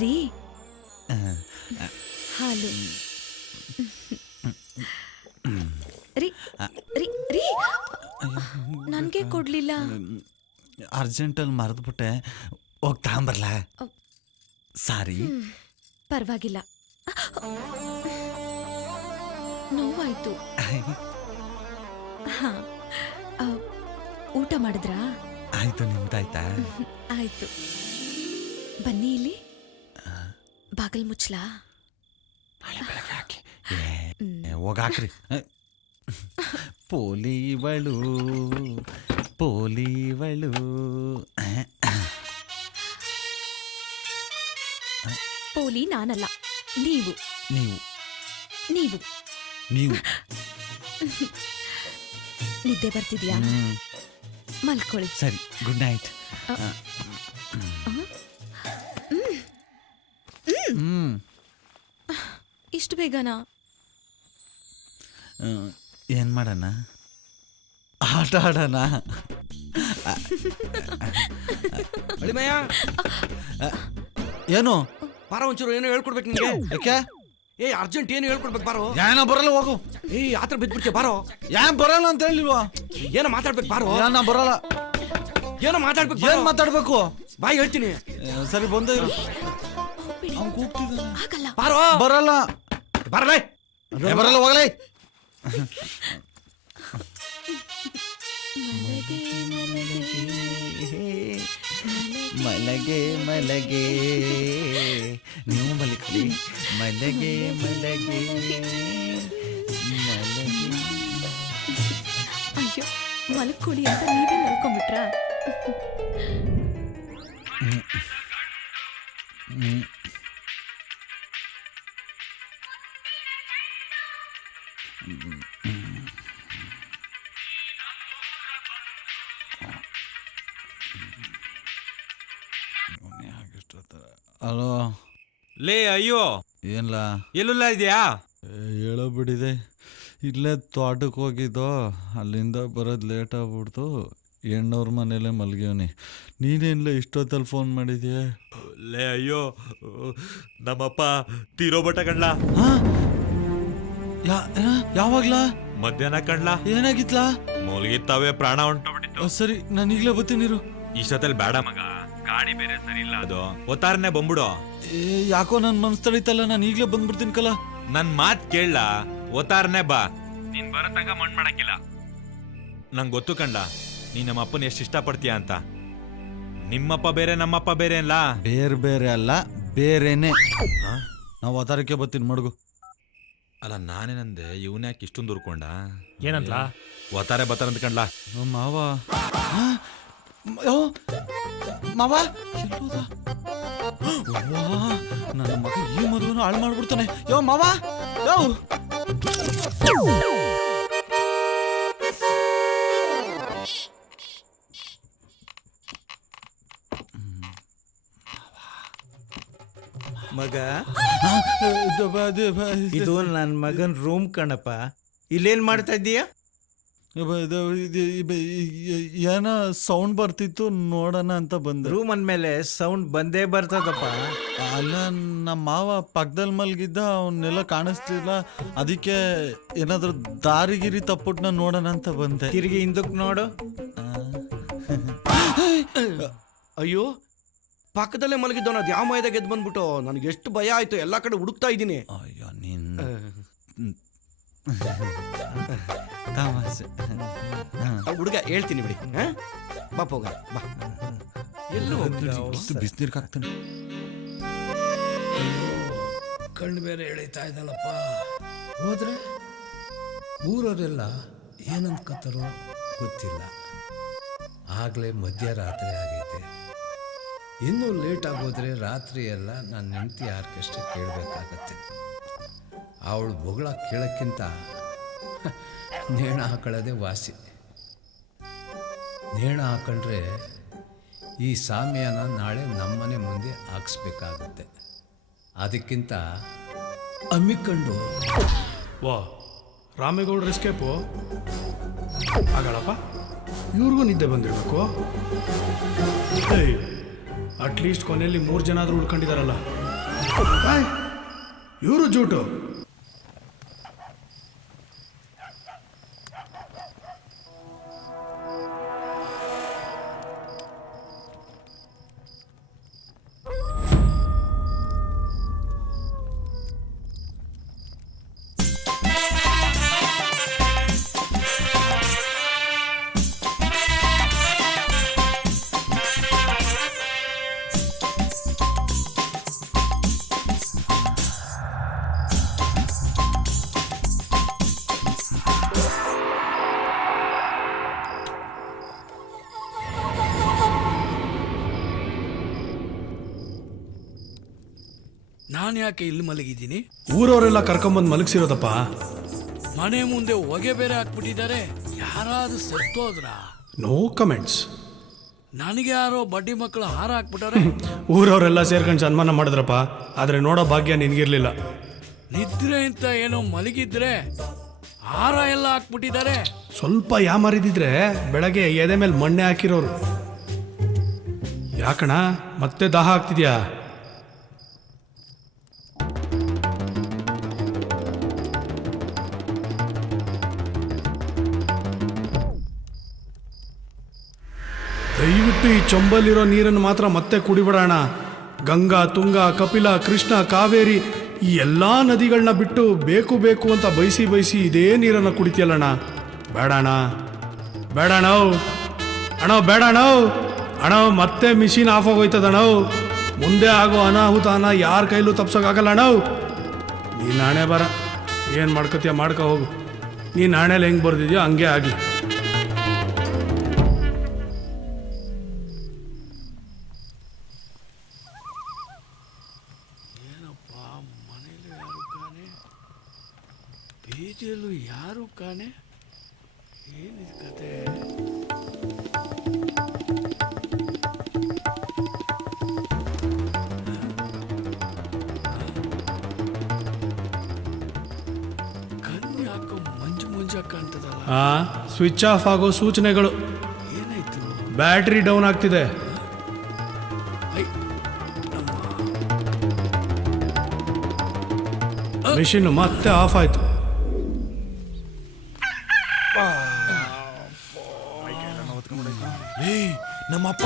ರೀ ಹಾಲು ರೀ ರೀ ರೀ ನನಗೆ ಕೊಡ್ಲಿಲ್ಲ. ಅರ್ಜೆಂಟಲ್ಲಿ ಮರೆದ್ಬಿಟ್ಟೆ, ಹೋಗಿ ತಗೊಂಬರ್ಲ? ಸಾರಿ. ಪರವಾಗಿಲ್ಲ, ನೋವಾಯ್ತು. ಹಾ, ಊಟ ಮಾಡಿದ್ರಾ? ಆಯ್ತು, ನಿಮ್ದಾಯ್ತಾ? ಆಯ್ತು. ಬನ್ನಿ ಇಲ್ಲಿ, ಬಾಗಿಲು ಮುಚ್ಚಲಾ? ಹೋಗಾಕ್ರಿ. ಪೋಲಿವಳು ಪೋಲಿವಳು ಪೋಲಿ ನಾನಲ್ಲ, ನೀವು ನೀವು ನೀವು ನೀವು ನಿದ್ದೆ ಬರ್ತಿದ್ಯಾ? ಮಲ್ಕೊಳ್ಳಿ. ಸರಿ, ಗುಡ್ ನೈಟ್. ಇಷ್ಟು ಬೇಗನಾ? ಏನ್ ಮಾಡೋಣ? ಆಟ ಆಡೋಣ. ಏನು ಬಾರೋ, ಒಂಚೂರು ಏನೋ ಹೇಳ್ಕೊಡ್ಬೇಕು ನಿಂಗೆ. ಯಾಕೆ? ಅರ್ಜೆಂಟ್ ಏನು ಹೇಳ್ಕೊಡ್ಬೇಕು ಬಾರೋ. ಏನೋ ಬರಲ್ಲ, ಹೋಗು. ಆತರ ಬಿದ್ಬಿಡ್ತೀಯ ಬಾರೋ. ಯಾನ್ ಬರಲ್ಲ ಅಂತ ಹೇಳಿಲ್ವಾ? ಏನೋ ಮಾತಾಡ್ಬೇಕು ಬಾರೋ. ನಾ ಬರಲ್ಲ. ಏನೋ ಮಾತಾಡ್ಬೇಕು. ಏನ್ ಮಾತಾಡ್ಬೇಕು? ಬಾಯ್ ಹೇಳ್ತೀನಿ. ಸರಿ, ಬಂದ ಬಾರೋ. ಬರಲ್ಲ. ಬರಲೇ. ಬರಲ್ಲ, ಹೋಗಲೇ. ಮಲಗೆ ಮಲಗೆ, ನೀವು ಮಲಗಿ. ಮಲಗೆ ಮಲಗೆ ಮಲಗೆ. ಅಯ್ಯೋ, ಮಲ್ಕೊಳ್ಳಿ ಅಂತ ನೀವೇ ಮಲ್ಕೊಂಡ್ಬಿಟ್ರಾ? ಹಲೋ. ಲೇ ಅಯ್ಯೋ, ಏನ್ಲ? ಎಲ್ಲುಲ್ಲ ಇದೆಯಾ? ಹೇಳೋ ಬಿಡಿದೆ. ಇಲ್ಲೇ ತೋಟಕ್ಕೆ ಹೋಗಿದ್ದೋ, ಅಲ್ಲಿಂದ ಬರೋದು ಲೇಟ್ ಆಗ್ಬಿಡ್ತು. ಹೆಣ್ಣವ್ರ ಮನೇಲೆ ಮಲ್ಗ್ಯವನಿ. ನೀನೇನ್ಲ ಇಷ್ಟೊತ್ತಲ್ಲಿ ಫೋನ್ ಮಾಡಿದ್ಯಾ? ಲೇ ಅಯ್ಯೋ, ನಮ್ಮಪ್ಪ ತೀರೋಬಟ್ಟ ಕಣ್ಲ. ಯಾವಾಗ್ಲ? ಮಧ್ಯಾಹ್ನ ಕಣ್ಲ. ಏನಾಗಿತ್ಲಾ? ಮೂಲ್ಗಿತ್ತಾವೆ, ಪ್ರಾಣ ಹೊಂಟೋಗ್ಬಿಟ್ಟಿತ್ತು. ಸರಿ, ನಾನು ಈಗಲೇ ಬರ್ತೀನಿರು. ಇಷ್ಟೊತ್ತಲ್ಲಿ ಬೇಡ ಮಗ, ಗಾಡಿ ಬೇರೆ ಸರಿ ಇಲ್ಲ. ಅದು ಒತ್ತಾರನೆ ಬಂದ್ಬಿಡು. ಯಾಕೋ ನನ್ ಮನ್ಸ್ ತಡೀತಲ್ಲ, ನಾನು ಈಗಲೇ ಬಂದ್ಬಿಡ್ತೀನಿ ಕಲ. ನನ್ ಮಾತ್ ಕೇಳ, ಒತ್ತಾರನೆ ಬಾ. ನೀನ್ ಬರತಂಗ ಮಣ್ ಮಾಡಕ್ಕಿಲ್ಲ. ನಂಗೆ ಗೊತ್ತು ಕಂಡ, ನೀ ನಮ್ಮ ಅಪ್ಪನ ಎಷ್ಟು ಇಷ್ಟಪಡ್ತೀಯ ಅಂತ. ನಿಮ್ಮಪ್ಪ ಬೇರೆ ನಮ್ಮಪ್ಪ ಬೇರೆ ಅಲ್ಲ. ಬೇರೆ ಬೇರೆ ಅಲ್ಲ, ಬೇರೆನೆ. ನಾವು ಒತ್ತಾರಕ್ಕೆ ಬರ್ತೀನಿ, ಮಡ್ಗು. ಅಲ್ಲ ನಾನೇನಂದೆ ಇವನ್ ಯಾಕೆ ಇಷ್ಟೊಂದು ಉರ್ಕೊಂಡ ಏನಂದ್ಲ? ಒತ್ತಾರೆ ಬತ್ತಾರ ಅಂತ ಕಂಡ್ಲಾ ಮಾವ ಮಾವ ನನ್ನ ಮಗ ಈ ಮದುವೆನೂ ಹಾಳು ಮಾಡ್ಬಿಡ್ತಾನೆ. ಯೋ ಮಾವ ಯೋ ಮಗ, ಇದು ನನ್ನ ಮಗನ್ ರೂಮ್ ಕಣಪ್ಪ. ಇಲ್ಲೇನ್ ಮಾಡ್ತಾ ಇದ್ದೀಯಾ? ಏನ ಸೌಂಡ್ ಬರ್ತಿತ್ತು ನೋಡೋಣ ಅಂತ ಬಂದೆ. ರೂಮ್ ಅಂದ್ಮೇಲೆ ಸೌಂಡ್ ಬಂದೇ ಬರ್ತದಪ್ಪ. ಅಲ್ಲ ನಮ್ಮ ಮಾವ ಪಕ್ಕದಲ್ಲಿ ಮಲ್ಗಿದ್ದ, ಅವನ್ನೆಲ್ಲ ಕಾಣಿಸ್ತಿಲ್ಲ, ಅದಕ್ಕೆ ಏನಾದ್ರೂ ದಾರಿಗಿರಿ ತಪ್ಪುಟ್ನ ನೋಡೋಣ ಅಂತ ಬಂದೆ. ತಿರುಗಿ ಹಿಂದಕ್ಕೆ ನೋಡು. ಅಯ್ಯೋ, ಪಕ್ಕದಲ್ಲೇ ಮಲಗಿದ್ದವನ ಅದು ಯಾವ ಮಯದಾಗ ಎದ್ದು ಬಂದ್ಬಿಟ್ಟು ನನಗೆ ಎಷ್ಟು ಭಯ ಆಯ್ತು. ಎಲ್ಲ ಕಡೆ ಹುಡುಕ್ತಾ ಇದ್ದೀನಿ. ಅಯ್ಯೋ ತಮಾಷೆ ಹುಡುಗ, ಹೇಳ್ತೀನಿ ಬಿಡಿ. ಬಾ ಹೋಗ ಬಾ. ಎಲ್ಲೂ ಬಿಸಿನೀರ್ಗೆ ಹಾಕ್ತಾನೆ. ಕಣ್ಣು ಬೇರೆ ಎಳಿತಾ ಇದ್ದಲ್ಲಪ್ಪ. ಹೋದ್ರೆ ಊರವರೆಲ್ಲ ಏನಂದ್ಕತ್ತಾರೋ ಗೊತ್ತಿಲ್ಲ. ಆಗಲೇ ಮಧ್ಯರಾತ್ರಿ ಆಗೈತೆ. ಇನ್ನೂ ಲೇಟ್ ಆಗೋದ್ರೆ ರಾತ್ರಿ ಎಲ್ಲ ನನ್ನ ಹೆಂಡತಿ ಆರ್ಕೆಸ್ಟ್ರಾ ಕೇಳಬೇಕಾಗತ್ತೆ. ಅವಳು ಬೊಗಳ ಕೇಳೋಕ್ಕಿಂತ ನೇಣ ಹಾಕೊಳ್ಳೋದೇ ವಾಸಿ. ನೇಣ ಹಾಕೊಂಡ್ರೆ ಈ ಸಾಮ್ಯನ ನಾಳೆ ನಮ್ಮನೆ ಮುಂದೆ ಹಾಕ್ಸ್ಬೇಕಾಗುತ್ತೆ. ಅದಕ್ಕಿಂತ ಅಮ್ಮಿಕೊಂಡು ವಾ ರಾಮೇಗೌಡ್ರ ಎಸ್ಕೇಪು ಆಗಲ್ಲಪ್ಪ. ಇವ್ರಿಗೂ ನಿದ್ದೆ ಬಂದಿರಬೇಕು. ಅಟ್ಲೀಸ್ಟ್ ಕೊನೆಯಲ್ಲಿ 3 ಜನ ಆದರೂ ಉಳ್ಕೊಂಡಿದಾರಲ್ಲ. ಇವರು ಜೂಟು. ನಾನು ಯಾಕೆ ಇಲ್ಲಿ ಮಲಗಿದ್ದೀನಿ? ಊರವರೆಲ್ಲ ಕರ್ಕೊಂಬಂದು ಮಲಗಿಸಿರೋದಪ್ಪ. ಮನೆ ಮುಂದೆ ಹೊಗೆ ಬೇರೆ ಹಾಕ್ಬಿಟ್ಟಿದ್ದಾರೆ. ಯಾರಾದ್ರೂ ಸತ್ತೋದ್ರ? No comments. ನನಗೆ ಯಾರೋ ಬಡ್ಡಿ ಮಕ್ಕಳು ಹಾರ ಹಾಕ್ಬಿಟ್ಟಾರೆ. ಊರವರೆಲ್ಲ ಸೇರ್ಕೊಂಡು ಸನ್ಮಾನ ಮಾಡಿದ್ರಪ್ಪ. ಆದ್ರೆ ನೋಡೋ ಭಾಗ್ಯ ನಿನ್ಗಿರ್ಲಿಲ್ಲ. ನಿದ್ರೆ ಅಂತ ಏನೋ ಮಲಗಿದ್ರೆ ಹಾರ ಎಲ್ಲ ಹಾಕ್ಬಿಟ್ಟಿದ್ದಾರೆ. ಸ್ವಲ್ಪ ಯಾಮಾರಿದಿದ್ರೆ ಬೆಳಗ್ಗೆ ಎದೆ ಮೇಲೆ ಮಣ್ಣೆ ಹಾಕಿರೋರು. ಯಾಕಣ ಮತ್ತೆ ದಾಹ ಆಗ್ತಿದ್ಯಾ? ದಯವಿಟ್ಟು ಈ ಚೊಂಬಲ್ಲಿರೋ ನೀರನ್ನು ಮಾತ್ರ ಮತ್ತೆ ಕುಡಿಬಿಡೋಣ. ಗಂಗಾ, ತುಂಗ, ಕಪಿಲ, ಕೃಷ್ಣ, ಕಾವೇರಿ ಈ ಎಲ್ಲ ನದಿಗಳನ್ನ ಬಿಟ್ಟು ಬೇಕು ಬೇಕು ಅಂತ ಬಯಸಿ ಬಯಸಿ ಇದೇ ನೀರನ್ನು ಕುಡಿತೀಯಲ್ಲಣ್ಣ. ಬೇಡಣ್ಣ, ಬೇಡಣ್ಣ ಅಣ್ಣ, ಬೇಡಣ್ಣ ಅಣ್ಣ. ಮತ್ತೆ ಮಿಷಿನ್ ಆಫ್ ಆಗೋಯ್ತದಣ್ಣ. ಮುಂದೆ ಆಗೋ ಅನಾಹುತನ ಯಾರ ಕೈಲೂ ತಪ್ಸೋಕ್ಕಾಗಲ್ಲ ಅಣ್ಣ. ನೀನು ನಾಣೆ ಬರ, ಏನು ಮಾಡ್ಕೋತೀಯ ಮಾಡ್ಕೊ ಹೋಗು. ನೀನು ನಾಣೆಲಿ ಹೆಂಗೆ ಬರ್ದಿದ್ಯೋ ಹಂಗೆ ಆಗಲಿ. ಬೀದಿಯಲ್ಲೂ ಯಾರು ಕಾಣೆ. ಏನಿದೆ ಕತೆ? ಕಣ್ಣು ಯಾಕೋ ಮಂಜು ಮಂಜಾಗಿ ಕಾಣ್ತದಲ್ಲ. ಸ್ವಿಚ್ ಆಫ್ ಆಗೋ ಸೂಚನೆಗಳು. ಏನಾಯ್ತು? ಬ್ಯಾಟ್ರಿ ಡೌನ್ ಆಗ್ತಿದೆ. ಮಿಷಿನ್ ಮತ್ತೆ ಆಫ್ ಆಯ್ತು. ನಮ್ಮಪ್ಪ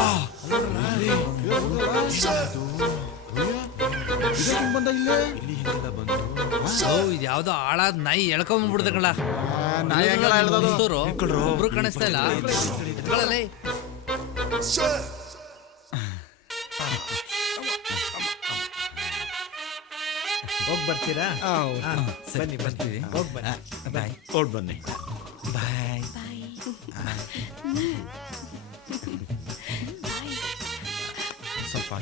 ಯಾವ್ದೋ ಹಾಳಾದ ನಾಯಿ ಎಳ್ಕೊಂಡ್ಬಿಡ್ದ ಕಣ. ಒಬ್ರು ಕಾಣಿಸ್ತಾ ಇಲ್ಲ. ಹೋಗಿ ಬರ್ತೀರಾ ಬನ್ನಿ ಬರ್ತೀವಿ ಹೋಗಿ ಬನ್ನಿ ಬಾಯ್ ಹೊರಡ್ ಬನ್ನಿ. ಬಾಯ್ ಸ್ವಲ್ಪ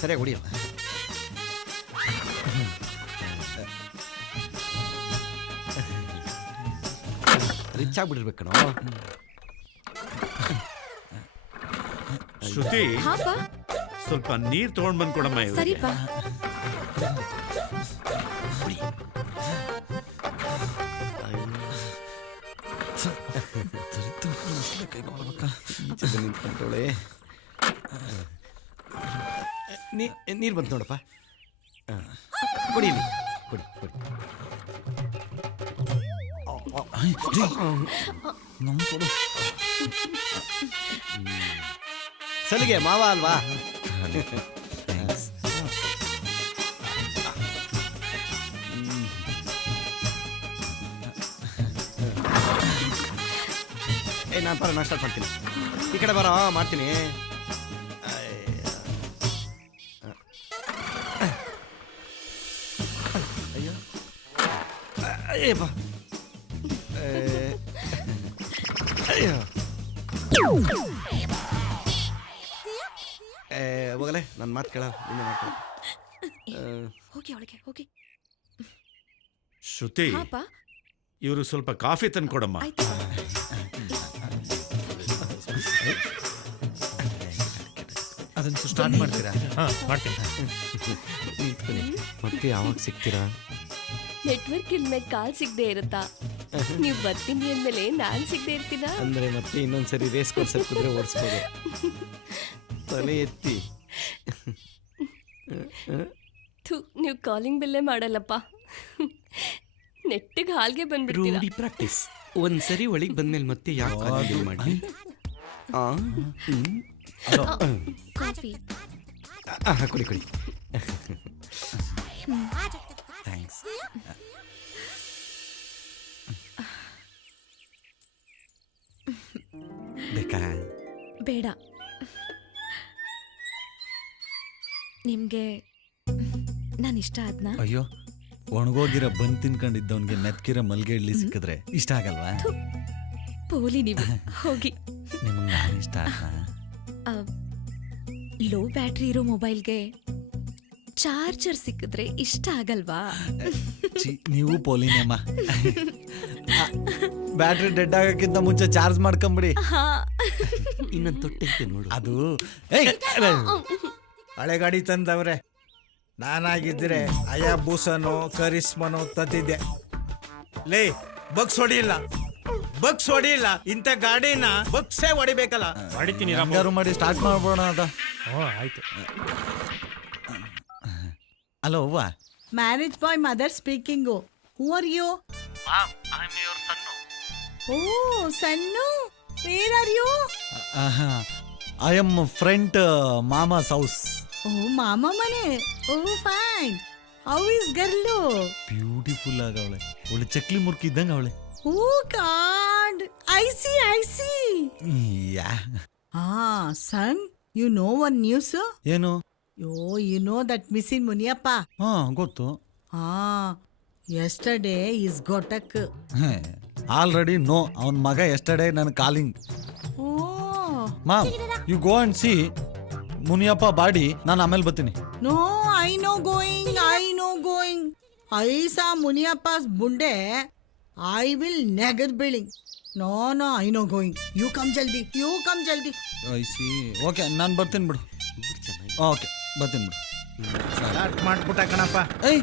ಸರಿಯಾಗಿ ಹೊಡಿಯಲ್ಲ. ರಿಚ್ ಆಗ್ಬಿಟ್ಟಿರ್ಬೇಕು ಕಣೋ. ಶ್ರುತಿ ಹಾಪ ಸ್ವಲ್ಪ ನೀರ್ ತಗೊಂಡ್ ಬಂದ್ ಕೊಡಮ್ಮ ಇವ್ರಿಗೆ. ಸರಿಪಾ. ನಿಂತ್ಕೊಂಡೋಳೆ ನೀರು ಬಂತು ನೋಡಪ್ಪ. ಕೊಡಿ ಇಲ್ಲಿ, ಕೊಡಿ ಕೊಡಿ. ಸಲಿಗೆ ಮಾವ ಅಲ್ವಾ? ನಾನು ಬರೋ ನಾನು ಸ್ಟಾರ್ಟ್ ಮಾಡ್ತೀನಿ. ಈ ಕಡೆ ಬರೋ ಮಾಡ್ತೀನಿ. ಅಯ್ಯೋ ಅಯ್ಯಪ್ಪ ಅಯ್ಯೋ ಹೋಗಲೇ ನನ್ನ ಮಾತು ಕೇಳ ನಿನ್ನೆ ಮಾತು. ಹೋಗಿ ಒಳಗೆ ಹೋಗಿ. ಶ್ರುತಿ ಹಾಪ ಇವರು ಸ್ವಲ್ಪ ಕಾಫಿ ತಂದು ಕೊಡಮ್ಮ. ಅದನ್ನ ಸ್ಟಾರ್ಟ್ ಮಾಡ್ತೀರಾ? ಮಾಡ್ತೀನಿ. ಮತ್ತೆ ಯಾವಾಗ ಸಿಗ್ತೀರಾ? ನೆಟ್ವರ್ಕ್ ಇಲ್ಮೇಲೆ ಕಾಲ್ ಸಿಗದೆ ಇರುತ್ತಾ? ನೀವು ಬರ್ತೀನಿ ಅಂದ್ಮೇಲೆ ನಾನ್ ಸಿಗದೆ ಇರ್ತೀನ? ಅಂದ್ರೆ ಮತ್ತೆ ಇನ್ನೊಂದ್ಸರಿ ರೇಸ್ ಕೋರ್ಸ್ ಕುದ್ರೆ ಓಡಿಸ್ಬೋದು. ತಲೆ ಎತ್ತಿ. ನೀವು ಕಾಲಿಂಗ್ ಬೆಲ್ಲೇ ಮಾಡಲ್ಲಪ್ಪ. ನೆಟ್ಟಿಗೆ ಹಾಲ್ಗೆ ಬಂದ್ಬಿಡ್ತೀರಾ. ರೂಢಿ ಪ್ರಾಕ್ಟೀಸ್. ಒಂದ್ಸರಿ ಒಳಗೆ ಬಂದ್ಮೇಲೆ ಮತ್ತೆ ಯಾಕೆ ಕಾಲಿಂಗ್ ಮಾಡಿ? ಕಾಫಿ ಕೊಡಿ ಕೊಡಿ. ಥ್ಯಾಂಕ್ಸ್. ಬೇಕಾ? ಬೇಡ. ನಿಮ್ಗೆ ನಾನು ಇಷ್ಟ ಆದ್ನಾ? ಅಯ್ಯೋ, ಒಣಗೋಗಿರೋ ಬಂದ್ ತಿನ್ಕೊಂಡಿದ್ದವನ್ಗೆ ಮೆತ್ಕಿರೋ ಮಲ್ಗೆ ಇಡ್ಲಿ ಸಿಕ್ಕಿದ್ರೆ ಇಷ್ಟ ಆಗಲ್ವಾ? ಪೋಲಿ ನೀವು ಹೋಗಿ. ನಿಮಗೆ ನಾನು ಇಷ್ಟ ಆದ್ನಾ? ಲೋ ಬ್ಯಾಟ್ರಿ ಇರೋ ಮೊಬೈಲ್ಗೆ ಚಾರ್ಜರ್ ಸಿಕ್ಕಿದ್ರೆ ಇಷ್ಟ ಆಗಲ್ವಾ? ನೀವು ಪೋಲಿನೇಮ್ಮ. ಬ್ಯಾಟ್ರಿ ಡೆಡ್ ಆಗಕ್ಕಿಂತ ಮುಂಚೆ ಚಾರ್ಜ್ ಮಾಡ್ಕೊಂಬಿಡಿ. ಇನ್ನೊಂದು ತೊಟ್ಟೈತೆ ನೋಡು. ಅದು ಹಳೆ ಗಾಡಿ ತಂದವ್ರೆ. ನಾನಾಗಿದ್ರೆ ಅಯಾಬೂಸನೋ ಕರಿಸ್ಮನೋ ತತ್ತಿದ್ದೆ. ಲೇ ಬಗ್ಸ್ ಹೊಡಿಯಿಲ್ಲ, ಬಗ್ಸ್ ಹೊಡಿಯಿಲ್ಲ. ಇಂಥ ಗಾಡಿನ ಬಗ್ಸೇ ಹೊಡಿಬೇಕಲ್ಲ. ಹೊಡಿತೀನಿ ಹಂಗಾರು ಮಾಡಿ ಸ್ಟಾರ್ಟ್ ಮಾಡ್ಬೋಣ ಅದ. ಆಯ್ತು. ಹಲೋ ಅವ್ವ. Marriage boy mother speaking. Who are you? Oh son, where are you? I am friend mama's house. Oh ಮಾಮ ಮನೆ. Oh fine. How is girl? Beautiful ಆಗವಳೆ, ಒಳ್ಳೆ ಚಕ್ಲಿ ಮುರ್ಕಿ ಇದ್ದಂಗೆ ಅವಳೆ. Oh God, I see I see. Yeah. Son, you know one news? ಏನು? You know that missing Muniyappa? ಗೊತ್ತು. Yesterday is got attack. Already no. ಅವನ ಮಗ ಎಸ್ಟರ್ಡೇ ನನ್ನ calling. Oh mom, you go and C Muniyappa body. ನಾನು ಆಮೇಲೆ ಬರ್ತೀನಿ. No, I no going. I saw Muniyappa's ಬುಂಡೆ. I will ನೆಗದ್ building. No no, I no going. You come ಜಲ್ದಿ. I see. ಓಕೆ, ನಾನು ಬರ್ತೀನಿ ಬಿಡು. ಓಕೆ, ಬರ್ತೀನಿ ಬಿಡು. ಸ್ಟಾರ್ಟ್ ಮಾಡ್ಬಿಟ್ಟ ಕಣಪ್ಪ. ಐ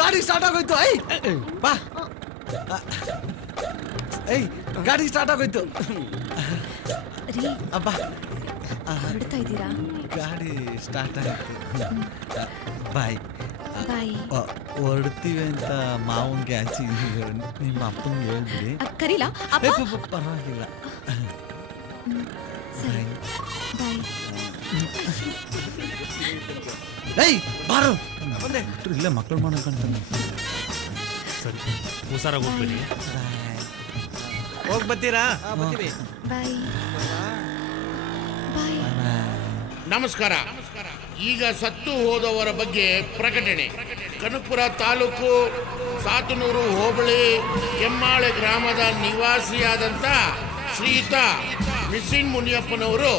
ಗಾಡಿ ಸ್ಟಾರ್ಟ್ ಆಗೋಯ್ತು. ಐ ಬಾ. ಐ ಗಾಡಿ ಸ್ಟಾರ್ಟ್ ಆಗೋಯ್ತು. ಅಬ್ಬ, ಹೊರಡ್ತಾ ಇದ್ದೀರಾ? ಗಾಡಿ ಸ್ಟಾರ್ಟ್ ಆಯ್ತು. ಬಾಯ್. ಬಾಯ್. ಹೊರಡ್ತೀವಿ ಅಂತ ಮಾವನ್ಗೆ ಆಚಿ ನಿಮ್ಮ ಅಪ್ಪಂಗೆ ಹೇಳ್ಬಿಡಿ. ಕರೀಲಾ? ಪರವಾಗಿಲ್ಲ. ಸರಿ, ಬಾಯ್. ಏಯ್ ಬಾರು, ಇಲ್ಲೇ ಮಕ್ಕಳು ಮಾಡ್ಕೊಂತಾನೆ. ಸರಿ, ಹುಷಾರಾಗಿ ಹೋಗ್ಬೇಡಿ. ಹೋಗಿ ಬರ್ತೀರಾ? ಬಾಯ್. ನಮಸ್ಕಾರ. ಈಗ ಸತ್ತು ಹೋದವರ ಬಗ್ಗೆ ಪ್ರಕಟಣೆ. ಕನಕಪುರ ತಾಲೂಕು ಸಾತನೂರು ಹೋಬಳಿ ಕೆಮ್ಮಾಳೆ ಗ್ರಾಮದ ನಿವಾಸಿಯಾದಂಥ ಶ್ರೀಯುತ ಮಿಸಿನ್ ಮುನಿಯಪ್ಪನವರು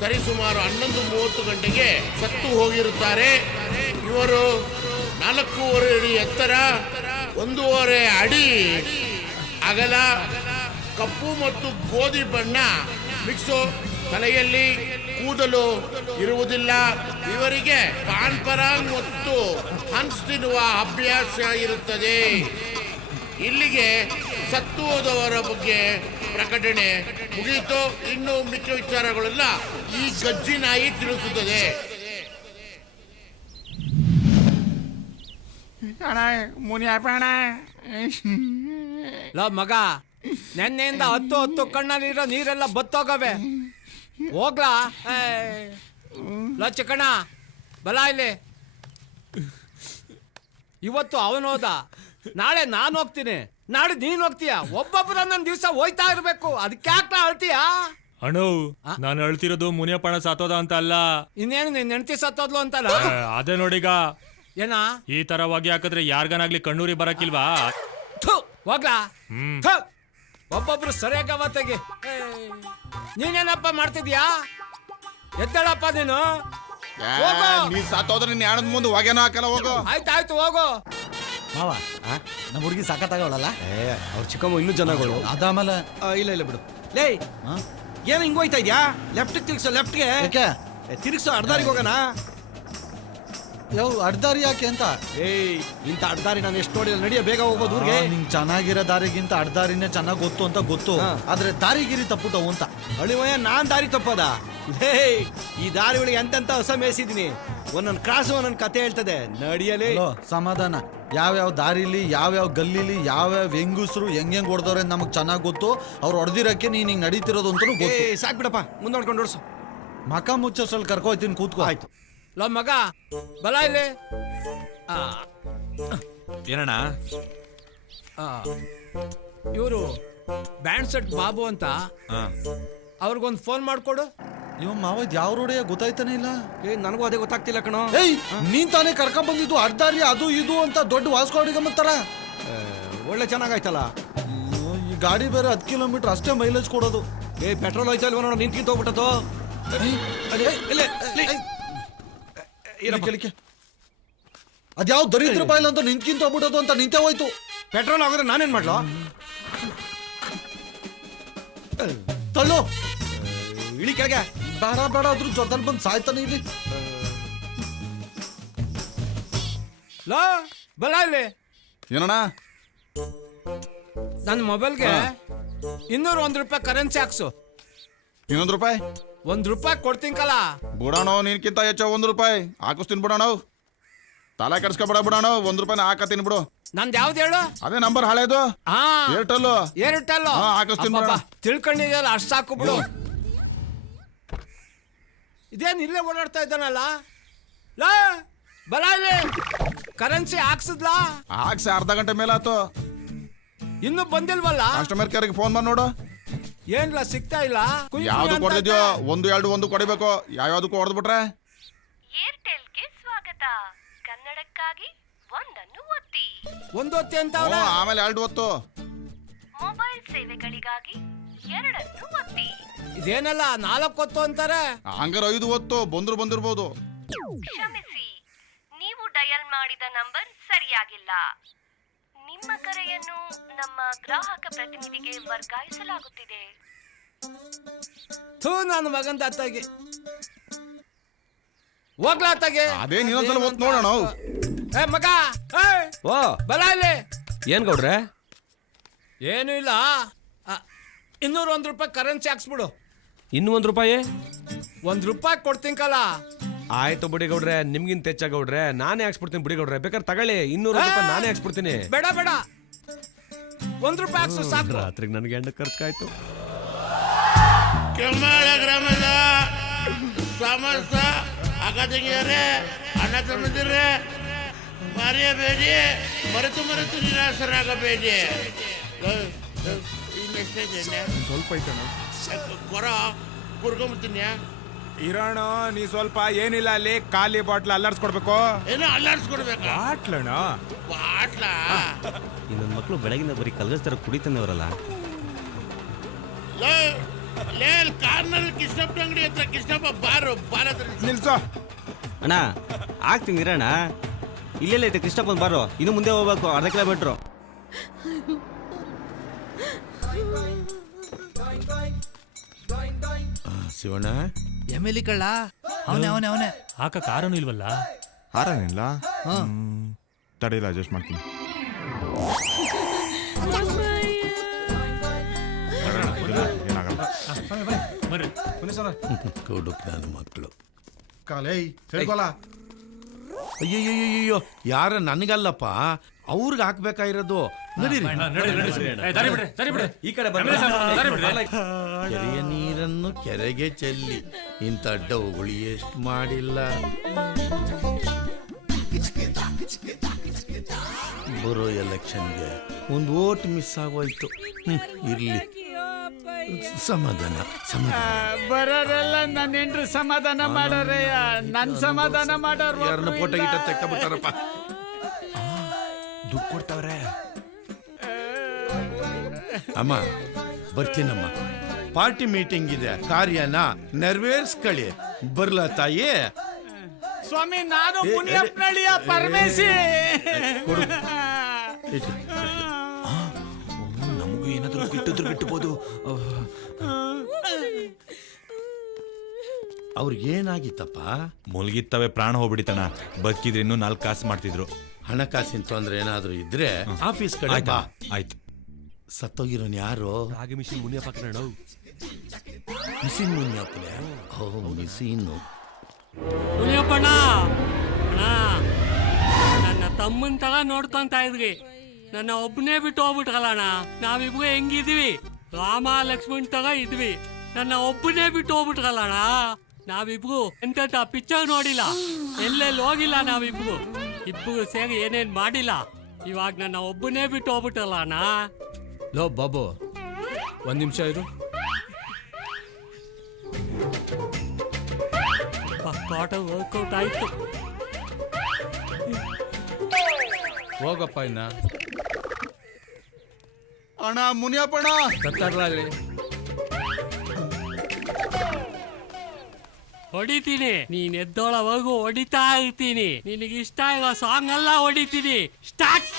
ಸರಿಸುಮಾರು 11:30 ಗಂಟೆಗೆ ಸತ್ತು ಹೋಗಿರುತ್ತಾರೆ. ಇವರು 4.5 ಅಡಿ ಎತ್ತರ, 1.5 ಅಡಿ ಅಗಲ, ಕಪ್ಪು ಮತ್ತು ಗೋಧಿ ಬಣ್ಣ ಮಿಕ್ಸು, ತಲೆಯಲ್ಲಿ ಕೂದಲು ಇರುವುದಿಲ್ಲ. ಇವರಿಗೆ ಪಾನ್ ಪರಾಗ್ ಮತ್ತು ಹನ್ಸ್ ತಿನ್ನುವ ಅಭ್ಯಾಸ ಇರುತ್ತದೆ. ಇಲ್ಲಿಗೆ ಸತ್ತು ಹೋದವರ ಬಗ್ಗೆ ಪ್ರಕಟಣೆ ಮುಗಿಯಿತು. ಇನ್ನು ಮಿಕ್ಕ ವಿಚಾರಗಳೆಲ್ಲ ಈ ಗಜ್ಜಿ ನಾಯಿ ತಿಳಿಸುತ್ತದೆ. ಮಗ, ನೆನ್ನೆಯಿಂದ 10 ಕಣ್ಣಲ್ಲಿರೋ ನೀರೆಲ್ಲ ಬತ್ತೋಗವೆ. ಹೋಗ್ಲಾ ಚಿಕ್ಕಣ್ಣ, ಬಲ ಇಲ್ಲಿ. ಇವತ್ತು ಅವನು ಹೋದ, ನಾಳೆ ನಾನು ಹೋಗ್ತೀನಿ, ನಾಳೆ ನೀನ್ ಹೋಗ್ತೀಯ. ಒಬ್ಬೊಬ್ಬರ ನನ್ನ ದಿವಸ ಹೋಯ್ತಾ ಇರ್ಬೇಕು. ಅದಕ್ಕೆ ಯಾಕೆ ಅಳ್ತೀಯ? ಅಣ್ಣು, ನಾನು ಅಳ್ತಿರೋದು ಮುನಿಯಪ್ಪಣ ಸತ್ತೋದ ಅಂತ ಅಲ್ಲ. ಇನ್ನೇನು ನಿನ್ ಹೆಂಡತಿ ಸತ್ತೋದ್ಲು ಅಂತಲ್ಲ? ಅದೇ ನೋಡೀಗ. ಏನ ಈ ತರ ಹೊಗೆ ಹಾಕಿದ್ರೆ ಯಾರ್ಗನಾಗ್ಲಿ ಕಣ್ಣೂರಿ ಬರಕಿಲ್ವಾ? ಹೋಗ್ಲಾ? ಒಬ್ಬೊಬ್ರು ಸರಿಯಾಗ ಅವತ್ತಿಗೆ. ನೀನೇನಪ್ಪ ಮಾಡ್ತಿದ್ಯಾ? ಎದ್ದಳಪ್ಪ ನೀನು. ನೀ ಸತ್ತೋದ್ರೆ ನಿನ್ನ ಯಾಣದ ಮುಂದೆ ಹೊಗೆನೂ ಹಾಕಲ್ಲ. ಹೋಗು. ಆಯ್ತಾಯ್ತು, ಹೋಗು. ಮಾವ, ನಮ್ಮ ಹುಡುಗಿ ಸಾಕತ್ತಾಗವಳಲ್ಲ? ಅವ್ರ ಚಿಕ್ಕಮ್ಮ ಇನ್ನೂ ಚೆನ್ನಾಗೋಳು. ಅದಾಮಲ್ಲ ಇಲ್ಲ ಬಿಡು. ಲೇ, ಏನು ಹಿಂಗ್ ಹೋಯ್ತಾ ಇದ್ಯಾ? ಲೆಫ್ಟ್ ತಿರ್ಗ್ಸೋ, ಲೆಫ್ಟ್ಗೆ ತಿರ್ಗ್ಸೋ. ಅರ್ಧಾರಿಗೆ ಹೋಗೋಣ. ಅಡ್ದಾರಿ ಯಾಕೆ ಅಂತ? ಇಂಥ ಅಡ್ದಾರಿ ನಾನು ಎಷ್ಟು ನೋಡಿಲ್ಲ. ನಡಿಯ, ಬೇಗ ಹೋಗೋದು ಊರಿಗೆ. ನಿಂಗೆ ಚೆನ್ನಾಗಿರೋ ದಾರಿಗಿಂತ ಅಡ್ದಾರಿನೇ ಚೆನ್ನಾಗಿ ಗೊತ್ತು ಅಂತ ಗೊತ್ತು, ಆದ್ರೆ ದಾರಿಗಿರಿ ತಪ್ಪುಟವು ಅಂತ. ಅಳಿಮಯ್ಯ, ನಾನ್ ದಾರಿ ತಪ್ಪದ? ಈ ದಾರಿಗಳಿಗೆ ಎಂತೆಂತ ಹೊಸ ಮೇಯಿಸಿದೀನಿ. ಒಂದೊಂದು ಕ್ರಾಸು ಒಂದೊಂದು ಕತೆ ಹೇಳ್ತದೆ. ನಡಿಯಲಿ. ಸಮಾಧಾನ. ಯಾವ್ಯಾವ ದಾರಿಲಿ, ಯಾವ್ಯಾವ ಗಲ್ಲಿಲಿ, ಯಾವ್ಯಾವ ಹೆಂಗುಸ್ರು ಹೆಂಗ್ ಹೊಡೆದವ್ರೆ ನಮಗ್ ಚೆನ್ನಾಗ್ ಗೊತ್ತು. ಅವ್ರು ಹೊಡೆದಿರಕ್ಕೆ ನೀನ್ ಹಿಂಗ್ ನಡೀತಿರೋದು ಅಂತೂ ಗೊತ್ತು. ಸಾಕ್ ಬಿಡಪ್ಪ, ಮುಂದೆ ನೋಡ್ಕೊಂಡು ಓಡಿಸು. ಮಕ ಮುಚ್ಚೋಷ್ಟ್ರಲ್ಲಿ ಕರ್ಕೋಯ್ತೀನಿ, ಕೂತ್ಕೋ. ಆಯ್ತು. ಮಗ, ಬಲ ಇಲ್ಲಿ. ಏನಣ್ಣ? ಇವರು ಬ್ಯಾಂಡ್ ಸೆಟ್ ಬಾಬು ಅಂತ, ಅವ್ರಿಗೊಂದು ಫೋನ್ ಮಾಡ್ಕೊಡು. ಇವ್ ಮಾವ ಯಾವ ರೋಡಿಯ ಗೊತ್ತಾಯ್ತಾನೆ ಇಲ್ಲ. ನನಗೂ ಅದೇ ಗೊತ್ತಾಗ್ತಿಲ್ಲ ಕಣೋ. ನೀನ್ ತಾನೇ ಕರ್ಕೊಂಡ್ ಬಂದಿದ್ದು ಅಡ್ದಾರಿ ಅದು ಇದು ಅಂತ ದೊಡ್ಡ ವಾಸ್ಕೋಡಿಗಂಬತ್ತರ. ಒಳ್ಳೆ ಚೆನ್ನಾಗಾಯ್ತಲ್ಲ. ಈ ಗಾಡಿ ಬೇರೆ 10 ಕಿಲೋಮೀಟರ್ ಅಷ್ಟೇ ಮೈಲೇಜ್ ಕೊಡೋದು. ಪೆಟ್ರೋಲ್ ಹೋಯ್ತಾ ಇಲ್ವ ನೋಡ, ನಿಂತ್ಕಿಂತ ಹೋಗ್ಬಿಟ್ಟದು. ಅದ್ಯಾವ ದರಿದ್ರ ಬಾಯಿಲ್ ಅಂತ ನಿಂತ್ಕಿಂತ ಹೋಗ್ಬಿಡೋದು ಅಂತ ನಿಂತೆ ಹೋಯ್ತು. ಪೆಟ್ರೋಲ್ ಆಗೋದ್ರೆ ನಾನೇನ್ ಮಾಡ್ಲೋ? ತಳ್ಳೋ, ಇಳಿ ಕೆಳಗೆ. ಬೇಡ ಬೇಡ, ಅದ್ರ ಜೊತೆಲಿ ಬಂದು ಸಾಯ್ತಾನೆ ಇಲ್ಲಿ. ಬಲ ಇಲ್ಲಿ. ಏನಣ್ಣ? ನನ್ನ ಮೊಬೈಲ್ಗೆ 201 ರೂಪಾಯಿ ಕರೆನ್ಸಿ ಹಾಕ್ಸು. 200 ರೂಪಾಯಿ? ₹1 ಕೊಡ್ತೀnkಲ್ಲ. ಬಿಡೋಣ, ನೀನ್ಕಿಂತ ಹೆಚ್ಚು 1 ರೂಪಾಯಿ ಹಾಕಿಸ್ತೀನಿ ಬಿಡೋಣ. ತಲೆ ಕೆಡ್ಸ್ಕೊಬೇಡ ಬಿಡೋಣ. 1 ರೂಪಾಯಿನ ಹಾಕತ್ತೀನಿ ಬಿಡು. ನಂದು ಯಾವ್ದು ಹೇಳು? ಅದೇ ನಂಬರ್ ಹಳೇದು. ಏರ್ಟೆಲ್ ಹಾಕಿಸ್ತೀನಿ ಬಿಡೋಣ. ತಿಳ್ಕೊಂಡಿದ್ಯಲ್ಲ, ಅಷ್ಟು ಸಾಕು ಬಿಡು. ಇದೇನು ಇಲ್ಲೇ ಓಡಾಡ್ತಾ ಇದ್ದಾನಲ್ಲ? ಬಲ ಇಲ್ಲಿ. ಕರೆನ್ಸಿ ಹಾಕ್ಸಿದ್ಲಾ? ಹಾಕ್ಸಿ ಅರ್ಧ ಗಂಟೆ ಮೇಲಾತು. ಇನ್ನು ಬಂದಿಲ್ವಲ್ಲ? ಕಸ್ಟಮರ್ ಕೇರ್ಗೆ ಫೋನ್ ಮಾಡಿ ನೋಡು. ಏನ್ಲ ಸಿಗ್ತಾ ಇಲ್ಲ? ಯಾವ್ದು ಕೊಡ್ತಿದ್ಯೋ? 1, 2, 1 ಕೊಡಿಬೇಕು. ಯಾವ್ಯಾವ್ದಕ್ಕೂ ಹೊಡೆದ್ಬಿಟ್ರೆ. ಏರ್ಟೆಲ್ಗೆ ಸ್ವಾಗತ. ಕನ್ನಡಕ್ಕಾಗಿ 1 ಒತ್ತಿ. 1 ಒತ್ತಿ ಅಂತ. ಆಮೇಲೆ 2 ಒತ್ತು. ಮೊಬೈಲ್ ಸೇವೆಗಳಿಗಾಗಿ 2 ಒತ್ತಿ. ಇದೇನಲ್ಲ 4 ಒತ್ತು ಅಂತಾರೆ? ಹಂಗಾರೆ 5 ಒತ್ತು. ಬಂದಿರ್ಬೋದು. ಕ್ಷಮಿಸಿ, ನೀವು ಡಯಲ್ ಮಾಡಿದ ನಂಬರ್ ಸರಿಯಾಗಿಲ್ಲ. ನಿಮ್ಮ ಕರೆಯನ್ನು ನಮ್ಮ ಗ್ರಾಹಕ ಪ್ರತಿನಿಧಿಗೆ ವರ್ಗಾಯಿಸಲಾಗುತ್ತಿದೆ. ನನ್ನ ಮಗಂದ ಅತ್ತಾಗಿ ಹೋಗ್ಲಾ ಅತ್ತಾಗೆ. ಅದೇ ನೀನೊಂದ್ಸಲ ಒತ್ತು ನೋಡೋಣ. ಮಗ, ಬಲ ಇಲ್ಲಿ. ಏನ್ ಗೌಡ್ರೆ? ಏನು ಇಲ್ಲ, 201 ರೂಪಾಯಿ ಕರೆನ್ಸಿ ಹಾಕ್ಸ್ಬಿಡು. ಇನ್ನೂ 1 ರೂಪಾಯಿ? ₹1 ಕೊಡ್ತೀnkಲ್ಲ. ಆಯ್ತು ಬಿಡಿ ಗೌಡ್ರೆ, ನಿಮ್ಗಿಂತ ಹೆಚ್ಚ ಗೌಡ್ರೆ. ನಾನೇ ಹಾಕ್ಸ್ಬಿಡ್ತೀನಿ ಬಿಡಿ ಗೌಡ್ರೆ. ಬೇಕಾದ್ರೆ ತಗೊಳ್ಳಿ, 200 ರೂಪಾಯಿ ನಾನೇ ಹಾಕ್ಸ್ಬಿಡ್ತೀನಿ. ಬೇಡ ಬೇಡ, ₹1 ಹಾಕ್ಸು ಸಾಕು. ರಾತ್ರಿಗೆ ನನಗೆ ಹೆಂಡ ಖರ್ಚಾಯ್ತು. ಕೆಮ್ಮಾಳೆ ಗ್ರಾಮದ ಸಮಸ್ತ ಅಕ್ಕ ತಂಗಿಯರೇ, ಅಣ್ಣ ತಮ್ಮಂದಿರೇ, ಮರೆಯಬೇಡಿ. ಮರೆತು ನಿರಾಸರಾಗಬೇಡಿ. ಸ್ವಲ್ಪ ಐತಣ್ಣ. ಕೊರ ಕುರ್ಕೊಂಬಿಡ್ತೀನಿ. ಇರೋಣ ನೀ ಸ್ವಲ್ಪ ಏನಿಲ್ಲ ಅಲ್ಲಿ ಖಾಲಿ ಬಾಟ್ಲ್ ಅಲ್ಲಾಡ್ಸ್ಕೊಡ್ಬೇಕು. ಏನೋ ಅಲ್ಲಾಡ್ಸ್ಕೊಡ್ಬೇಕಾ? ಬಾಟ್ಲಣ್ಣ. ಬಾಟ್ಲಾ? ಇನ್ನೊಂದು ಮಕ್ಕಳು ಬೆಳಗಿನ ಬರೀ ಕಲ್ಗಸ್ತರ ಕುಡಿತಂದವರಲ್ಲ. ಲೇ ಕಾರ್ನರ್ ಕೃಷ್ಣಪ್ಪ ಅಂಗಡಿ ಹತ್ರ ಕೃಷ್ಣಪ್ಪ ಬಾರು ನಿಲ್ಸೋ ಅಣ್ಣ ಆಗ್ತೀನಿ ಇರೋಣ. ಇಲ್ಲೆಲ್ಲ ಐತೆ ಕೃಷ್ಣಪ್ಪನ ಬಾರು, ಇನ್ನು ಮುಂದೆ ಹೋಗ್ಬೇಕು, ಅರ್ಧ ಕಿಲೋಮೀಟ್ರು. ಶಿವಣ್ಣ ಎಮ್ಮೆಲಿ ಕಳ್ಳ ಅವನೇ ಅವನೇ ಅವನೇ. ಹಾಕ ಕಾರನು ಇಲ್ವಲ್ಲ? ಹಾರನಿಲ್ಲ. ತಡೆಯಿಲ್ಲ, ಅಡ್ಜಸ್ಟ್ ಮಾಡ್ತೀನಿ. ಕೊಡುಕ್ ನನ್ನ ಮಕ್ಕಳು. ಕಾಲೇ ಹೇಳ್ಕೊಲ್ಲ. ಅಯ್ಯಯ್ಯೋ, ಯಾರ ನನಗಲ್ಲಪ್ಪ, ಅವ್ರಿಗೆ ಹಾಕ್ಬೇಕಾಗಿರೋದು. ನಡೀರಿ. ಈ ಕಡೆ ಕೆರೆಯ ನೀರನ್ನು ಕೆರೆಗೆ ಚೆಲ್ಲಿ ಇಂಥ ಡೌಗಳು ಎಷ್ಟು ಮಾಡಿಲ್ಲ. ಬರೋ ಎಲೆಕ್ಷನ್ಗೆ ಒಂದು ಓಟ್ ಮಿಸ್ ಆಗೋಯ್ತು. ಇರ್ಲಿ, ಸಮಾಧಾನ ಸಮಾಧಾನ. ಬರೋರೆಲ್ಲ ನನ್ನ ಹೆಂಡ್ರು ಸಮಾಧಾನ ಮಾಡೋರೆ, ನನ್ ಸಮಾಧಾನ ಮಾಡೋರು. ಯಾರನ್ನ ಫೋಟೋ ಗಿಟ ತೆಕ್ಕಬಿಟ್ಟಾರಪ್ಪ. ದುಡ್ಡು ಕೊಡ್ತಾವ್ರೆ. ಅಮ್ಮ ಬರ್ತೀನಮ್ಮ, ಪಾರ್ಟಿ ಮೀಟಿಂಗ್ ಇದೆ, ಕಾರ್ಯನ ನೆರವೇರಿಸ್ಕೊಳ್ಳಿ. ಬರ್ಲಾ ತಾಯಿ? ಸ್ವಾಮಿ, ನಾನು ಮುನಿಯಪ್ಪನಳ್ಳಿಯ ಪರಮೇಶಿ. ನಮಗೂ ಏನಾದ್ರು ಗಿಟ್ಟಿದ್ರು ಗಿಟ್ಟಬಹುದು. ಅವ್ರಿಗೇನಾಗಿತ್ತಪ್ಪ? ಮುಲ್ಗಿತ್ತವೆ, ಪ್ರಾಣ ಹೋಗ್ಬಿಡಿತಣ. ಬದುಕಿದ್ರೆ ಇನ್ನೂ 4 ಕಾಸು ಮಾಡ್ತಿದ್ರು. ಹಣಕಾಸಿನ ತೊಂದ್ರೆ ಏನಾದ್ರು ಇದ್ರೆ ಆಫೀಸ್ ಕಡೆ ಬಾ. ಆಯ್ತು. ಸತ್ತೋಗಿರೋನ್ ಯಾರು? ರಾಗಿ ಮಿಷಿನ್ ಮುನಿಯಪ್ಪ ಕಣ. ಮಿಸಿನ್ ಮುನಿಯಪ್ಪನೇ? ಓ ಮಿಸಿನ್ನು. ಮುನಿಯಪ್ಪಣ್ಣ, ನನ್ನ ತಮ್ಮನ್ ತರ ನೋಡ್ಕೊಂತ ಇದ್ರಿ, ನನ್ನ ಒಬ್ಬನೇ ಬಿಟ್ಟು ಹೋಗ್ಬಿಟ್ರಲ್ಲಣ್ಣ. ನಾವಿಬ್ರು ಹೆಂಗಿದ್ವಿ, ರಾಮ ಲಕ್ಷ್ಮಣ್ ತರ ಇದ್ವಿ. ನನ್ನ ಒಬ್ಬನೇ ಬಿಟ್ಟು ಹೋಗ್ಬಿಟ್ರಲ್ಲಣ್ಣ. ನಾವಿಬ್ರು ಎಂತ ಪಿಕ್ಚರ್ ನೋಡಿಲ್ಲ, ಎಲ್ಲೆಲ್ಲಿ ಹೋಗಿಲ್ಲ. ನಾವಿಬ್ರು ಇಬ್ರು ಸೇರಿ ಏನೇನ್ ಮಾಡಿಲ್ಲ. ಇವಾಗ ನನ್ನ ಒಬ್ಬನೇ ಬಿಟ್ಟು ಹೋಗ್ಬಿಟ್ರಲ್ಲ ಅಣ್ಣ. ಲೋ ಬಾಬು, 1 ನಿಮಿಷ ಇರು. ಪಕ್ಕಾಟ ವರ್ಕೌಟ್ ಆಯ್ತು. ಹೋಗಪ್ಪ ಇನ್ನ. ಅಣ್ಣ ಮುನಿಯಪ್ಪಣ್ಣ ತತ್ತಾಡ್ಲಿ. ಹೊಡಿತೀನಿ, ನೀನ್ ಎದ್ದೋಳವರೆಗೂ ಹೊಡಿತಾ ಇರ್ತೀನಿ. ನಿನಗೆ ಇಷ್ಟ ಇರೋ ಸಾಂಗ್ ಎಲ್ಲ ಹೊಡಿತೀನಿ. ಸ್ಟಾರ್ಟ್.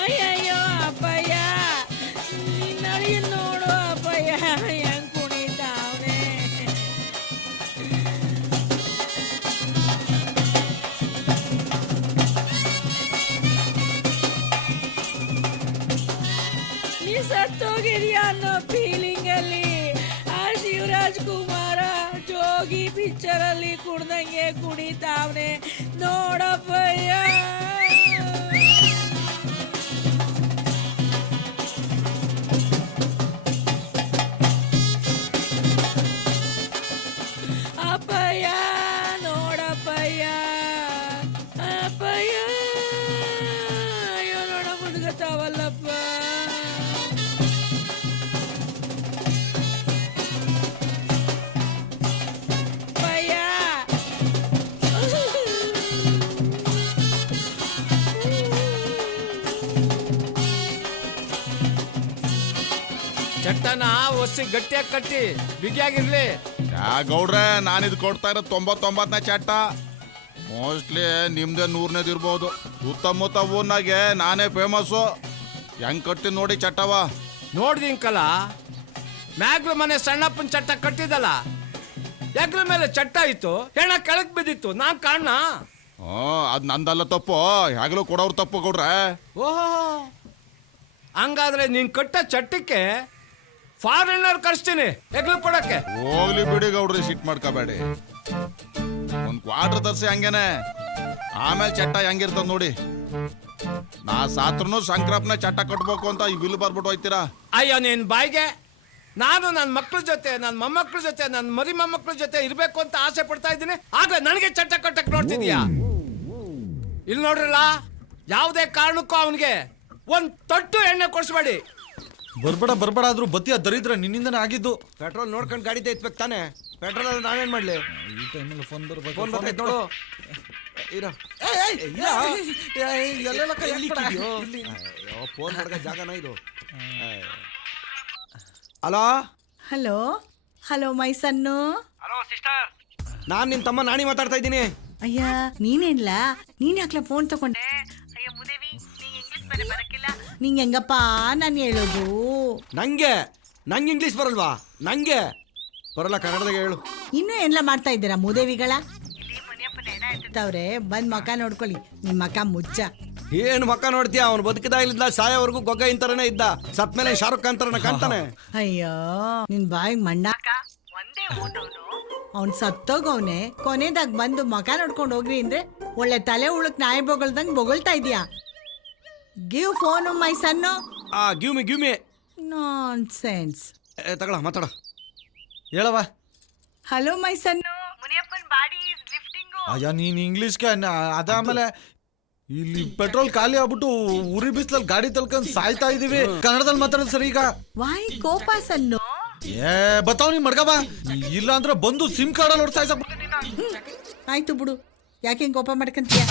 ಅಯ್ಯಯ್ಯೋ ಅಪ್ಪಯ್ಯ, ನಿನ್ನಳಿ ನೋಡು ಅಪ್ಪಯ್ಯ ಹೆಂಗ್ ಕುಣಿತಾವನೆ. ನೀ ಸತ್ತೋಗಿದ್ಯಾ ಅನ್ನೋ ಫೀಲಿಂಗ್ ಅಲ್ಲಿ ಆ ಶಿವರಾಜ್ ಕುಮಾರ ಜೋಗಿ ಪಿಕ್ಚರ್ ಅಲ್ಲಿ ಕುಡ್ದಂಗೆ ಕುಣಿತಾವನೆ ನೋಡಪ್ಪಯ್ಯ. ಅಪ್ಪಯ್ಯ ನೋಡಪ್ಪಯ್ಯ, ಅಪ್ಪಯ್ಯ ಅಯ್ಯೋ ನೋಡ ಮುದುಗತ್ತಾವಲ್ಲಪ್ಪ. ಅಪ್ಪಯ್ಯ ಚಟ್ಟನ ಒಸಿ ಗಟ್ಟಿಯಾಗಿ ಕಟ್ಟಿ ಬಿಗಿಯಾಗಿರ್ಲಿ. ಯಾ ಗೌಡ್ರೆ, ನಾನಿದ್ ಕೊಡ್ತಾ ಇರೋದು 99ನೇ ಚಟ್ಟ. ಮೋಸ್ಟ್ಲಿ ನಿಮ್ದೇ 100ನೇದು ಇರ್ಬೋದು. ಸುತ್ತಮುತ್ತ ಊರ್ನಾಗೆ ನಾನೇ ಫೇಮಸ್ಸು. ಹೆಂಗ್ ಕಟ್ಟಿ ನೋಡಿ ಚಟ್ಟವ. ನೋಡ್ದಿಂಕಲ್ಲ, ಮ್ಯಾಗ್ಲ ಮನೆ ಸಣ್ಣಪ್ಪನ ಚಟ್ಟ ಕಟ್ಟಿದಲ್ಲ, ಹೆಗ್ಲ ಮೇಲೆ ಚಟ್ಟ ಇತ್ತು, ಹೆಣ ಕೆಳಕ್ ಬಿದ್ದಿತ್ತು, ನಾನ್ ಕಾರಣ. ಅದ್ ನಂದಲ್ಲ ತಪ್ಪು, ಹೇಗಲೂ ಕೊಡೋರು ತಪ್ಪು ಗೌಡ್ರೆ. ಓಹೋ, ಹಂಗಾದ್ರೆ ನೀನ್ ಕಟ್ಟ ಚಟ್ಟಕ್ಕೆ ಫಾರಿನರ್ ಕರ್ಸ್ತೀನಿ ಹೆಗ್ಲು ಕೊಡಕ್ಕೆ. ಹೋಗ್ಲಿ ಬಿಡಿ ಗೌಡ್ರಿ, ಸಿಟ್ ಮಾಡ್ಕೋಬೇಡಿ. ಒಂದ್ ಕ್ವಾರ್ಟರ್ ತರ್ಸಿ ಹಂಗೇನೆ, ಆಮೇಲೆ ಚಟ್ಟ ಹೆಂಗಿರ್ತದ ನೋಡಿ. ನಾ ಸಾತ್ರನು ಶಂಕರಪ್ಪನ ಚಟ್ಟ ಕಟ್ಬೇಕು ಅಂತ ಈ ಬಿಲ್ ಬರ್ಬಿಟ್ಟು ಹೋಯ್ತೀರಾ? ಅಯ್ಯೋ ನೀನ್ ಬಾಯಿಗೆ. ನಾನು ನನ್ನ ಮಕ್ಕಳ ಜೊತೆ, ನನ್ನ ಮೊಮ್ಮಕ್ಕಳ ಜೊತೆ, ನನ್ನ ಮರಿ ಮೊಮ್ಮಕ್ಕಳ ಜೊತೆ ಇರ್ಬೇಕು ಅಂತ ಆಸೆ ಪಡ್ತಾ ಇದ್ದೀನಿ. ಆಗ ನನಗೆ ಚಟ್ಟ ಕಟ್ಟಕ್ ನೋಡ್ತಿದ್ಯಾ? ಇಲ್ಲಿ ನೋಡ್ರಲ್ಲ, ಯಾವುದೇ ಕಾರಣಕ್ಕೂ ಅವನಿಗೆ ಒಂದ್ ತೊಟ್ಟು ಎಣ್ಣೆ ಕೊಡಿಸ್ಬೇಡಿ. ಬರ್ಬೇಡ ಆದ್ರೂ ಬತ್ತಿಯ ದರಿದ್ರ ನಿನ್ನಿಂದನೇ ಆಗಿದ್ದು. ಪೆಟ್ರೋಲ್ ನೋಡ್ಕೊಂಡು ಗಾಡಿ ತೆಗಿಬೇಕು ತಾನೆ. ಪೆಟ್ರೋಲ್ ನಾನೇನ್ ಮಾಡ್ಲಿ? ಈ ಟೈಮಲ್ಲಿ ಫೋನ್ ಫೋನ್ ಬರ್ತೈತೆ ನೋಡು. ಇರೋ ಎಲ್ಲೆಲ್ಲ ಕೈ ಹಾಕ್ಬಿಡ. ಫೋನ್ ಮಾಡ್ಕ ಜಾಗನ ಇದು. Hello hello hello my son. ನಾನು ನಿನ್ ತಮ್ಮ ನಾಣಿ ಮಾತಾಡ್ತಾ ಇದ್ದೀನಿ. ಅಯ್ಯ ನೀನೇನ್ಲ, ನೀನ್ ಯಾಕ್ಲ ಫೋನ್ ತಗೊಂಡೆ? ನಿಂಗೆ ಹೆಂಗಪ್ಪ ನಾನು ಹೇಳೋದು? ನಂಗೆ ಇಂಗ್ಲೀಷ್ ಬರಲ್ವಾ? ನಂಗೆ ಬರಲ್ಲ, ಕನ್ನಡದಾಗ ಹೇಳು. ಇನ್ನೂ ಎಲ್ಲ ಮಾಡ್ತಾ ಇದ್ದೀರಾ ಮೂದೇವಿಗಳ? ಅವ್ರೆ ಬಂದ್ ಮಕ ನೋಡ್ಕೊಳ್ಳಿ. ನಿಮ್ ಮಕ ಮುಚ್ಚ. ಏನು ಮಕ್ಕ ನೋಡ್ತೀಯ? ಅವನು ಬದುಕಿದಾಗಲಿದ್ದ ಸಾಯೋವರೆಗೂ ಗೊಗ್ಗ ಇಂತರನೇ ಇದ್ದ. ಸತ್ ಮೇಲೆ ಶಾರುಖ್ ಖಾನ್ ತರನ ಕಾಣ್ತಾನೆ. ಅಯ್ಯೋ ನಿನ್ ಬಾಯಿಗೆ ಮಣ್ಣಾಕ. ಅವ್ನ್ ಸತ್ತೋಗವ್ನೆ, ಕೊನೆದಾಗ ಬಂದು ಮಕ ನೋಡ್ಕೊಂಡು ಹೋಗ್ರಿ ಅಂದ್ರೆ ಒಳ್ಳೆ ತಲೆ ಉಳಕ್ ನಾಯಿ ಬೊಗಳ್ದಂಗ್ ಬೊಗಳ್ತಾ ಇದೀಯಾ. Give phone my son. Give me nonsense. ತಗೊಳ ಮಾತಾಡ. ಹೇಳವ. Hello my son. ಅಯ್ಯ ನೀನ್ ಇಂಗ್ಲೀಷ್ಗೆ ಅದಾದ್ಮೇಲೆ ಇಲ್ಲಿ ಪೆಟ್ರೋಲ್ ಖಾಲಿ ಆಗ್ಬಿಟ್ಟು ಉರಿ ಬಿಸ್ಲಲ್ಲಿ ಗಾಡಿ ತಳ್ಕೊಂಡ್ ಸಾಯ್ತಾ ಇದೀವಿ. ಕನ್ನಡದಲ್ಲಿ ಮಾತಾಡೋದು ಸರಿ ಈಗ. ವಾಯ್ ಕೋಪ ಸನ್ನು. ಬತ್ತಾವ್ ನೀ ಮಡ್ಗವ. ಇಲ್ಲ ಅಂದ್ರೆ ಬಂದು ಸಿಮ್ ಕಾರ್ಡಲ್ಲಿ ಹೊಡ್ಸಾಯ್ಸ. ಆಯ್ತು ಬಿಡು, ಯಾಕೆ ಹಿಂಗ್ ಕೋಪ ಮಾಡ್ಕಂತೀಯ?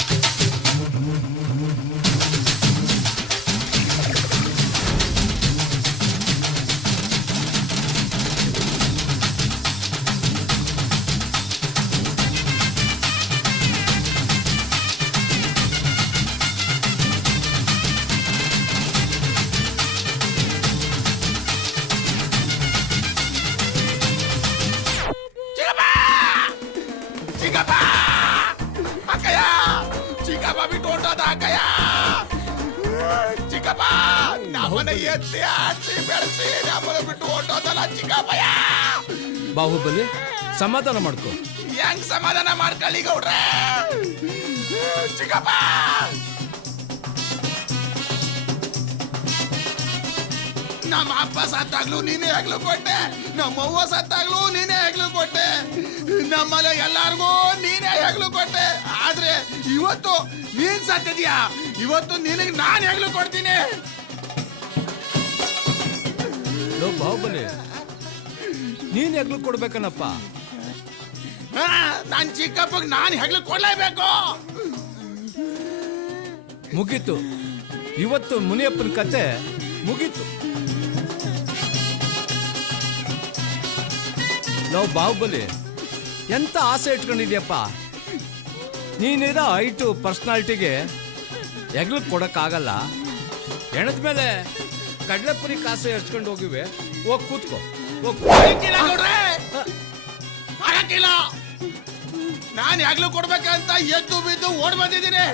ಬಾಹುಬಲಿ ಸಮಾಧಾನ ಮಾಡ್ಕೊ. ಹೆಂಗ್ ಸಮಾಧಾನ ಮಾಡ್ಕೊಳ್ಳಿ ಗೌಡ್ರೆ? ಚಿಕ್ಕಪ್ಪ ನಮ್ಮ ಅಪ್ಪ ಸತ್ತಾಗ್ಲೂ ನೀನೇ ಹೆಗ್ಲು ಕೊಟ್ಟೆ, ನಮ್ಮವ್ವ ಸತ್ತಾಗ್ಲೂ ನೀನೇ ಹೆಗ್ಲು ಕೊಟ್ಟೆ, ನಮ್ಮಲ್ಲಿ ಎಲ್ಲಾರ್ಗೂ ನೀನೇ ಹೆಗ್ಲು ಕೊಟ್ಟೆ. ಆದ್ರೆ ಇವತ್ತು ನೀನ್ ಸತ್ತಿದ್ಯಾ, ಇವತ್ತು ನಿನಗೆ ನಾನ್ ಹೆಗ್ಲು ಕೊಡ್ತೀನಿ. ಬಾಹುಬಲಿ ನೀನ್ ಹೆಗ್ಲು ಕೊಡ್ಬೇಕನ್ನಪ್ಪ. ನಾನ್ ಚಿಕ್ಕಪ್ಪಗ್ ನಾನ್ ಹೆಗ್ಲು ಕೊಡ್ಲೇಬೇಕು. ಮುಗೀತು, ಇವತ್ತು ಮುನಿಯಪ್ಪನ ಕತೆ ಮುಗೀತು. ನಾವು ಬಾಹುಬಲಿ ಎಂತ ಆಸೆ ಇಟ್ಕೊಂಡಿದ್ಯಪ್ಪ. ನೀನಿರೋ ಹೈಟು ಪರ್ಸನಾಲಿಟಿಗೆ ಹೆಗ್ಲು ಕೊಡಕ್ಕಾಗಲ್ಲ. ಹೆಣದ ಮೇಲೆ ಕಡ್ಲೆಪುರಿ ಕಾಸು ಎರ್ಚ್ಕೊಂಡು ಹೋಗಿವೆ. ಹೋಗಿ ಕೂತ್ಕೋ. ನಾನು ಹೆಗ್ಲು ಕೊಡ್ಬೇಕಂತ ಎದ್ದು ಬಿದ್ದು ಓಡ್ ಬಂದಿದ್ದೀನಿ.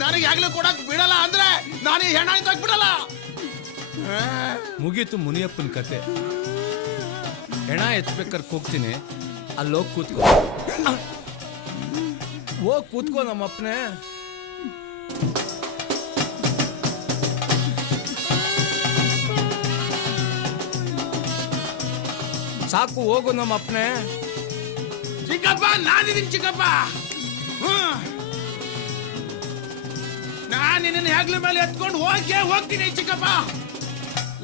ನನಗೆ ಹೆಗ್ಲು ಕೊಡಕ್ ಬಿಡಲ್ಲ ಅಂದ್ರೆ ನಾನು ಈ ಹೆಣ ಇದ್ದಾಗ ಬಿಡಲ್ಲ. ಮುಗೀತು ಮುನಿಯಪ್ಪನ ಕತೆ. ಹೆಣ ಎತ್ಬೇಕಾದ್ರೆ ಹೋಗ್ತೀನಿ, ಅಲ್ಲೋಗಿ ಕೂತ್ಕೋ. ಹೋಗಿ ಕೂತ್ಕೋ ನಮ್ಮಪ್ಪನೇ. ಸಾಕು, ಹೋಗು ನಮ್ಮಪ್ಪನೇ. ಚಿಕ್ಕಪ್ಪ ನಾನಿದ್ದೀನಿ ಚಿಕ್ಕಪ್ಪ. ನಾನು ನಿನ್ನ ಹೆಗ್ಲ ಮೇಲೆ ಎತ್ಕೊಂಡು ಹೋಗ್ತೀನಿ ಚಿಕ್ಕಪ್ಪ.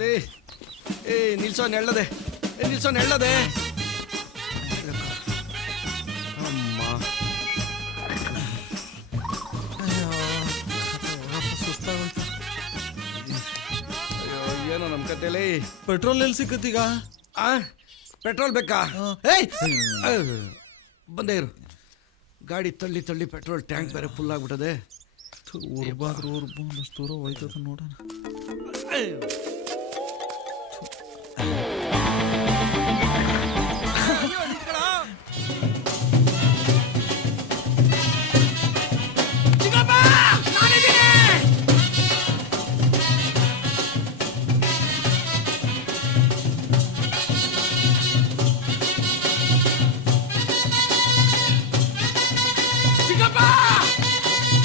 ಲೇ ನಿಲ್ಸೋ ನೆಳ್ಳದೆ, ನಿಲ್ಸೋ ನೆಳ್ಳದೆ. ಅಮ್ಮ ಏನೋ ನಮ್ಮ ಕತೆಲಿ. ಪೆಟ್ರೋಲ್ ಎಲ್ಲಿ ಸಿಕ್ಕತ್ತೀಗ? ಪೆಟ್ರೋಲ್ ಬೇಕಾ? ಬಂದೇ ಇರು. ಗಾಡಿ ತಳ್ಳಿ ತಳ್ಳಿ ಪೆಟ್ರೋಲ್ ಟ್ಯಾಂಕ್ ಬೇರೆ ಫುಲ್ ಆಗ್ಬಿಟ್ಟದೆ. ಒಂದಷ್ಟು ದೂರ ಹೋಯ್ತದ ನೋಡೋಣ.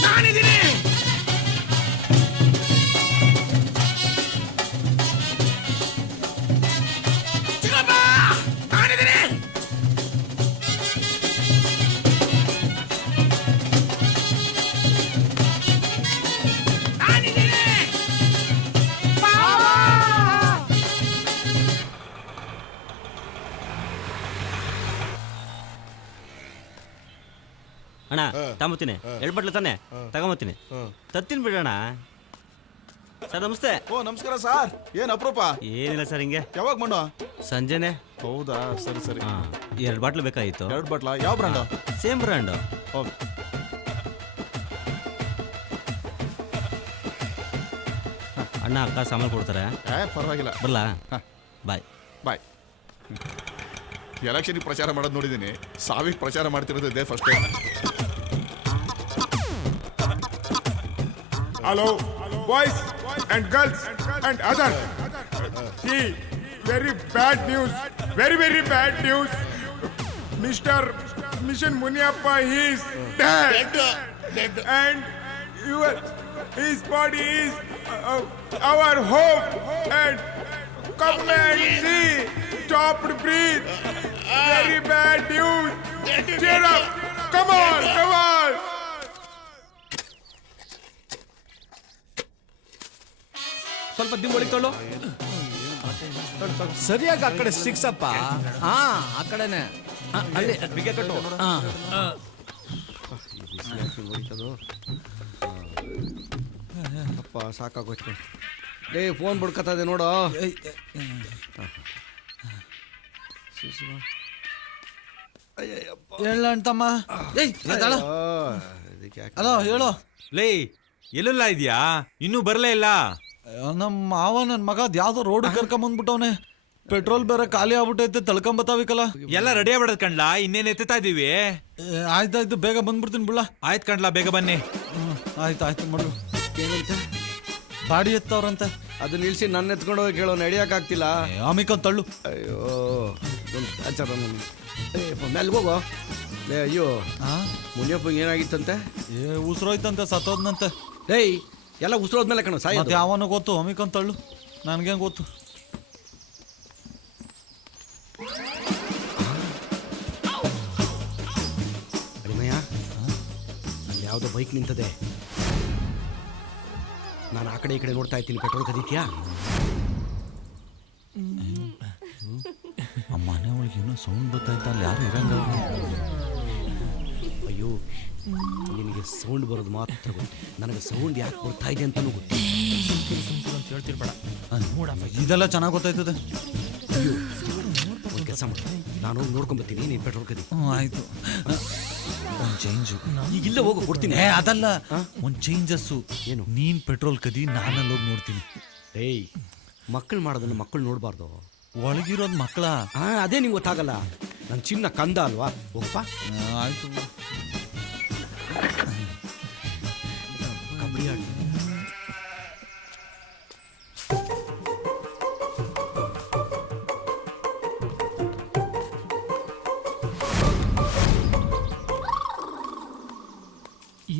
ನಾನಿದ್ದೀನಿ. ಅಣ್ಣ ತಗೊಂಬತ್ತೀನಿ 2 ಬಟ್ಲು ತಾನೆ ತಗೊಂಬತ್ತೀನಿ ತತ್ತೀನಿ ಬಿಡೋಣ ಸರ್ ನಮಸ್ತೆ. ಓ ನಮಸ್ಕಾರ ಸರ್. ಏನ್ ಅಪರೂಪ? ಏನಿಲ್ಲ ಸರ್, ಹಿಂಗೆ. ಯಾವಾಗ ಮಣ್ಣು? ಸಂಜೆನೆ. ಹೌದಾ, ಸರಿ ಸರಿ. 2 ಬಾಟ್ಲು ಬೇಕಾಗಿತ್ತು. 2 ಬಾಟ್ಲಾ? ಯಾವ ಬ್ರ್ಯಾಂಡು? Same brand. ಓಕೆ. ಅಣ್ಣ ಅಕ್ಕ ಸಾಮಾನು ಕೊಡ್ತಾರೆ. ಪರವಾಗಿಲ್ಲ. ಬರಲಾ? ಬಾಯ್ ಬಾಯ್. ಎಲೆಕ್ಷನ್ಗೆ ಪ್ರಚಾರ ಮಾಡೋದು ನೋಡಿದ್ದೀನಿ, ಸಾವಿಗೆ ಪ್ರಚಾರ ಮಾಡ್ತಿರೋದು ಇದೇ first time. Hello, boys and girls and others. See, very bad news. Very, very bad news. Mr. Mission Muniappa, he is dead. And his body is our hope. And come and see. Stopped breathe. Very bad news. Cheer up. Come on, come on. ಸ್ವಲ್ಪ ದಿಂಬೊಳಿಗೆ ತೊಳು. ಸರಿಯಾಗಿ ಆ ಕಡೆ ಸಿಕ್ಸಪ್ಪ. ಹಾ, ಆ ಕಡೆನೆ. ಅಲ್ಲಿ ಬಿಗೆ ಕಟ್ಟು. ಅಪ್ಪ ಸಾಕಾಗೋಯ್ತು. ಡೇ ಫೋನ್ ಬಿಡ್ಕತ್ತದೆ ನೋಡು. ಹೇಳ ಅಂತಮ್ಮ. ಹಲೋ ಹೇಳು. ಲೇ ಎಲ್ಲೆಲ್ಲ ಇದೆಯಾ? ಇನ್ನೂ ಬರಲೇ ಇಲ್ಲ. ನಮ್ಮ ಮಾವ ನನ್ನ ಮಗ ಯಾವ್ದೋ ರೋಡ್ ಕರ್ಕೊಂಬಂದ್ಬಿಟ್ಟವನೆ. ಪೆಟ್ರೋಲ್ ಬೇರೆ ಖಾಲಿ ಆಗ್ಬಿಟ್ಟೈತೆ, ತಳ್ಕೊಂಬತ್ತಾವಿಕಲ್ಲ. ಎಲ್ಲ ರೆಡಿ ಆಗ್ಬಿಡದ್ ಕಣ್ಲಾ, ಇನ್ನೇನ್ ಎತ್ತಾ ಇದೀವಿ. ಆಯ್ತಾಯ್ತು, ಬೇಗ ಬಂದ್ಬಿಡ್ತೀನಿ ಬಿಡ್ಲಾ. ಆಯ್ತು ಕಣ್ಲಾ, ಬೇಗ ಬನ್ನಿ. ಆಯ್ತು ಮಾಡು. ಏನಂತೆ? ಬಾಡಿ ಎತ್ತವ್ರಂತೆ. ಅದು ನಿಲ್ಸಿ ನನ್ನ ಎತ್ಕೊಂಡು ಹೋಗಿ ಕೇಳೋ, ನಡಿಯೋಕ್ಕಾಗ್ತಿಲ್ಲ. ಆಮಿಕೊಂಡ್ ತಳ್ಳು. ಅಯ್ಯೋ ಆಚಾರ ಮೆಲ್ಗೋಗೋ. ಅಯ್ಯೋ ಮುನಿಯಪ್ಪಂಗೆ ಏನಾಗಿತ್ತಂತೆ? ಉಸಿರೋಯ್ತಂತೆ, ಸತ್ತೋದ್ನಂತೆ. ಏಯ್ ಎಲ್ಲ ಉಸಿರೋದ್ಮೇಲೆ ಕಣ ಸಾಯ. ಯಾವನು ಗೊತ್ತು? ಅಮಿಕೊಂಡ್ ತಳ್ಳು. ನನ್ಗೇನು ಗೊತ್ತು? ಅಡಿಮಯ್ಯ, ಅಲ್ಲಿ ಯಾವುದೋ ಬೈಕ್ ನಿಂತದೆ. ನಾನು ಆ ಕಡೆ ಈ ಕಡೆ ನೋಡ್ತಾ ಇದ್ದೀನಿ. ಪೆಟ್ರೋಲ್ ಕದೀತ್ಯಾ? ಆ ಮನೆ ಒಳಗೆ ಏನೋ ಸೌಂಡ್ ಬರ್ತಾಯ್ತ. ಅಲ್ಲಿ ಯಾರು ಇರಂಗ? ಅಯ್ಯೋ, ನಿನಗೆ ಸೌಂಡ್ ಬರೋದು ಮಾತ್ರ ಗೊತ್ತು, ನನಗೆ ಸೌಂಡ್ ಯಾಕೆ ಬರ್ತಾ ಇದೆ ಅಂತಲೂ ಗೊತ್ತು. ಇದೆಲ್ಲ ಚೆನ್ನಾಗಿ ಗೊತ್ತಾಯ್ತದೆ. ಅಯ್ಯೋ, ಒಂದು ಕೆಲಸ ಮಾಡಿ, ನಾನು ನೋಡ್ಕೊಂಬರ್ತೀನಿ, ನೀನು ಪೆಟ್ರೋಲ್ ಕದಿ. ಆಯ್ತು. ಒಂದು ಚೇಂಜು ಈಗಿಲ್ಲ, ಹೋಗು ಕೊಡ್ತೀನಿ. ಅದಲ್ಲ, ಒಂದು ಚೇಂಜಸ್ಸು. ಏನು? ನೀನ್ ಪೆಟ್ರೋಲ್ ಕದಿ, ನಾನಲ್ಲಿ ಹೋಗಿ ನೋಡ್ತೀನಿ. ಏಯ್, ಮಕ್ಕಳು ಮಾಡೋದನ್ನು ಮಕ್ಕಳು ನೋಡಬಾರ್ದು. ಒಳಗಿರೋದು ಮಕ್ಕಳ. ಅದೇ ನಿಂಗೆ ಗೊತ್ತಾಗಲ್ಲ. ನನ್ನ ಚಿನ್ನ ಕಂದ ಅಲ್ವಾ? ಹೋಗಪ್ಪ. ಆಯ್ತು. ಕಬಡ್ಡಿ ಆಡ.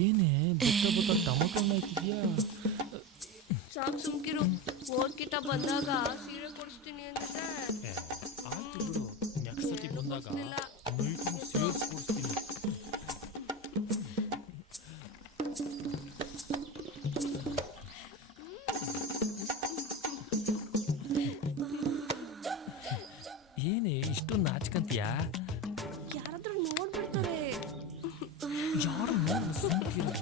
ಏನೇ ಬುತ್ತ ಟೊಮೊಟೊ ಹಾಕಿದ್ಯಾ? ಸಾಕು ಸುಮ್ಕಿರು. ಓದ್ಕಿತ ಬಂದಾಗ ಸೀರೆ ಕೊಡಿಸ್ತೀನಿ ಅಂತಿದ್ದೆ. ಆಯ್ತು ಬಿಡು, ನೆಕ್ಸ್ಟ್ ಸತಿ ಬಂದಾಗ ಸೀರೆ ಕೊಡಿಸ್ತೀನಿ. ಏನೇ ಇಷ್ಟೊಂದು ನಾಚ್ಕಂತೀಯಾ? ಯಾರಾದ್ರೂ ನೋಡ್ಬಿಡ್ತಾರೆ. ಯಾರು ನೋಡು, ಸುಮ್ಕಿರು.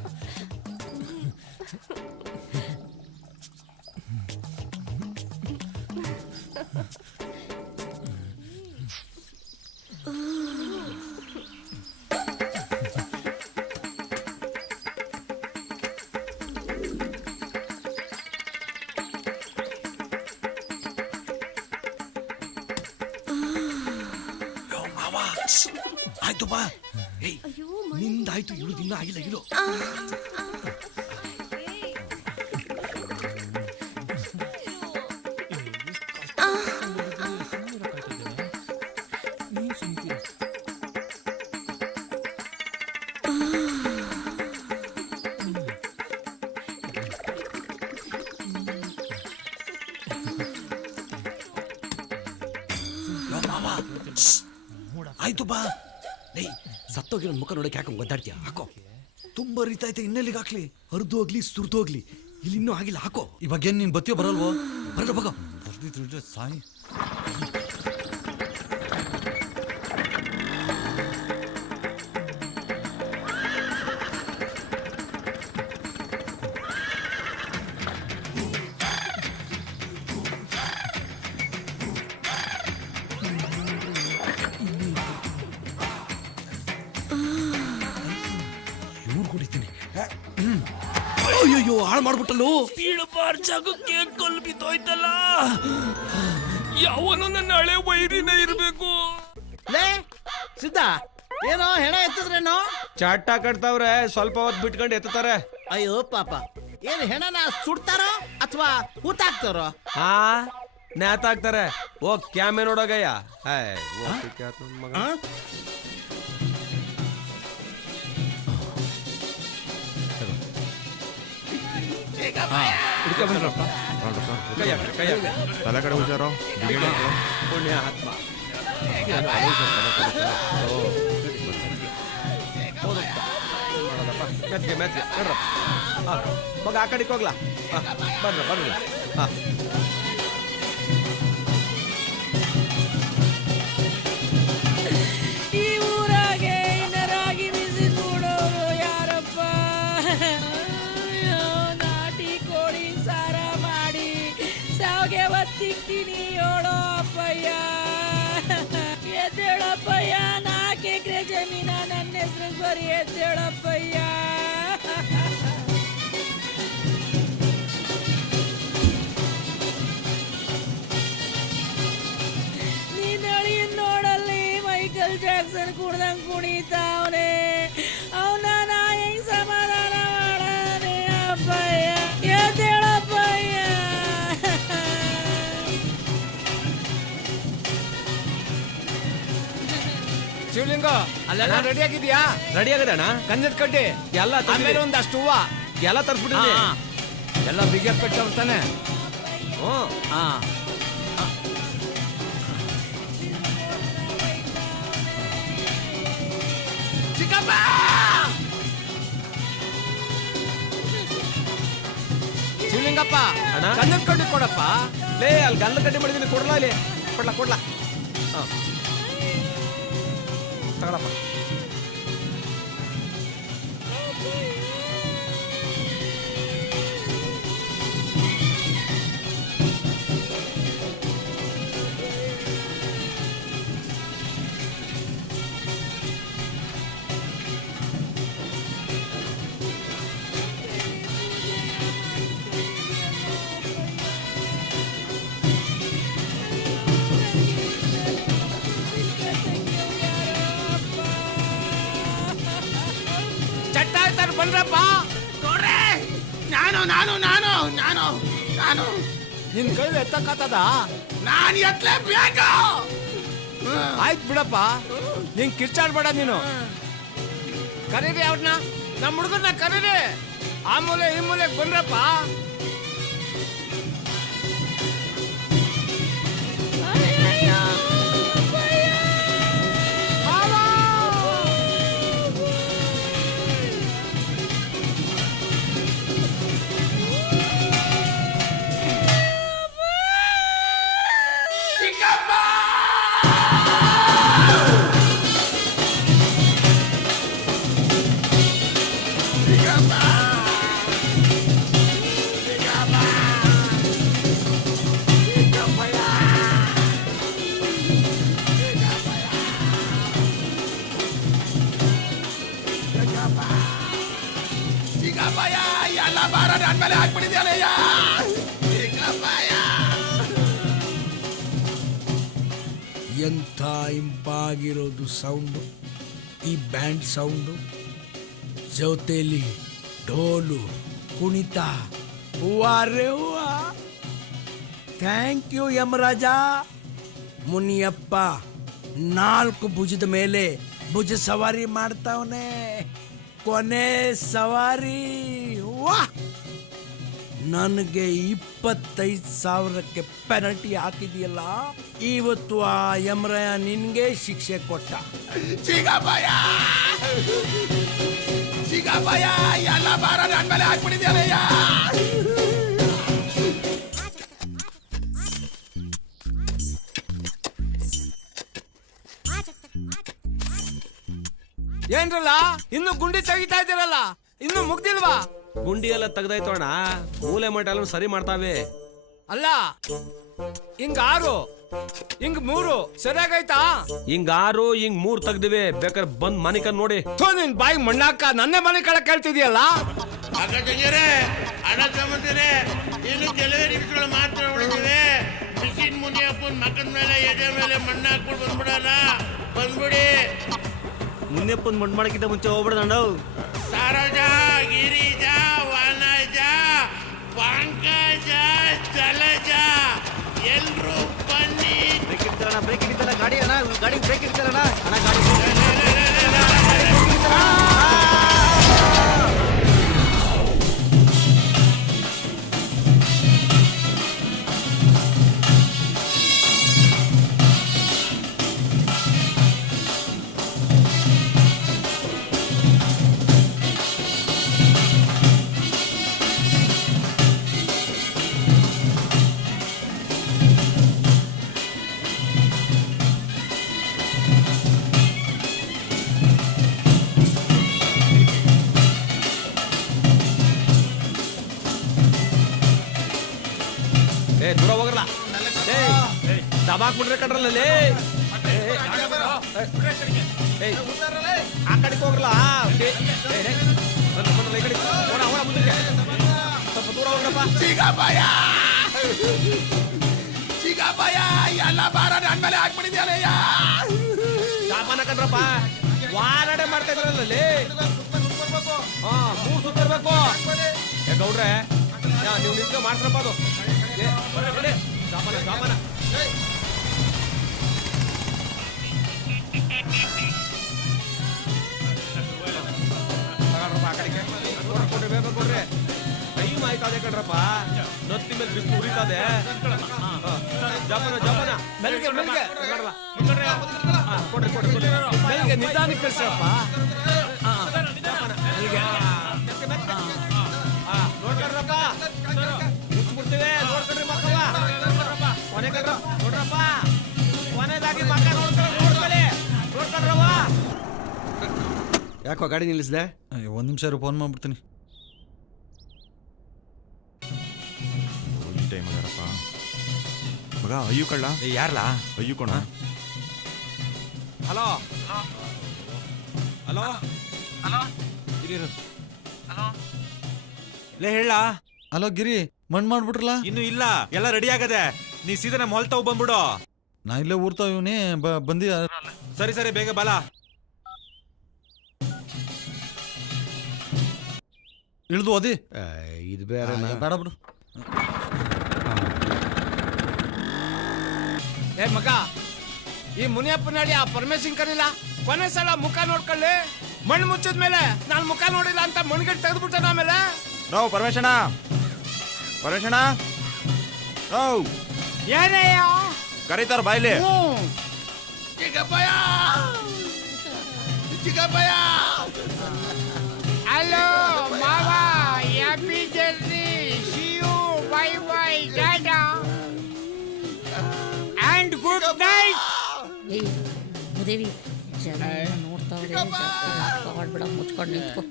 ಆಯ್ತು ಬಾ. ಏಯ್, ನಿಂದಾಯ್ತು, ಇಳಿದು ಇನ್ನೂ ಆಗಿಲ್ಲ. ಇಳು. ಆಯ್ತು ಬಾ. ಏಯ್, ಸತ್ತೋಗಿರೋ ಮುಖ ನೋಡಕ್ಕೆ ಯಾಕೆ ಒದ್ದಾಡ್ತೀಯ? ಹಾಕೋ. ತುಂಬ ರೀತೈತೆ, ಇನ್ನೆಲ್ಲಿಗೆ ಹಾಕ್ಲಿ? ಹರಿದೋಗ್ಲಿ ಸುರಿದೋಗ್ಲಿ, ಇಲ್ಲಿ ಇನ್ನೂ ಆಗಿಲ್ಲ. ಹಾಕೋ. ಇವಾಗೇನು ನೀನು ಬತ್ತಿಯೋ ಬರಲ್ವೋ? ಬರಲ್ಲ, ಬಗ. ಬರ್ದಿದ್ರೆ ಸಾಯಿ. ಅಯ್ಯೋ ಹಾಳು ಮಾಡ್ಬಿಟ್ಟಲು. ಬೀಳಬಾರ್ ಜಾಗಕ್ಕೆ ಕಲ್ಲು ಬಿದ್ದೋಯ್ತಲ್ಲ. ಯಾವನು ನನ್ನ ಹಳೆ ವೈರಿನ ಇರ್ಬೇಕು. ಲೇ ಸಿದ್ಧ, ಏನೋ ಹೆಣ ಎತ್ತಿದ್ರೇನೋ? ಚಟ್ಟ ಕಟ್ತಾವ್ರೆ, ಸ್ವಲ್ಪ ಹೊತ್ತು ಬಿಟ್ಕೊಂಡು ಎತ್ತಾರೆ. ಅಯ್ಯೋ ಪಾಪ, ಏನು ಹೆಣನ ಸುಡ್ತಾರೋ ಅಥವಾ ಊತಾಕ್ತಾರೋ? ಹಾ, ನೇತಾಕ್ತಾರೆ. ಓ ಕ್ಯಾಮೆ ನೋಡೋಗಯ್ಯ. ತಲೆ ಕಡೆ ಹುಷಾರೋ. ಪುಣ್ಯ ಆತ್ಮ. ಮೆತ್ಗೆ ಮೆತ್ಗೆ ನೋಡ್ರಪ್ಪ. ಮಗ ಆ ಕಡೆಗೆ ಹೋಗ್ಲಾ? ಬರ್ರಿ ಬರ್ರಿ. ಹಾಂ, ಈ ಊರಾಗೆ ಇನ್ನರಾಗಿ ಬಿಸಿ ನೋಡೋರು ಯಾರಪ್ಪ? ನಾಟಿ ಕೋಳಿ ಸಾರ ಮಾಡಿ ಸಾವಿಗೆ ಒತ್ತಿಕ್ತೀನಿ ಹೇಳೋ ಅಪ್ಪಯ್ಯ. ಎದ್ದೇಳಪ್ಪಯ್ಯ, 4 ಎಕರೆ ಜಮೀನ ನನ್ನ ಹೆಸ್ರಿಗೆ ಬರೀ ಎದ್ದೇಳಪ್ಪಯ್ಯ. ನೋಡಲ್ಲಿ ಮೈಕಲ್ ಜಾಕ್ಸನ್ ಕುಡ್ದಂಗ್ ಕುಣಿತಾವನೆ. ಅವನ ನಾ ಹೆಂಗ್ ಸಮಾಧಾನ ಮಾಡನೆ ಅಪ್ಪಯ್ಯ? ಎದ್ದೇಳಪ್ಪಯ್ಯ. ಶಿವಲಿಂಗ, ಅಲ್ಲೆಲ್ಲ ರೆಡಿ ಆಗಿದ್ಯಾ? ರೆಡಿ ಆಗದಣ್ಣ. ಗಂಧದ ಕಡ್ಡಿ ಎಲ್ಲ ಆಮೇಲೆ ಒಂದಷ್ಟು ಹೂವ ಎಲ್ಲ ತರ್ಸ್ಬಿಟ್ಟಿದ್ದೆ. ಎಲ್ಲ ಬಿಗಿ ಕಟ್ಟವ್ತಾನೆ. ಹ್ಞೂ. ಹಾ, ಚಿಕ್ಕಪ್ಪ ಶಿವಲಿಂಗಪ್ಪ, ಗಂಧದ ಕಡ್ಡಿ ಕೊಡಪ್ಪ. ಲೇ, ಅಲ್ಲಿ ಗಂಧ ಕಡ್ಡಿ ಮಾಡಿದ್ದೀನಿ, ಕೊಡ್ಲಾ? ಇಲ್ಲಿ ಕೊಡ್ಲಾ ಕೊಡ್ಲಾ? ಹಾಂ, ತಗೊಳಪ್ಪ. ಚಟ್ಟ ಆಯ್ತಾರ ಬಂದ್ರಪ್ಪ. ನೋಡ್ರೆ, ನಾನು ನಾನು ನಾನು ನಾನು ನಾನು ನಿನ್ ಕೈಲಿ ಎತ್ತಕ್ಕಾತದ? ನಾನು ಎತ್ತಲೇಬೇಕು. ಆಯ್ತು ಬಿಡಪ್ಪ, ನೀನ್ ಕಿರ್ಚಾಡ್ಬೇಡ ನೀನು. ಕರೀರಿ ಅವ್ರನ್ನ, ನಮ್ಮ ಹುಡುಗರ್ನ ಕರೀರಿ. ಆ ಮೂಲೆ ಈ ಮೂಲೆಗೆ ಬಂದ್ರಪ್ಪ. ಚಿಕ್ಕಪ್ಪಯ್ಯ, ಎಲ್ಲ ಭಾರ ನನ್ನ ಮೇಲೆ ಹಾಕ್ಬಿಟ್ಟಿದ್ಯಾನಯ್ಯ. ಎಂಥ ಇಂಪಾಗಿರೋದು ಸೌಂಡು, ಈ ಬ್ಯಾಂಡ್ ಸೌಂಡು. ಜೊತೆಲಿ ಡೋಲು ಕುಣಿತ. ಹೂವಾರೆ ಹೂವ. Thank you Yamaraja. ಮುನಿಯಪ್ಪ 4 ಭುಜದ ಮೇಲೆ ಭುಜ ಸವಾರಿ ಮಾಡ್ತಾವನೆ. ಕೊನೆ ಸವಾರಿ. ವಾಹ್! ನನಗೆ 25,000ಕ್ಕೆ ಪೆನಲ್ಟಿ ಹಾಕಿದೆಯಲ್ಲ, ಇವತ್ತು ಆ ಯಮರಾಯ ನಿನ್ಗೆ ಶಿಕ್ಷೆ ಕೊಟ್ಟ. ಚಿಕ್ಕಪ್ಪಯ್ಯ, ಚಿಕ್ಕಪ್ಪಯ್ಯ, ಎಲ್ಲ ಭಾರ ನನ್ನ ಮೇಲೆ ಹಾಕ್ಬಿಟ್ಟಿದ್ಯಾನಯ್ಯ. ಏನ್ರಲ್ಲ, ಇನ್ನು ಗುಂಡಿ ತೆಗಿತಾ ಇದ್ದೀರಲ್ಲ, ಇನ್ನು ಮುಗ್ದಿಲ್ವಾ? ಗುಂಡಿ ಎಲ್ಲ ತೆಗ್ದಾಯ್ತು ಅಣ್ಣ. ಮೂಲೆ ಮಟ್ಟ ಎಲ್ಲ ಸರಿ ಮಾಡ್ತಾವೆ. ಅಲ್ಲ, ಹಿಂಗ 6 ಹಿಂಗ್ 3 ಸರಿಯಾಗೈತಾ? ಹಿಂಗ್ 6 ಹಿಂಗ್ 3 ತೆಗ್ದಿವೆ. ಬೇಕಾದ್ರೆ ಬಂದ್ ಮನೆ ಕಣ್ ನೋಡಿ. ನಿನ್ ಬಾಯಿ ಮಣ್ಣಾಕ ನನ್ನೇ ಮನೆ ಕಳ ಕೇಳ್ತಿದ್ಯಲ್ಲ. ಅಕ್ಕ ತಂಗಿಯರೇ, ಅಣ್ಣ ತಮ್ಮಂದಿರೇ, ಇನ್ನು ಕೆಲವೇ ನಿಮಿಷಗಳು ಮಾತ್ರ ಉಳಿದಿವೆ. ಮಿಷಿನ್ ಮುನಿಯಪ್ಪನ ಮಕ್ಕದ ಮೇಲೆ ಎದೆ ಮೇಲೆ ಮಣ್ಣು ಹಾಕ್ಬಿಟ್ಟು ಬಂದ್ಬಿಡೋಣ. ಬಂದ್ಬಿಡಿ. ಮುನಿಯಪ್ಪನ ಮಣ್ಣು ಮಾಡಕ್ಕಿಂತ ಮುಂಚೆ ಹೋಗ್ಬಿಡೋಣ. ಸರೋಜ, ಗಿರಿಜ, ವನಜ, ಪಂಕಜ, ಜಲಜ, ಎಲ್ರೂ ಬನ್ನಿ. ಬ್ರೇಕ್ ಇಡ್ತಾರಣ, ಬ್ರೇಕ್ ಹಿಡಿತಾರ ಗಾಡಿ. ಅಣ್ಣ ಗಾಡಿ ಬ್ರೇಕ್ ಇಡ್ತಾರಣ. ಅಣ್ಣ ಗಾಡಿ ದೂರ ಹೋಗ್ರಲ್ಲ. ದಬಾಕ್ಬಿಟ್ರೆ ಕಡ್ರಲ್ಲ. ಆ ಕಡೆಗೆ ಹೋಗ್ರಲ್ಲ. ಸ್ವಲ್ಪ ದೂರ ಹೋಗ್ರಪ್ಪ. ಚಿಗಪ್ಪಯ್ಯ, ಎಲ್ಲ ಭಾರ ನನ್ನ ಮೇಲೆ ಹಾಕ್ಬಿಟ್ಟಿದ್ಯಲ್ಲಯ್ಯ. ಸಾಮಾನ ಕಡ್ರಪ್ಪ, ವಾರಾಡೆ ಮಾಡ್ತಾ ಇದ್ರಲ್ಲೇ. ಹಾ, 3 ಸುತ್ತ ಇರ್ಬೇಕು. ಗೌಡ್ರೆ, ನೀವು ನಿಂತು ಮಾಡ್ಸ್ರಪ್ಪ ಅದು. ಸಾಮಾನ ಕೊಡ್ರಿ. ಟೈಮ್ ಆಯ್ತದೆ ಕಣ್ರಪ್ಪ. ನತ್ತಿ ಮೇಲೆ ಬಿಸಿಲು ಉರಿತದೆ. ಜಪನ ಮೆಲ್ಗೆ ನಿಧಾನಕ್ಕೆ ಕಳ್ಸ್ರಪ್ಪ. ನೋಡ್ಕೊಂಡ್ರಪ್ಪ, ಮುಚ್ಚಿಬಿಡ್ತೀವಿ. ನೋಡ್ಕೊಂಡ್ರಿ ಮಕ್ಕವ. ಕೊನೆ ಕಡ್ರ ನೋಡ್ರಪ್ಪ. ಕೊನೆದಾಗಿ ಮಕ್ಕ ನೋಡ್ಕೊಳ್ಳಿ. ನೋಡ್ಕೊಂಡ್ರವ. ಯಾಕೋ ಗಾಡಿ ನಿಲ್ಲಿಸಿದೆ? 1 ನಿಮಿಷ ಫೋನ್ ಮಾಡ್ಬಿಡ್ತೀನಿ. ಟೈಮ್ ಆಗ್ಯಾರಪ್ಪ ಮಗ. ಅಯ್ಯು ಕಳ್ಳ ಯಾರ್ಲಾ? ಅಯ್ಯು ಕೊಣ. ಹಲೋ ಹಲೋ ಹಲೋ ಲೇ ಹೇಳ. ಹಲೋ ಗಿರಿ, ಮಣ್ಣು ಮಾಡ್ಬಿಟ್ರಲ್ಲ? ಇನ್ನು ಇಲ್ಲ, ಎಲ್ಲ ರೆಡಿ ಆಗದೆ. ನೀ ಸೀದಾ ನಮ್ಮ ಹೊಲ್ತಾವ್ ಬಂದ್ಬಿಡು. ನಾ ಇಲ್ಲೇ ಊರ್ತಾವ ಇವನೇ ಬಂದಿ. ಸರಿ ಸರಿ, ಬೇಗ ಬಾಲ. ಇಳ್ದು ಓದಿ. ಇದು ಬೇರೆ ಬೇಡ ಬಿಡು. ಮಗ, ಈ ಮುನಿಯಪ್ಪ ನಡಿ ಆ ಪರಮೇಶನ್ ಕರಿಲ್ಲ. ಕೊನೆ ಸಲ ಮುಖ ನೋಡ್ಕೊಳ್ಳಿ. ಮಣ್ಣು ಮುಚ್ಚಿದ್ಮೇಲೆ ನಾನು ಮುಖ ನೋಡಿಲ್ಲ ಅಂತ ಮಣ್ಗಟ್ಟು ತೆಗೆದ್ಬಿಟ್ಟ. ಆಮೇಲೆ ನೋ ಪರಮೇಶಣ್ಣ, ಪರಮೇಶಣ್ಣ ನೋ ಏನಯ್ಯ ಕರೀತಾರ ಬಾಯ್ಲಿ. ಚಿಗಪ್ಪಯ್ಯ, ಚಿಗಪ್ಪಯ್ಯ. ಹಲೋ ಮಾವ, happy journey, see you, bye bye, tata and good night. ಉದೇವಿ ಜನ ನೋಡ್ತಾವ್ರೆ. ಮುಚ್ಕೊಂಡು ನಿಂತ್ಕೊ.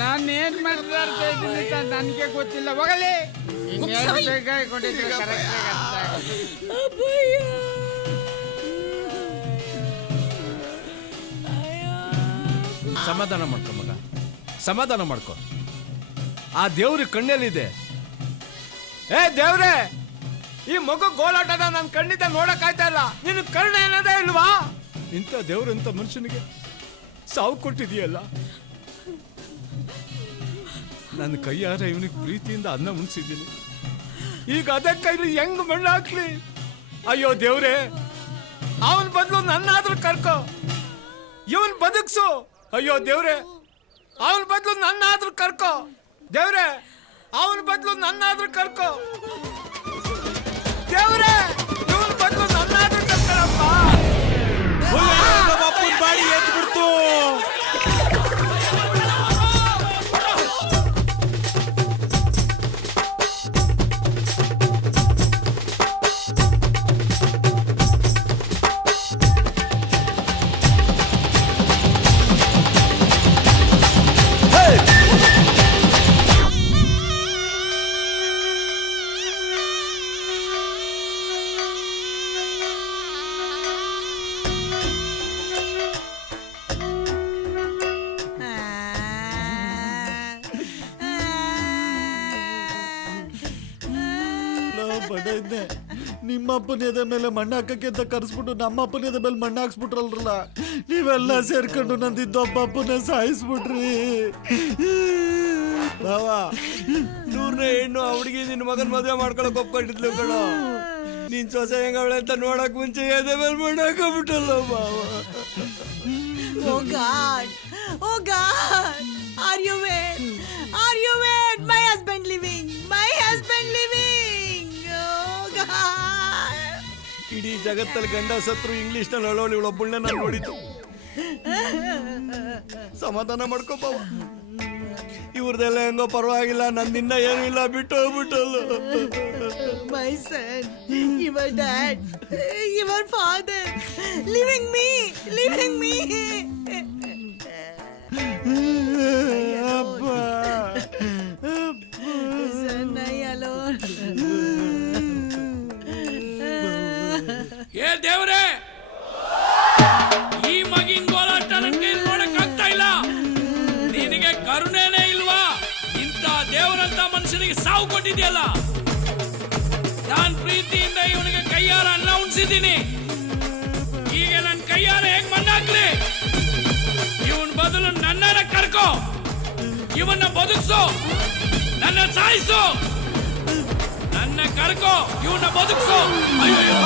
ನಾನು ಏನ್ ಮಾತಾಡ್ತಾ ಇದ್ದೀನಿ ಅಂತ ನನಗೆ ಗೊತ್ತಿಲ್ಲ. ಹೋಗಲಿ. ಸಮಾಧಾನ ಮಾಡ್ಕೊ ಮಗ, ಸಮಾಧಾನ ಮಾಡ್ಕೊ. ಆ ದೇವ್ರ ಕಣ್ಣಲ್ಲಿದೆ. ದೇವ್ರೆ, ಈ ಮಗು ಗೋಲಾಟನ ನನ್ನ ಕಣ್ಣಿಂದ ನೋಡಕ್ ಆಯ್ತಾ ಇಲ್ಲ. ನಿನ್ ಕರ್ಣ ಏನದೇ ಇಲ್ವಾ? ಇಂಥ ದೇವ್ರಂತ ಮನುಷ್ಯನಿಗೆ ಸಾವು ಕೊಟ್ಟಿದೀಯಲ್ಲ. ನನ್ನ ಕೈಯಾರ ಇವನಿಗೆ ಪ್ರೀತಿಯಿಂದ ಅನ್ನ ಉಣಿಸಿದ್ದೀನಿ. ಈಗ ಅದೇ ಕೈಲಿ ಹೆಂಗ್ ಮಣ್ಣು ಹಾಕ್ಲಿ? ಅಯ್ಯೋ ದೇವ್ರೆ, ಅವನ್ ಬದಲು ನನ್ನಾದ್ರೂ ಕರ್ಕೋ, ಇವನ್ ಬದುಕ್ಸು. ಅಯ್ಯೋ ದೇವ್ರೆ, ಅವನ್ ಬದಲು ನನ್ನಾದ್ರೂ ಕರ್ಕೋ. ದೇವ್ರೆ, ಅವನ್ ಬದಲು ನನ್ನಾದ್ರೂ ಕರ್ಕೋ. ದೇವ್ರೆ, ಇವನ್ ಬದಲು ನನ್ನಾದ್ರೂ ಕರ್ಕೊಳಪ್ಪ. ಬಾಡಿ ಎದ್ದು ಬಿಡ್ತು. ನಿಮ್ಮ ಅಪ್ಪನ ಎದೆ ಮೇಲೆ ಮಣ್ಣು ಹಾಕಕ್ಕೆ ಅಂತ ಕರೆಸ್ಬಿಟ್ಟು ನಮ್ಮ ಅಪ್ಪನ ಎದೆ ಮೇಲೆ ಮಣ್ಣು ಹಾಕ್ಸ್ಬಿಟ್ರಲ್ರಲ್ಲ, ನೀವೆಲ್ಲ ಸೇರ್ಕೊಂಡು ನಂದಿದ್ದೊಬ್ಬ ಅಪ್ಪನ ಸಾಯಿಸ್ಬಿಟ್ರಿ. ಬಾವಾ, 100ನೇ ಹೆಣ್ಣು ಆ ಹುಡುಗಿ ನಿನ್ನ ಮಗನ ಮದುವೆ ಮಾಡ್ಕೊಳಕ್ ಒಪ್ಕೊಂಡಿದ್ಲು ಕಣೋ. ನೀನ್ ಸೊಸೆ ಹೆಂಗವಳೆ ಅಂತ ನೋಡಕ್ ಮುಂಚೆ ಎದೆ ಮೇಲೆ ಮಣ್ಣು ಹಾಕೊಂಡ್ಬಿಟ್ಟಲ್ಲ ಬಾವಾ. Oh God! Oh God! Are you wet? Are you wet? My husband living! My husband living! Oh God! ಇಡೀ ಜಗತ್ತಲ್ಲಿ ಗಂಡ ಸತ್ರು ಇಂಗ್ಲಿಷ್ ನಲ್ಲಿ ಅಳೋಳಿ ಇವಳೊಬ್ಬಳನ್ನ ನಾನು ನೋಡಿದ್ದು. ಸಮಾಧಾನ ಮಾಡ್ಕೋ ಬಾವ, ಇವ್ರದೆಲ್ಲ ಹೆಂಗೋ ಪರವಾಗಿಲ್ಲ, ನಂದಿನ್ನ ಏನೂ ಇಲ್ಲ, ಬಿಟ್ಟು ಹೋಗ್ಬಿಟ್ಟಲ್ಲ. My son, your dad, your father, leaving me, leaving me. ಅಪ್ಪ, Son, I alone. ಏ ದೇವ್ರೆ, ಈ ಮಗಿನ ಗೋಲಾಟ ನನಗೆ ನೋಡಕ್ ಆಗ್ತಾ ಇಲ್ಲ. ನಿನಗೆ ಕರುಣೆನೇ ಇಲ್ವಾ? ಇಂಥ ದೇವರಂತ ಮನುಷ್ಯನಿಗೆ ಸಾವು ಕೊಟ್ಟಿದ್ಯಲ್ಲ. ನಾನ್ ಪ್ರೀತಿಯಿಂದ ಇವನಿಗೆ ಕೈಯಾರ ಅನ್ನ ಉಣ್ಸಿದ್ದೀನಿ. ಈಗ ನನ್ನ ಕೈಯಾರ ಹೇಗ್ ಮಣ್ಣಾಕ್ಲಿ? ಇವನ್ ಬದಲು ನನ್ನನ್ನ ಕರ್ಕೋ, ಇವನ್ನ ಬದುಕ್ಸು, ನನ್ನ ಸಾಯಿಸು. ನನ್ನ ಕರ್ಕೋ, ಇವನ್ನ ಬದುಕ್ಸು. ಅಯ್ಯೋ